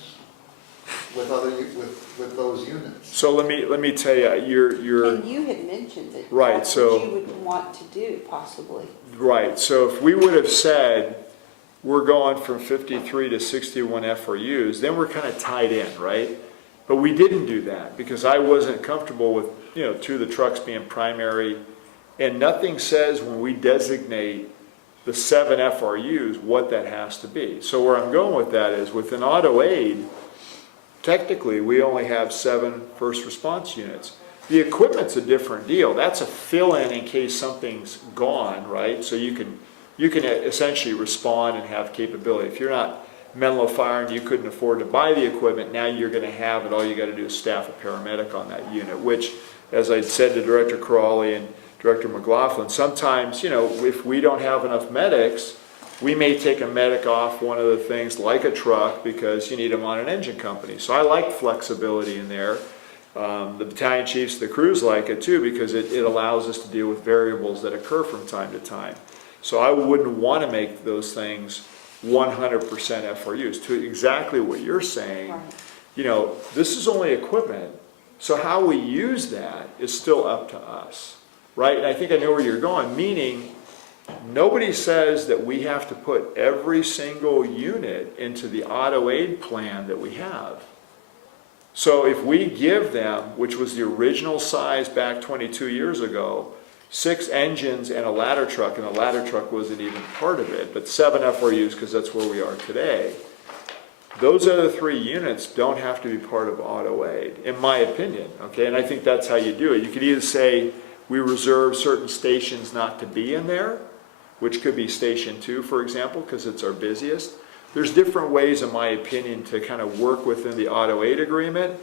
with those units. So let me tell you, And you had mentioned that Right, that's so- what you would want to do, possibly. right. So if we would have said we're going from 53 to 61 FRUs, then we're kind of tied in, right? But we didn't do that because I wasn't comfortable with 2 of the trucks being primary, and nothing says when we designate the 7 FRUs what that has to be. So where I'm going with that is within auto aid, technically we only have 7 first response units. The equipment's a different deal. That's a fill-in in case something's gone, right? So you can essentially respond and have capability. If you're not Menlo Fire and you couldn't afford to buy the equipment, now you're going to have it. All you got to do is staff a paramedic on that unit, which, as I said to Director Crawley and Director McLaughlin, sometimes, if we don't have enough medics, we may take a medic off one of the things like a truck because you need them on an engine company. So I like flexibility in there. The battalion chiefs, the crews like it too because it allows us to deal with variables that occur from time to time. So I wouldn't want to make those things 100% FRUs. To exactly what you're saying, this is only equipment. So how we use that is still up to us. Right? And I think I know where you're going, meaning nobody says that we have to put every single unit into the auto aid plan that we have. So if we give them, which was the original size back 22 years ago, 6 engines and a ladder truck, and the ladder truck wasn't even part of it, but 7 FRUs, because that's where we are today. Those other 3 units don't have to be part of auto aid, in my opinion, okay? And I think that's how you do it. You could either say, we reserve certain stations not to be in there, which could be Station 2, for example, because it's our busiest. There's different ways, in my opinion, to kind of work within the auto aid agreement.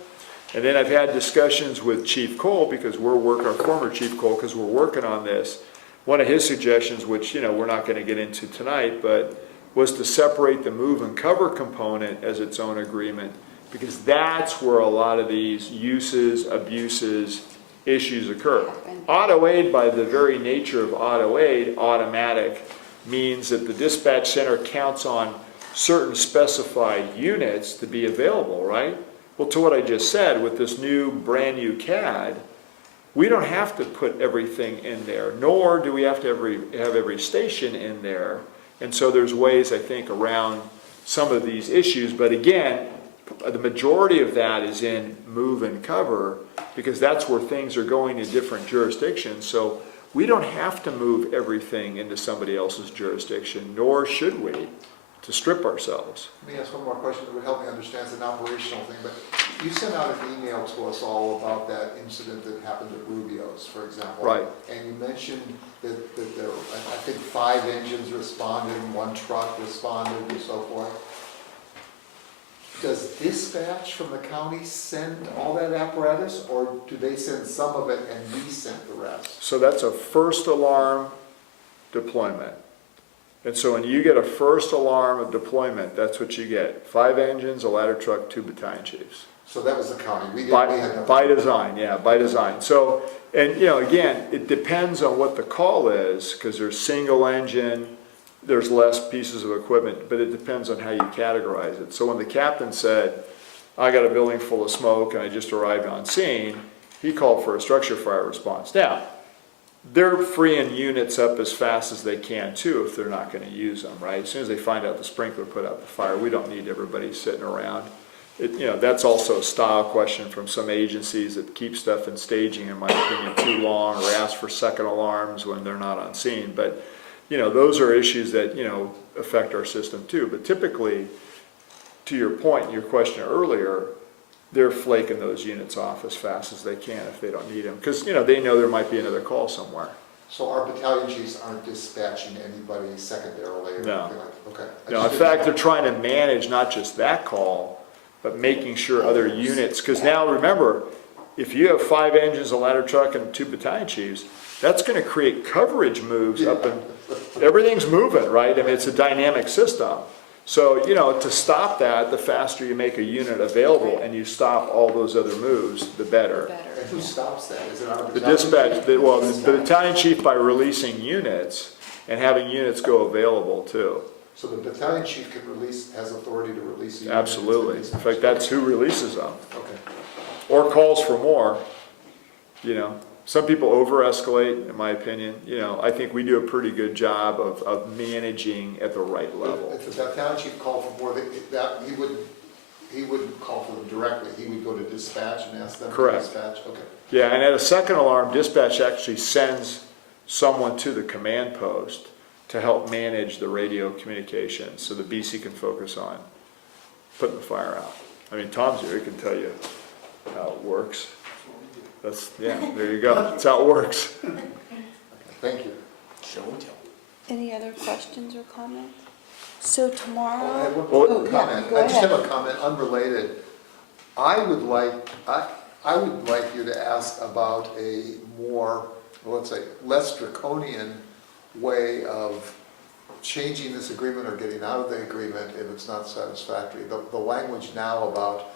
And then I've had discussions with Chief Cole, because our former Chief Cole, because we're working on this. One of his suggestions, which, we're not going to get into tonight, but was to separate the move and cover component as its own agreement, because that's where a lot of these uses, abuses, issues occur. Auto aid, by the very nature of auto aid, automatic, means that the dispatch center counts on certain specified units to be available, right? Well, to what I just said, with this brand new CAD, we don't have to put everything in there, nor do we have to have every station in there. And so there's ways, I think, around some of these issues. But again, the majority of that is in move and cover, because that's where things are going to different jurisdictions. So we don't have to move everything into somebody else's jurisdiction, nor should we, to strip ourselves. Let me ask one more question that would help me understand. It's an operational thing, but you sent out an email to us all about that incident that happened at Rubio's, for example. Right. And you mentioned that there, I think 5 engines responded, 1 truck responded, and so forth. Does dispatch from the county send all that apparatus, or do they send some of it and we send the rest? So that's a first alarm deployment. And so when you get a first alarm of deployment, that's what you get. 5 engines, a ladder truck, 2 battalion chiefs. So that was the county. We had nothing. By design, yeah, by design. So, and again, it depends on what the call is, because there's single engine, there's less pieces of equipment, but it depends on how you categorize it. So when the captain said, I got a building full of smoke and I just arrived on scene, he called for a structure fire response. Now, they're freeing units up as fast as they can too, if they're not going to use them, right? As soon as they find out the sprinkler put out the fire, we don't need everybody sitting around. That's also a style question from some agencies that keep stuff in staging, in my opinion, too long, or ask for second alarms when they're not on scene. But, those are issues that, affect our system too. But typically, to your point, your question earlier, they're flaking those units off as fast as they can if they don't need them. Because, they know there might be another call somewhere. So our battalion chiefs aren't dispatching anybody secondarily or No. anything like that? Okay. No, in fact, they're trying to manage not just that call, but making sure other units, because now remember, if you have 5 engines, a ladder truck, and 2 battalion chiefs, that's going to create coverage moves up, and everything's moving, right? I mean, it's a dynamic system. So, to stop that, the faster you make a unit available and you stop all those other moves, the better. And who stops that? Is it our The battalion dispatch, chief? the battalion chief, by releasing units and having units go available too. So the battalion chief has authority to release a unit? Absolutely. In fact, that's who releases them. Okay. Or calls for more. Some people over-escalate, in my opinion. I think we do a pretty good job of managing at the right level. If the battalion chief called for more, he wouldn't call for them directly. He would go to dispatch and ask them to Correct. dispatch? Okay. Yeah, and at a second alarm, dispatch actually sends someone to the command post to help manage the radio communications so the BC can focus on putting the fire out. I mean, Tom's here, he can tell you how it works. There you go. That's how it works. Thank you. Show and tell. Any other questions or comments? So I tomorrow, have one Oh, more yeah, comment. go I just ahead. have a comment unrelated. I would like you to ask about a more, let's say, less draconian way of changing this agreement or getting out of the agreement if it's not satisfactory. The language now about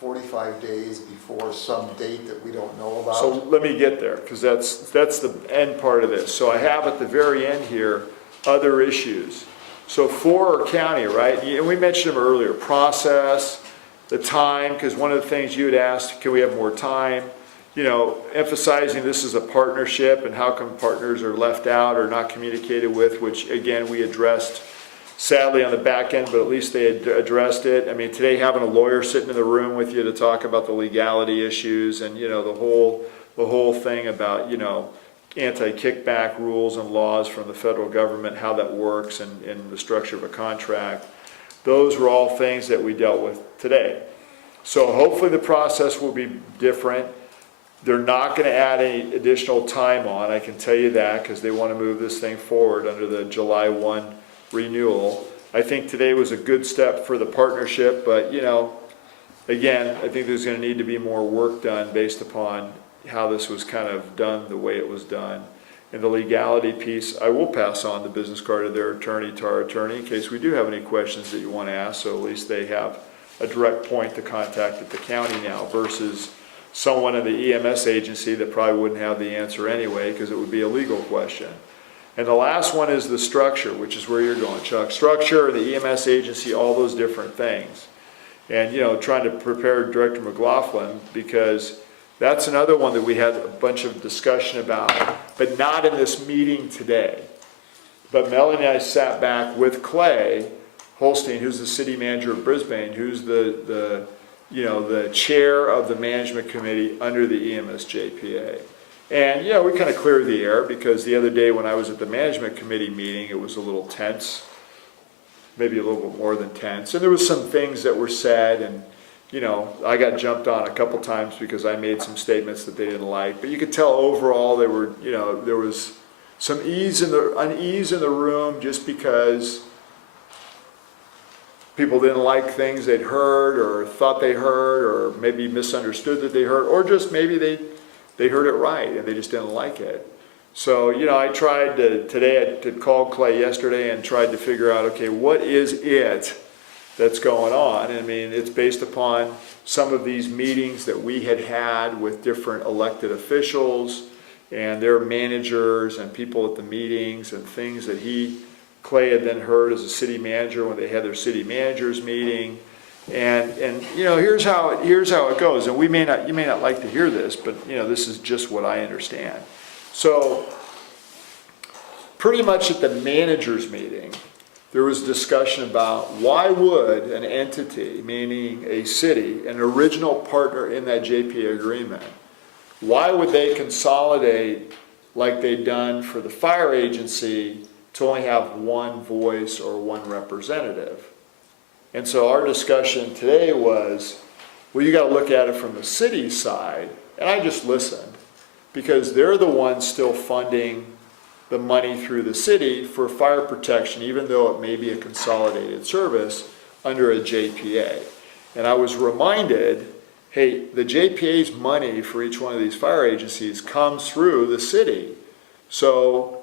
45 days before some date that we don't know about. So let me get there, because that's the end part of this. So I have at the very end here, other issues. So for our county, right, and we mentioned them earlier, process, the time, because one of the things you had asked, can we have more time? Emphasizing this is a partnership and how come partners are left out or not communicated with, which again, we addressed sadly on the back end, but at least they had addressed it. I mean, today having a lawyer sitting in the room with you to talk about the legality issues and, the whole thing about, anti-kickback rules and laws from the federal government, how that works and the structure of a contract. Those were all things that we dealt with today. So hopefully the process will be different. They're not going to add any additional time on, I can tell you that, because they want to move this thing forward under the July 1 renewal. I think today was a good step for the partnership, but, you know, again, I think there's going to need to be more work done based upon how this was kind of done the way it was done. And the legality piece, I will pass on the business card of their attorney to our attorney in case we do have any questions that you want to ask, so at least they have a direct point to contact at the county now versus someone in the EMS agency that probably wouldn't have the answer anyway because it would be a legal question. And the last one is the structure, which is where you're going, Chuck. Structure, the EMS agency, all those different things. And, you know, trying to prepare Director McLaughlin, because that's another one that we had a bunch of discussion about, but not in this meeting today. But Melanie and I sat back with Clay Holstein, who's the city manager of Brisbane, who's the chair of the management committee under the EMS JPA. And, you know, we kind of cleared the air because the other day when I was at the management committee meeting, it was a little tense, maybe a little bit more than tense. And there was some things that were said, and, you know, I got jumped on a couple times because I made some statements that they didn't like. But you could tell overall they were, you know, there was some unease in the room just because people didn't like things they'd heard or thought they heard or maybe misunderstood that they heard, or just maybe they heard it right and they just didn't like it. So, you know, I tried today, I called Clay yesterday and tried to figure out, okay, what is it that's going on? And I mean, it's based upon some of these meetings that we had with different elected officials and their managers and people at the meetings and things that Clay had then heard as a city manager when they had their city managers meeting. And you know, here's how it goes. And you may not like to hear this, but you know, this is just what I understand. So pretty much at the managers meeting, there was discussion about why would an entity, meaning a city, an original partner in that JPA agreement, why would they consolidate like they'd done for the fire agency to only have one voice or one representative? And so our discussion today was, well, you got to look at it from the city side. And I just listened because they're the ones still funding the money through the city for fire protection, even though it may be a consolidated service under a JPA. And I was reminded, hey, the JPA's money for each one of these fire agencies comes through the city. So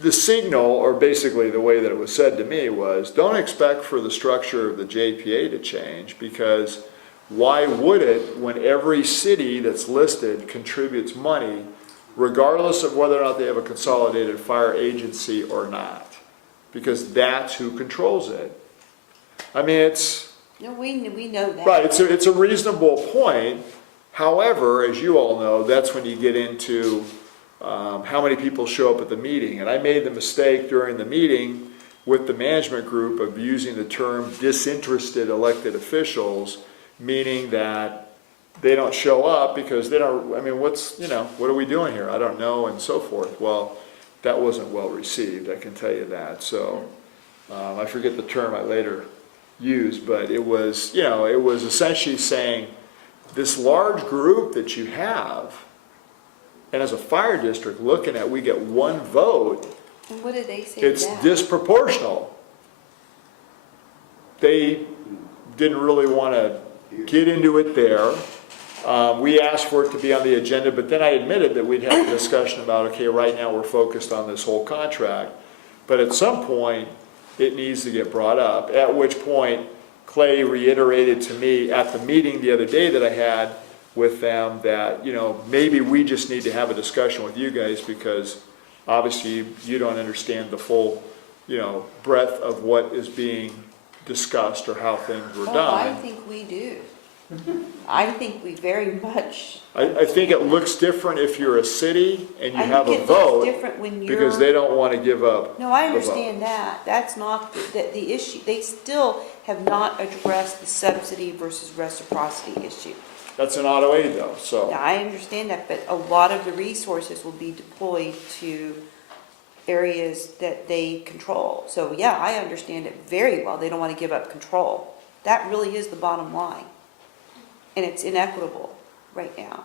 the signal, or basically the way that it was said to me, was don't expect for the structure of the JPA to change, because why would it when every city that's listed contributes money regardless of whether or not they have a consolidated fire agency or not? Because that's who controls it. I mean, it's... No, we know that. Right, it's a reasonable point. However, as you all know, that's when you get into how many people show up at the meeting. And I made the mistake during the meeting with the management group of using the term disinterested elected officials, meaning that they don't show up because they don't, I mean, what are we doing here? I don't know, and so forth. Well, that wasn't well received, I can tell you that. So I forget the term I later used, but it was, it was essentially saying this large group that you have, and as a fire district looking at, we get one vote. And what did they say? It's disproportional. They didn't really want to get into it there. We asked for it to be on the agenda, but then I admitted that we'd have a discussion about, okay, right now we're focused on this whole contract, but at some point it needs to get brought up, at which point Clay reiterated to me at the meeting the other day that I had with them that, maybe we just need to have a discussion with you guys because obviously you don't understand the full, breadth of what is being discussed or how things were done. I think we do. I think we very much. I think it looks different if you're a city and you have a It vote looks different when you're. because they don't want to give up. No, I the vote. understand that. That's not the issue. They still have not addressed the subsidy versus reciprocity issue. That's an auto aid though, Yeah, so. I understand that, but a lot of the resources will be deployed to areas that they control. So yeah, I understand it very well. They don't want to give up control. That really is the bottom line. And it's inequitable right now.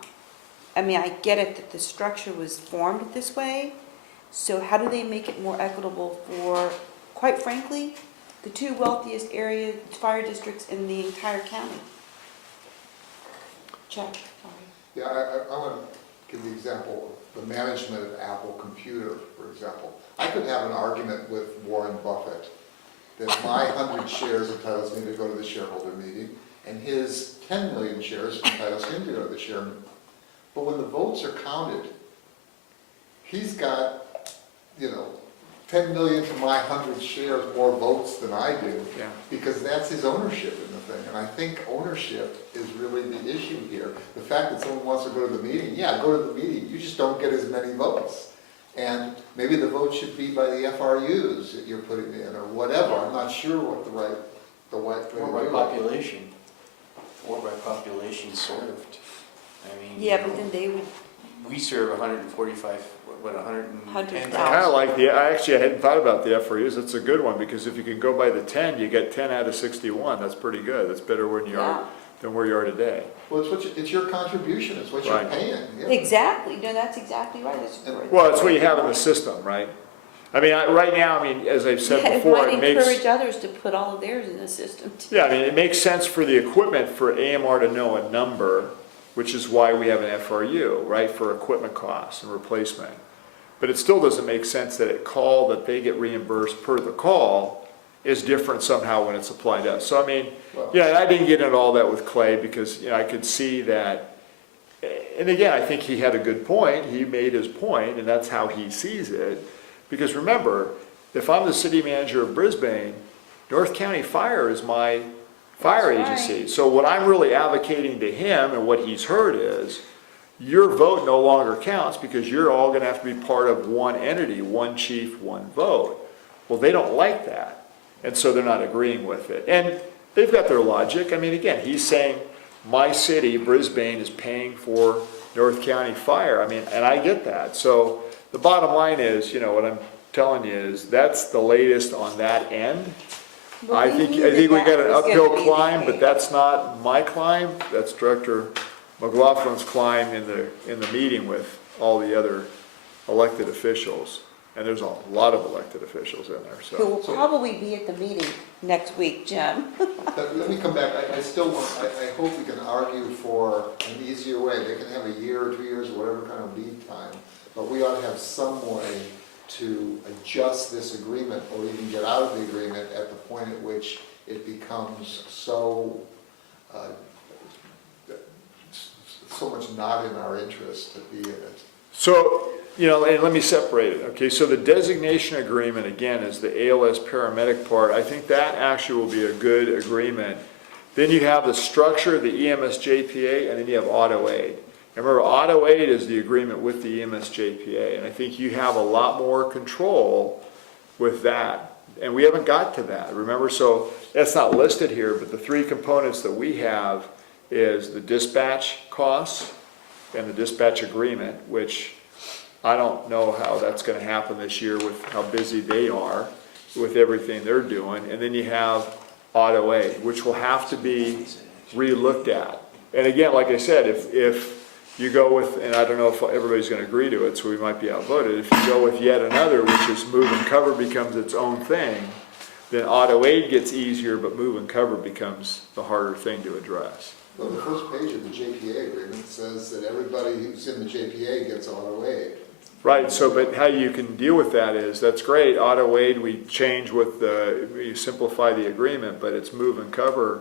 I mean, I get it that the structure was formed this way, so how do they make it more equitable for, quite frankly, the two wealthiest area fire districts in the entire county? Chuck, sorry. Yeah, I want to give the example of the management of Apple Computer, for example. I could have an argument with Warren Buffett that my 100 shares entitles me to go to the shareholder meeting, and his 10 million shares entitles him to go to the shareholder meeting. But when the votes are counted, he's got, 10 million to my 100 shares more votes than I do, Yeah. because that's his ownership in the thing. And I think ownership is really the issue here. The fact that someone wants to go to the meeting, yeah, go to the meeting, you just don't get as many votes. And maybe the vote should be by the FRUs that you're putting in, or whatever. I'm not sure what the right way to Or by do it. population, or by population served. I mean, Yeah, but then they would, we serve 145, what, 110,000? 100,000. I kind of like I hadn't thought about the FRUs. It's a good one, because if you can go by the 10, you get 10 out of 61. That's pretty good. That's better when you are, than where you are today. Well, it's your contribution, it's what you're Right. paying. Yeah. exactly, no, that's exactly right. That's great. Well, it's what you have in the system, right? I mean, right now, as I've said Yeah, before, it it might makes, encourage others to put all of theirs in the system too. yeah, I mean, it makes sense for the equipment for AMR to know a number, which is why we have an FRU, right, for equipment costs and replacement. But it still doesn't make sense that that they get reimbursed per the call is different somehow when it's applied to us. So I mean, Well- yeah, I didn't get into all that with Clay because, I could see that, and again, I think he had a good point. He made his point, and that's how he sees it. Because remember, if I'm the city manager of Brisbane, North County Fire is my fire That's agency. So what I'm really advocating to him and what he's heard is, your vote no longer counts because you're all gonna have to be part of one entity, one chief, one vote. Well, they don't like that, and so they're not agreeing with it. And they've got their logic. I mean, again, he's saying, my city, Brisbane, is paying for North County Fire. I mean, and I get that. So the bottom line is, what I'm telling you is, that's the latest on that end. I think we got an uphill climb, but that's not my climb. That's Director McLaughlin's climb in the meeting with all the other elected officials. And there's a lot of elected officials in there, Who so. will probably be at the meeting next week, Jim. But let me come back, I hope we can argue for an easier way. They can have a year or 2 years, or whatever kind of lead time, but we ought to have some way to adjust this agreement, or even get out of the agreement at the point at which it becomes so much not in our interest to be in it. So, and let me separate it, okay? So the designation agreement, again, is the ALS paramedic part. I think that actually will be a good agreement. Then you have the structure, the EMS JPA, and then you have auto aid. And remember, auto aid is the agreement with the EMS JPA, and I think you have a lot more control with that. And we haven't got to that, remember? So that's not listed here, but the three components that we have is the dispatch costs and the dispatch agreement, which I don't know how that's going to happen this year with how busy they are with everything they're doing. And then you have auto aid, which will have to be re-looked at. And again, like I said, if you go with, and I don't know if everybody's going to agree to it, so we might be outvoted, if you go with yet another, which is move and cover becomes its own thing, then auto aid gets easier, but move and cover becomes the harder thing to address. Well, the first page of the JPA agreement says that everybody who's in the JPA gets auto aid. Right, so, but how you can deal with that is, that's great, auto aid, we change with we simplify the agreement, but it's move and cover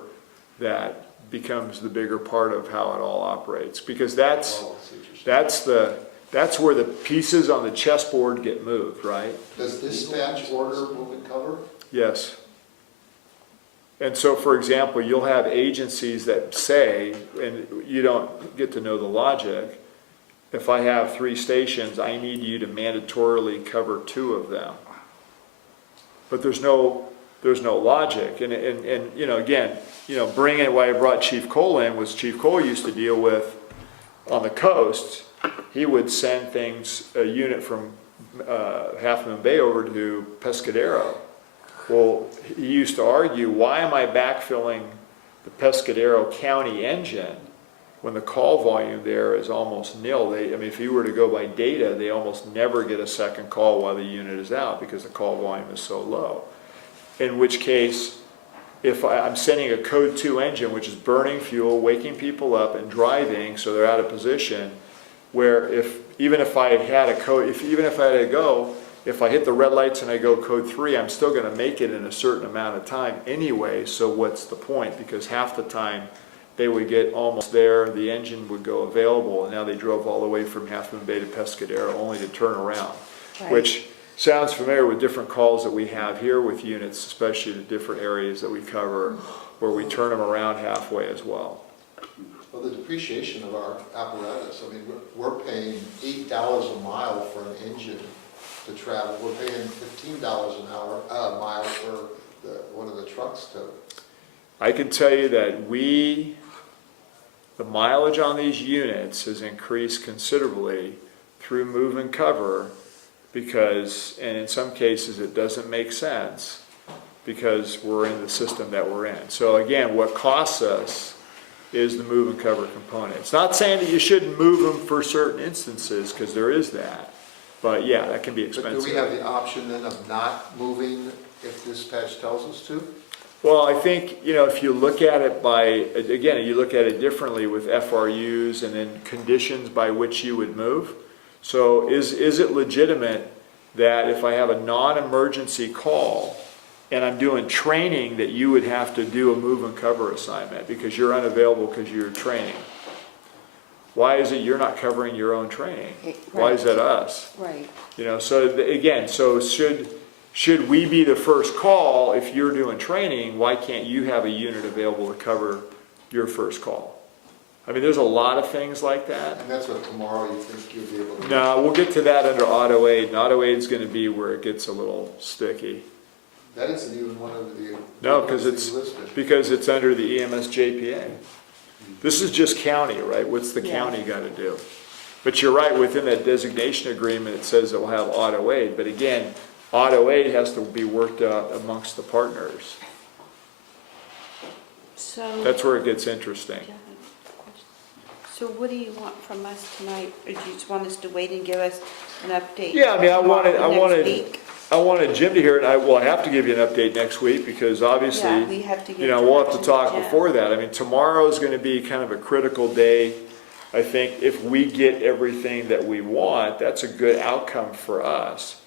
that becomes the bigger part of how it all operates. Because that's where the pieces on the chessboard get moved, right? Does dispatch order move and cover? Yes. And so, for example, you'll have agencies that say, and you don't get to know the logic, if I have 3 stations, I need you to mandatorily cover 2 of them. But there's no there's no logic. And, you know, again, you know, why I brought Chief Cole in was Chief Cole used to deal with, on the coast, he would send things, a unit from Half Moon Bay over to Pescadero. Well, he used to argue, why am I backfilling the Pescadero County engine when the call volume there is almost nil? I mean, if you were to go by data, they almost never get a second call while the unit is out because the call volume is so low. In which case, if I'm sending a code 2 engine, which is burning fuel, waking people up and driving so they're out of position, where even if I had to go, if I hit the red lights and I go code 3, I'm still going to make it in a certain amount of time anyway, so what's the point? Because half the time they would get almost there, the engine would go available, and now they drove all the way from Half Moon Bay to Pescadero only to turn around, Right. which sounds familiar with different calls that we have here with units, especially the different areas that we cover, where we turn them around halfway as well. Well, the depreciation of our apparatus, I mean, we're paying $8 a mile for an engine to travel. We're paying $15 a mile for one of the trucks to. I can tell you that the mileage on these units has increased considerably through move and cover because, and in some cases it doesn't make sense because we're in the system that we're in. So again, what costs us is the move and cover component. It's not saying that you shouldn't move them for certain instances, because there is that. But yeah, that can be But expensive. do we have the option then of not moving if dispatch tells us to? Well, I think, you know, if you look at it you look at it differently with FRUs and then conditions by which you would move. So is it legitimate that if I have a non-emergency call and I'm doing training that you would have to do a move and cover assignment because you're unavailable because you're training? Why is it you're not covering your own training? Why is that us? Right. You know, so again, so should we be the first call if you're doing training? Why can't you have a unit available to cover your first call? I mean, there's a lot of things like that. And that's what tomorrow you think you'll be able to. No, we'll get to that under auto aid, and auto aid's going to be where it gets a little sticky. That isn't even one of the. No, because listed. it's under the EMS JPA. This is just county, right? What's the Yeah. county got to do? But you're right, within that designation agreement, it says it will have auto aid. But again, auto aid has to be worked out amongst the partners. So. That's where it gets interesting. So what do you want from us tonight? Or do you just want us to wait and give us an update? Yeah, I mean, I next wanted week? Jim to hear it. I have to give you an update next week because obviously, Yeah, we have to get you know, we'll have to direction talk Jim. before that. I mean, tomorrow is going to be kind of a critical day. I think if we get everything that we want, that's a good outcome for us.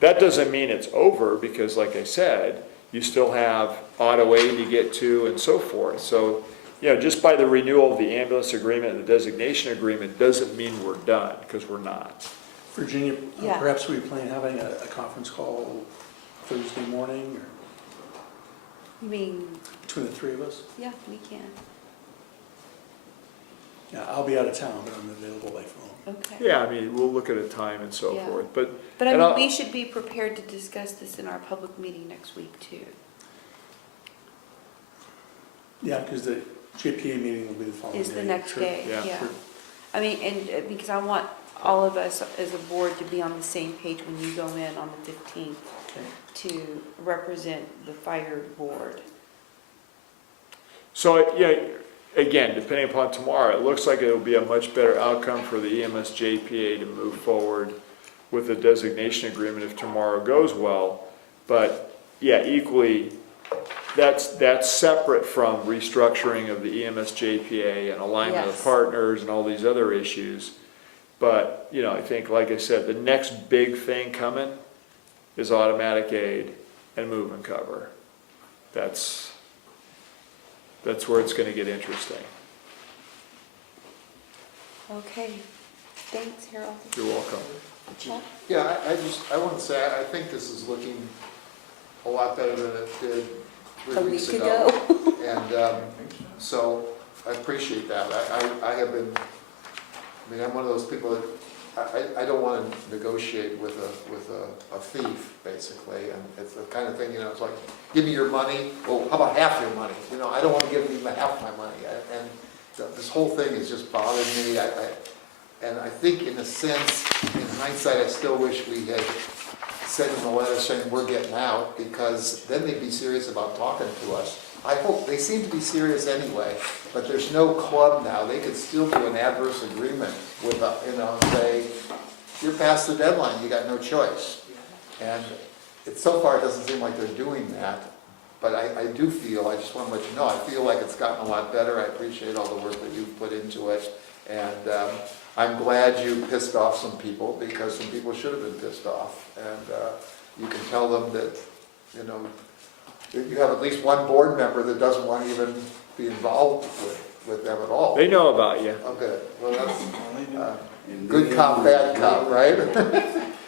That doesn't mean it's over because, like I said, you still have auto aid to get to and so forth. So, you know, just by the renewal of the ambulance agreement and the designation agreement doesn't mean we're done, because we're not. Virginia, Yeah. perhaps we plan having a conference call Thursday morning or You mean, between the three of us? yeah, we can. Yeah, I'll be out of town, but I'm available by phone. Okay. Yeah, I mean, we'll look at a time and so Yeah. forth, but. But I and mean, I'll- we should be prepared to discuss this in our public meeting next week too. Yeah, because the JPA meeting will be the following day. Is the next Sure. day, Yeah. yeah. Sure. I mean, and because I want all of us as a board to be on the same page when you go in on the 15th Okay. to represent the fire board. So, yeah, again, depending upon tomorrow, it looks like it'll be a much better outcome for the EMS JPA to move forward with the designation agreement if tomorrow goes well. But, yeah, equally, that's separate from restructuring of the EMS JPA and alignment of Yes. partners and all these other issues. But, you know, I think, like I said, the next big thing coming is automatic aid and move and cover. That's where it's going to get interesting. Okay, thanks, Harold. You're welcome. Chuck? Yeah, I want to say, I think this is looking a lot better than it did 3 weeks ago. And so I appreciate that. I have been, I mean, I'm one of those people that I don't want to negotiate with a thief, basically, and it's the kind of thing, it's like, give me your money, well, how about half your money? I don't want to give them half my money, and this whole thing has just bothered me, and I think in a sense, in hindsight, I still wish we had sent them a letter saying we're getting out, because then they'd be serious about talking to us. I hope, they seem to be serious anyway, but there's no club now. They could still do an adverse agreement with, say, you're past the deadline, you got no choice. And so far, it doesn't seem like they're doing that, but I do feel, I just want to let you know, I feel like it's gotten a lot better. I appreciate all the work that you've put into it, and I'm glad you pissed off some people, because some people should have been pissed off. And you can tell them that, you have at least one board member that doesn't want to even be involved with them at all. They know about you. Oh, good. Well, that's good cop, bad cop, right?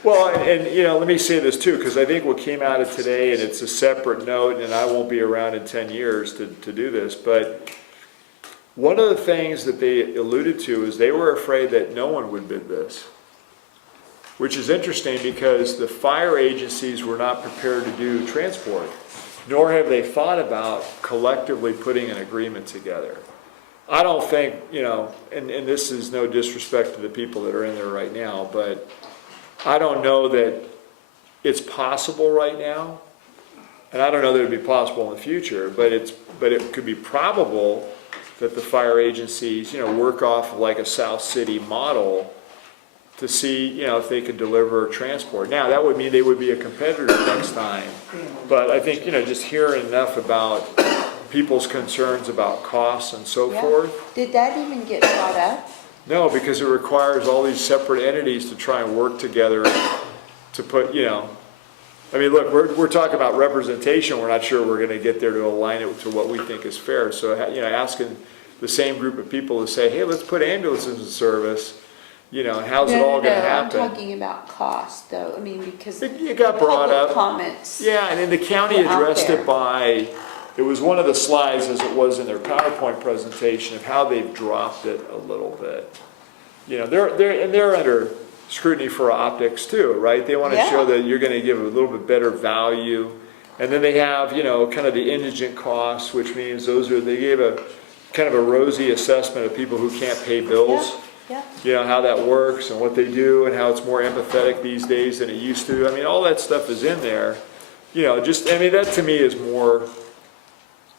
Well, and let me say this too, because I think what came out of today, and it's a separate note, and I won't be around in 10 years to do this, but one of the things that they alluded to is they were afraid that no one would bid this, which is interesting because the fire agencies were not prepared to do transport, nor have they thought about collectively putting an agreement together. I don't think, and this is no disrespect to the people that are in there right now, but I don't know that it's possible right now, and I don't know that it'd be possible in the future, but it could be probable that the fire agencies, work off like a South City model to see, if they could deliver transport. Now, that would mean they would be a competitor next time, but I think, just hearing enough about people's concerns about costs and so Yeah. forth. Did that even get brought up? No, because it requires all these separate entities to try and work together to put, I mean, look, we're talking about representation. We're not sure we're going to get there to align it to what we think is fair. So, asking the same group of people to say, hey, let's put ambulances in service, how's it all going to happen? I'm talking about cost, though. I mean, because It got brought public up. comments. Yeah, and then the county Were out addressed there. it by, it was one of the slides as it was in their PowerPoint presentation of how they've dropped it a little bit. They're under scrutiny for optics too, right? They want to show Yeah. that you're going to give a little bit better value. And then they have, kind of the indigent costs, which means they gave a kind of a rosy assessment of people who can't pay bills. Yeah. How that works and what they do and how it's more empathetic these days than it used to. I mean, all that stuff is in there. That to me is more,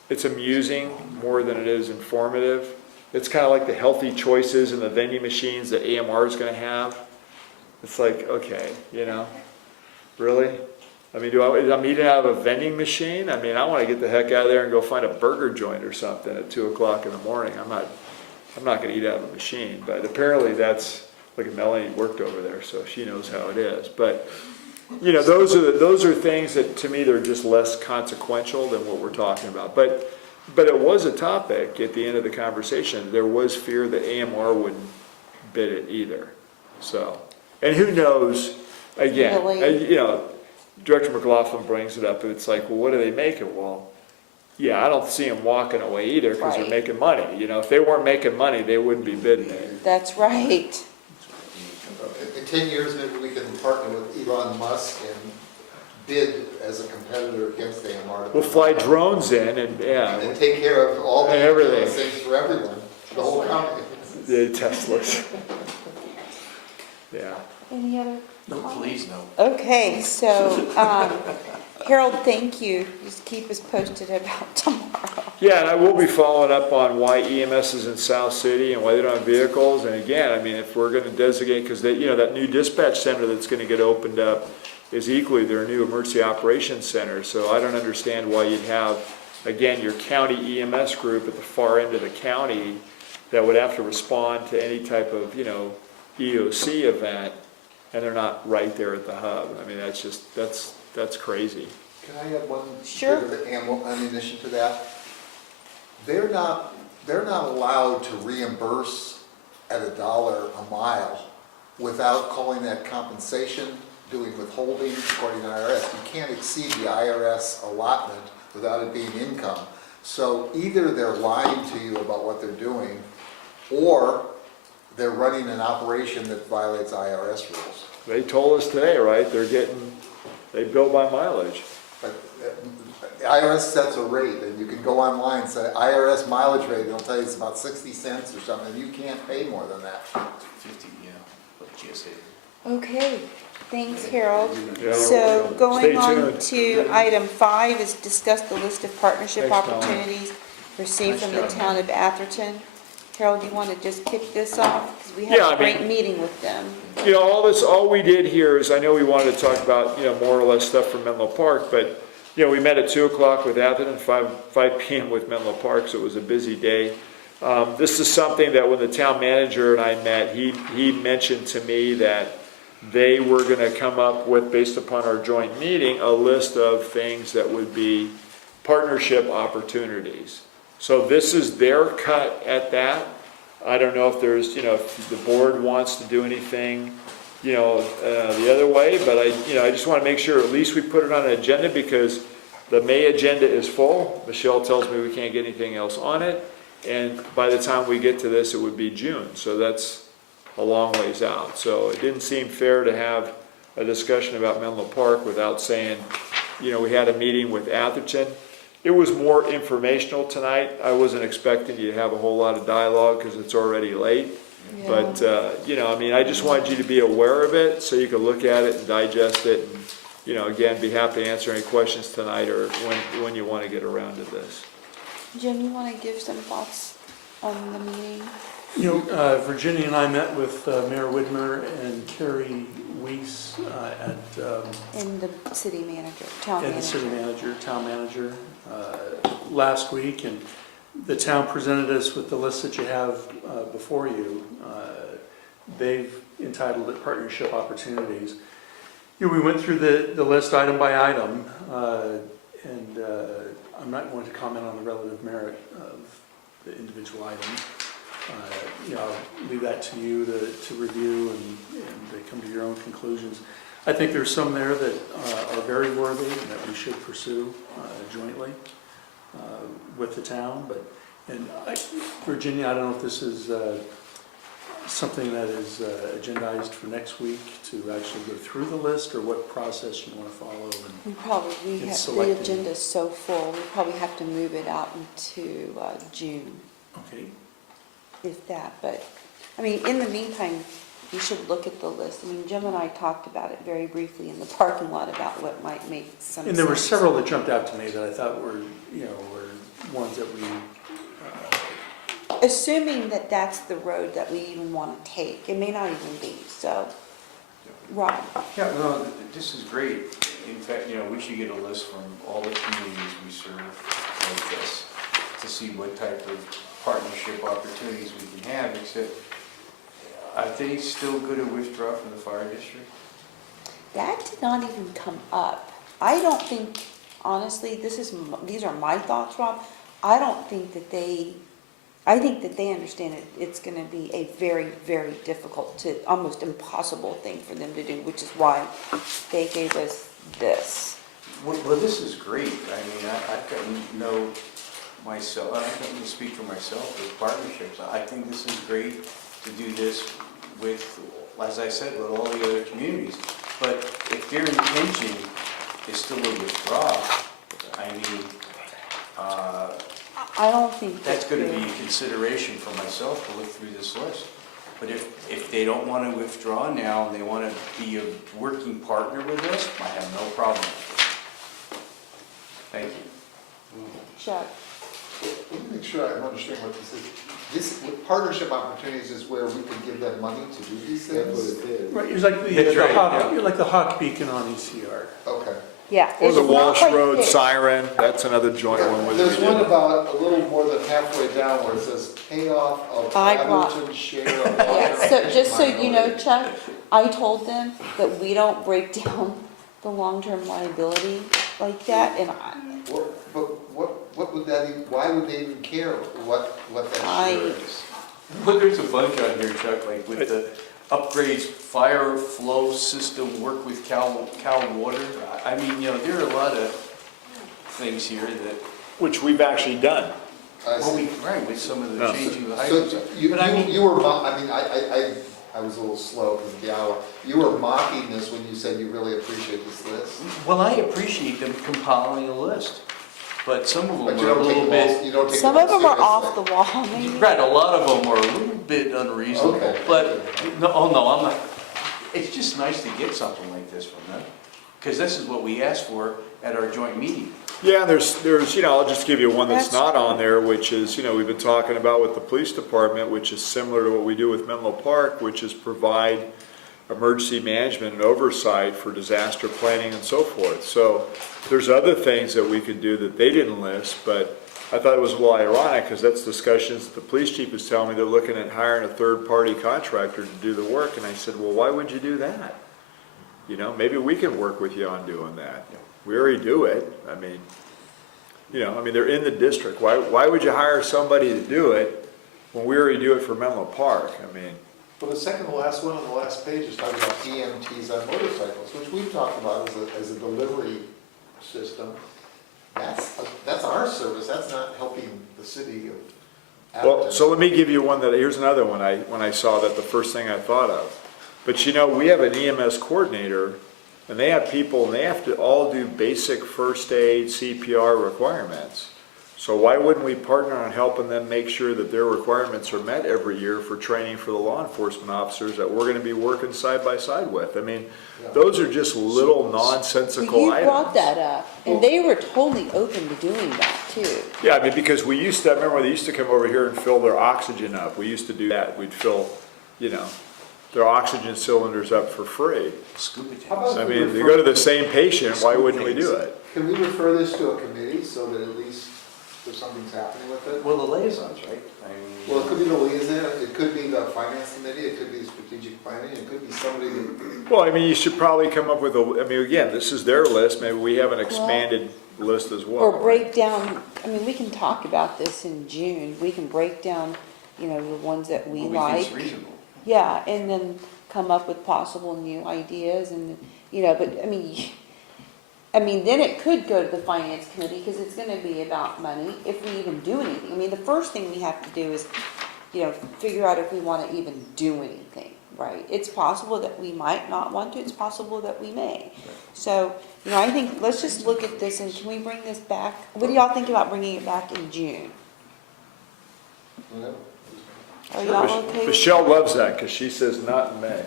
it's amusing more than it is informative. It's kind of like the healthy choices and the vending machines that AMR is going to have. It's like, okay, really? I mean, I'm eating out of a vending machine? I mean, I want to get the heck out of there and go find a burger joint or something at 2 o'clock in the morning. I'm not going to eat out of a machine, but apparently that's, like Melanie worked over there, so she knows how it is. But, those are things that to me, they're just less consequential than what we're talking about. But it was a topic at the end of the conversation. There was fear that AMR wouldn't bid it either. So, and who knows, again, Really? Director McLaughlin brings it up, and it's like, well, what do they make it? Well, yeah, I don't see them walking away either because they're Right. making money. If they weren't making money, they wouldn't be bidding it. That's right. In 10 years, maybe we can partner with Elon Musk and bid as a competitor against AMR. We'll fly drones in and, And take care of all the And everything. things for everyone, the whole company. the Teslas. Yeah. Any other No, please, no. Okay, so, Harold, thank you. Just keep us posted about tomorrow. Yeah, and I will be following up on why EMS is in South City and why they don't have vehicles. And again, I mean, if we're going to designate, because that new dispatch center that's going to get opened up is equally their new emergency operations center. So I don't understand why you'd have, again, your county EMS group at the far end of the county that would have to respond to any type of, EOC event, and they're not right there at the hub. I mean, that's crazy. Can I add one Sure. bit of ammunition to that? They're not allowed to reimburse at $1 a mile without calling that compensation, doing withholding according to IRS. You can't exceed the IRS allotment without it being income. So either they're lying to you about what they're doing, or they're running an operation that violates IRS rules. They told us today, right, they bill by mileage. But IRS sets a rate, and you can go online, and say IRS mileage rate, it'll tell you it's about 60 cents or something, and you can't pay more than that. 50, yeah, but GSA. Okay, thanks, Harold. Yeah. So going Stay on tuned. to item 5 is discuss the list of partnership Thanks, Melanie. opportunities received Nice from the job. town of Atherton. Harold, you want to just kick this off? Because we Yeah, had I a great mean- meeting with them. You know, all we did here is, I know we wanted to talk about, more or less stuff from Menlo Park, but, we met at 2 o'clock with Atherton, 5 PM with Menlo Park, so it was a busy day. This is something that when the town manager and I met, he mentioned to me that they were gonna come up with, based upon our joint meeting, a list of things that would be partnership opportunities. So this is their cut at that. I don't know if there's, if the board wants to do anything, the other way, but I just want to make sure at least we put it on an agenda because the May agenda is full. Michelle tells me we can't get anything else on it. And by the time we get to this, it would be June. So that's a long ways out. So it didn't seem fair to have a discussion about Menlo Park without saying, we had a meeting with Atherton. It was more informational tonight. I wasn't expecting you to have a whole lot of dialogue because it's already late. But, I just wanted you to be aware of it so you could look at it and digest it. And, again, be happy to answer any questions tonight or when you want to get around to this. Jim, you want to give some thoughts on the meeting? Virginia and I met with Mayor Widmer and Carrie Weiss And the city manager, town and the city manager. town manager, last week, and the town presented us with the list that you have before you. They've entitled it Partnership Opportunities. We went through the list item by item, and I'm not going to comment on the relative merit of the individual items. I'll leave that to you to review and come to your own conclusions. I think there's some there that are very worthy and that we should pursue jointly with the town. Virginia, I don't know if this is something that is agendized for next week to actually go through the list, or what process you want to follow. We have, the selecting. agenda is so full, we probably have to move it out into June, Okay. if that. But, in the meantime, you should look at the list. Jim and I talked about it very briefly in the parking lot about what might make some sense. And there were several that jumped out to me that I thought were ones that we. Assuming that that's the road that we even want to take. It may not even be, so. Rob? Yeah, no, this is great. In fact, we should get a list from all the communities we serve like this to see what type of partnership opportunities we can have, except are they still going to withdraw from the fire district? That did not even come up. I don't think, honestly, these are my thoughts, Rob. I don't think that I think that they understand it's going to be a very, very difficult to almost impossible thing for them to do, which is why they gave us this. Well, this is great. I've gotten to know myself, I can't speak for myself with partnerships. I think this is great to do this with, as I said, with all the other communities. But if their intention is still to withdraw, I don't think that's going to be a consideration for myself to look through this list. But if they don't want to withdraw now and they want to be a working partner with us, I have no problem with it. Thank you. Chuck. Let me make sure I understand what this is. This partnership opportunities is where we can give them money to do these things? That's what it is. Right, it was like That's right, like the Hawk Beacon on ECR. Okay. Yeah. Or it's the not Walsh like Road this. Siren, that's another joint one with There's we one did. about a little more than halfway down where it says payoff of I brought- Atherton's share of. Yeah, so just so you know, Chuck, I told them that we don't break down the long-term liability like that, and What would that, why would they even care what that share is? Well, there's a bunch on here, Chuck, like with the upgrades, fire flow system, work with Cal Water. There are a lot of things here that, Which we've actually done. I Well, see. right, with some of the No. changing of the So items. you, But I mean- you were, I mean, I was a little slow because of the hour. You were mocking this when you said you really appreciate this list. Well, I appreciate them compiling a list, but some of But them you are a don't take little them bit, all, you don't take Some them of all them are seriously. off the wall, maybe. right, a lot of them are a little bit unreasonable. Okay. But, no, oh no, I'm not, it's just nice to get something like this from them, because this is what we asked for at our joint meeting. Yeah, there's, you know, I'll just give you one that's That's not true. on there, which is, you know, we've been talking about with the police department, which is similar to what we do with Menlo Park, which is provide emergency management and oversight for disaster planning and so forth. So there's other things that we could do that they didn't list, but I thought it was a little ironic because that's discussions that the police chief was telling me they're looking at hiring a third-party contractor to do the work. And I said, well, why would you do that? You know, maybe we can work with you on doing that. We already do it. I mean, you know, I mean, they're in the district. Why would you hire somebody to do it when we already do it for Menlo Park? I mean, Well, the second to last one on the last page is talking about EMTs on motorcycles, which we've talked about as a delivery system. That's our service, that's not helping the city of well, Abington. so let me give you one that, here's another one when I saw that, the first thing I thought of. But you know, we have an EMS coordinator, and they have people, and they have to all do basic first aid, CPR requirements. So why wouldn't we partner on helping them make sure that their requirements are met every year for training for the law enforcement officers that we're gonna be working side by side with? I mean, those are just little nonsensical You items. brought that up, and they were totally open to doing that too. Yeah, I mean, because we used to, I remember they used to come over here and fill their oxygen up. We used to do that. We'd fill, you know, their oxygen cylinders up for free. Scuba How tanks. about- I mean, they go to the same patient, why wouldn't we do it? Can we refer this to a committee so that at least if something's happening with it? Well, the liaisons, right? I mean, Well, it could be the liaison, it could be the finance committee, it could be strategic planning, it could be somebody that, Well, I mean, you should probably come up with I mean, again, this is their list, maybe we have an expanded list as well. Or break down, I mean, we can talk about this in June. We can break down, you know, the ones that we what we like. think's reasonable. Yeah, and then come up with possible new ideas and, you know, but, I mean, then it could go to the finance committee, because it's gonna be about money, if we even do anything. I mean, the first thing we have to do is, you know, figure out if we wanna even do anything, right? It's possible that we might not want to, it's possible that we may. So, you know, I think, let's just look at this, and can we bring this back? What do y'all think about bringing it back in June? you know, Are y'all okay with? Michelle loves that, because she says not in May.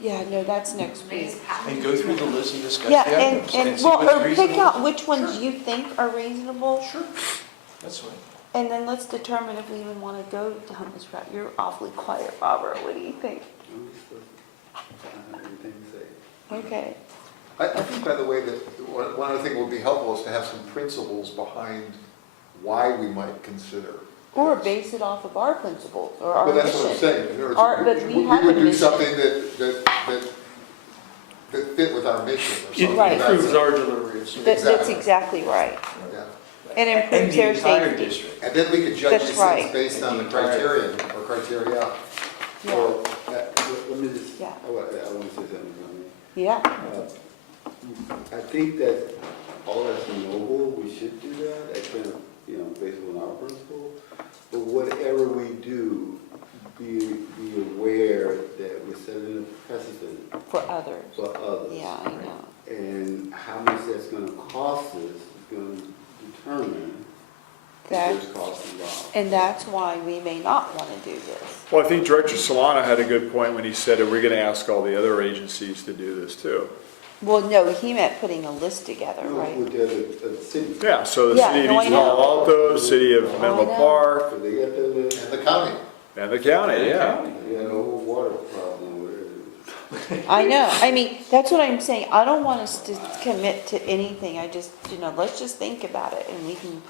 Yeah, no, that's next week. And go through the list and discuss Yeah, the items and, see well, what's or pick reasonable. out which ones you think are reasonable, Sure, that's right. and then let's determine if we even wanna go down this route. You're awfully quiet, Robert, what do you think? Okay, I think, by the way, that one other thing that would be helpful is to have some principles behind why we might consider. or this. base it off of our principles, or our But that's what I'm mission. saying. In other words, Our- but we have would a do mission. something that fit with our mission or It something. Right. That's improves it. our delivery of service. That's Exactly. exactly right, Yeah. and And improves the their entire safety. district. And then we could judge That's these right. things based on the The entire- criterion or criteria. Yeah, Well, let me just, Yeah. I want to say something. yeah, I think that all that's noble, we should do that, that's kind of, based on our principle. But whatever we do, be aware that we're setting a precedent for others, for others. yeah, I know. And how much that's gonna cost us is gonna determine if That, there's cost involved. and that's why we may not wanna do this. Well, I think Director Solana had a good point when he said, are we gonna ask all the other agencies to do this too? Well, no, he meant putting a list together, right? With the other cities, Yeah, so the Yeah, city of no, I East know. Palo Alto, city of I Menlo know. Park, so they got their list, And the county. and the county, yeah. they got a whole water problem, whatever it is. I know, I mean, that's what I'm saying, I don't want us to commit to anything, I just, let's just think about it, and we can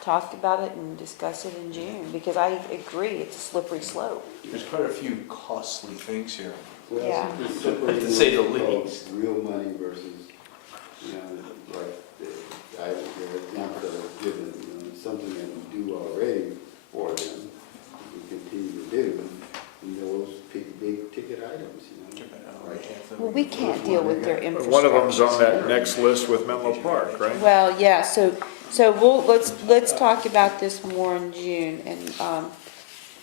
talk about it and discuss it in June, because I agree, it's a slippery slope. There's quite a few costly things here. Well, Yeah. it's separating To say the of least. real money versus, like, the example that was given, something that we do already for them, we continue to do, and those big ticket items, Well, we can't deal with their infrastructure. One of them's on that next list with Menlo Park, right? Well, yeah, so So let's talk about this more in June, and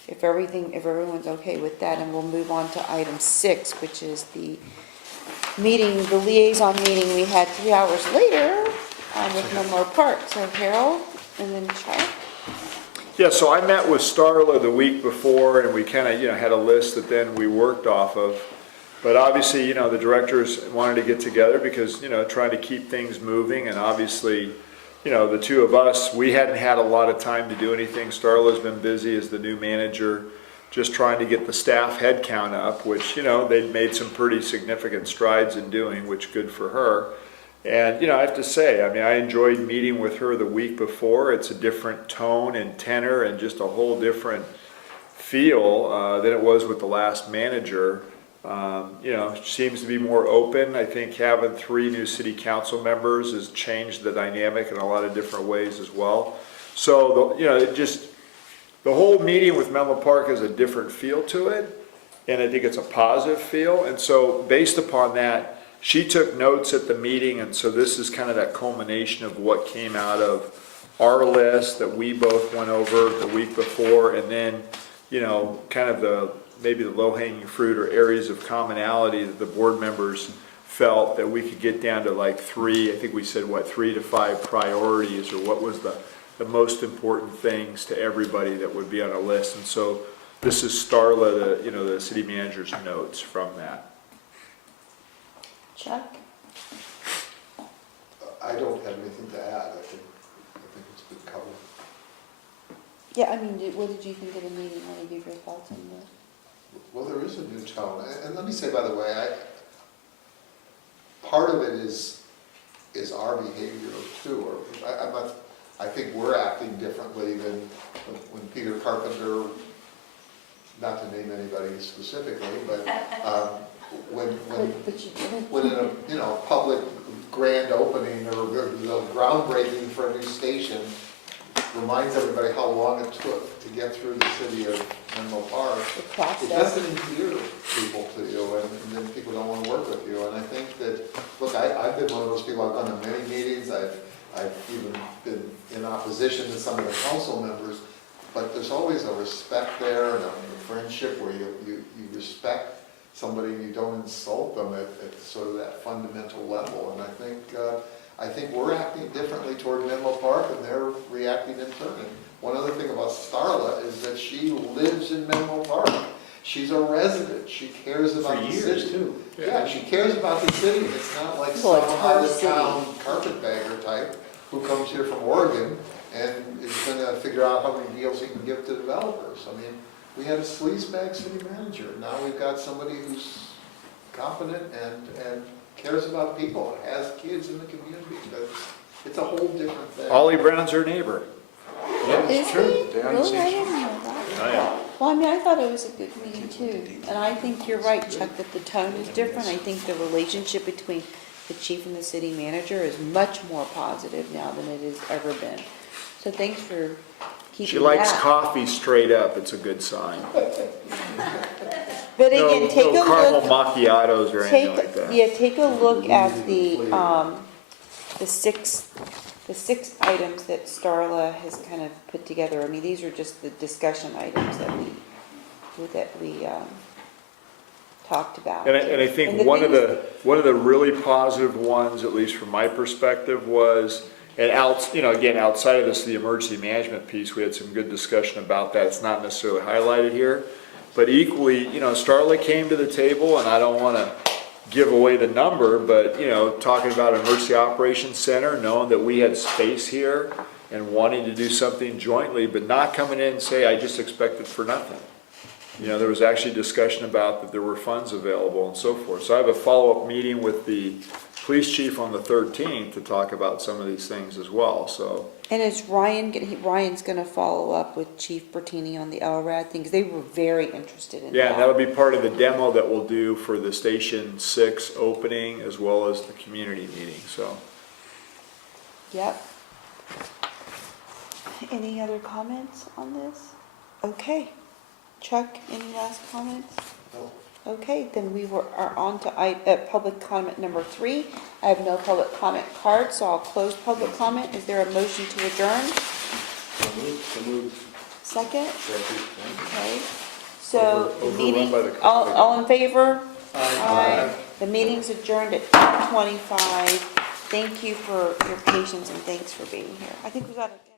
if everyone's okay with that, and we'll move on to item 6, which is the liaison meeting we had 3 hours later with Menlo Park. So Harold, and then Chuck. Yeah, so I met with Starla the week before, and we kind of, had a list that then we worked off of. But obviously, the directors wanted to get together because, trying to keep things moving, and obviously, the two of us, we hadn't had a lot of time to do anything. Starla's been busy as the new manager, just trying to get the staff head count up, which, they'd made some pretty significant strides in doing, which good for her. And, I have to say, I enjoyed meeting with her the week before. It's a different tone and tenor and just a whole different feel than it was with the last manager. She seems to be more open. I think having 3 new city council members has changed the dynamic in a lot of different ways as well. So, the whole meeting with Menlo Park has a different feel to it, and I think it's a positive feel. And so based upon that, she took notes at the meeting, and so this is kind of that culmination of what came out of our list that we both went over the week before, and then, kind of maybe the low-hanging fruit or areas of commonality that the board members felt that we could get down to like 3, I think we said, 3 to 5 priorities, or what was the most important things to everybody that would be on a list. And so this is Starla, the city manager's notes from that. Chuck? I don't have anything to add. I think it's been covered. Yeah, what did you think of the meeting? Want to give your thoughts on this? Well, there is a new tone, and let me say, by the way, part of it is our behavior too. Or I think we're acting differently than when Peter Carpenter, not to name anybody specifically, but when in a public grand opening or groundbreaking for a new station, reminds everybody how long it took to get through the city of Menlo Park. It doesn't endear people to you, and then people don't want to work with you. And I think that, look, I've been one of those people. I've gone to many meetings. I've even been in opposition to some of the council members, but there's always a respect there and a friendship where you respect somebody and you don't insult them at sort of that fundamental level. And I think we're acting differently toward Menlo Park, and they're reacting in turn. And one other thing about Starla is that she lives in Menlo Park. She's a resident. She cares about the city. For years, too. Yeah, she cares about the city. It's not like some out-of-town carpetbagger type who comes here from Oregon and is going to figure out how many deals he can give to developers. We had a sleazebag city manager. Now we've got somebody who's competent and cares about people, has kids in the community. It's a whole different thing. Ollie Brown's her neighbor. Yeah, it's true. Really? I didn't know that. Oh, yeah. Well, I thought it was a good meeting too. And I think you're right, Chuck, that the tone is different. I think the relationship between the chief and the city manager is much more positive now than it has ever been. So thanks for keeping She likes that. coffee straight up. It's a good sign. But again, take a no caramel look. macchiatos or anything like that. Yeah, take a look at the six items that Starla has kind of put together. These are just the discussion items that we talked about. And I think And the one thing of the really positive ones, at least from my perspective, was, and again, outside of this, the emergency management piece, we had some good discussion about that. It's not necessarily highlighted here, but equally, Starla came to the table, and I don't want to give away the number, but talking about emergency operations center, knowing that we had space here and wanting to do something jointly, but not coming in and say, I just expect it for nothing. There was actually discussion about that there were funds available and so forth. So I have a follow-up meeting with the police chief on the 13th to talk about some of these things as well. So. And is Ryan's going to follow up with Chief Bertini on the LRAD thing? Because they were very interested in that. Yeah, and that'll be part of the demo that we'll do for the Station 6 opening as well as the community meeting, so. Yep. Any other comments on this? Okay. Chuck, any last comments? No. Okay, then are on to public comment number 3. I have no public comment card, so I'll close public comment. Is there a motion to adjourn? So moved. Second? Second. Okay, so the Overrun meeting, by the- all in favor? Aye. The meeting's adjourned at 10:25. Thank you for your patience and thanks for being here. I think we got it.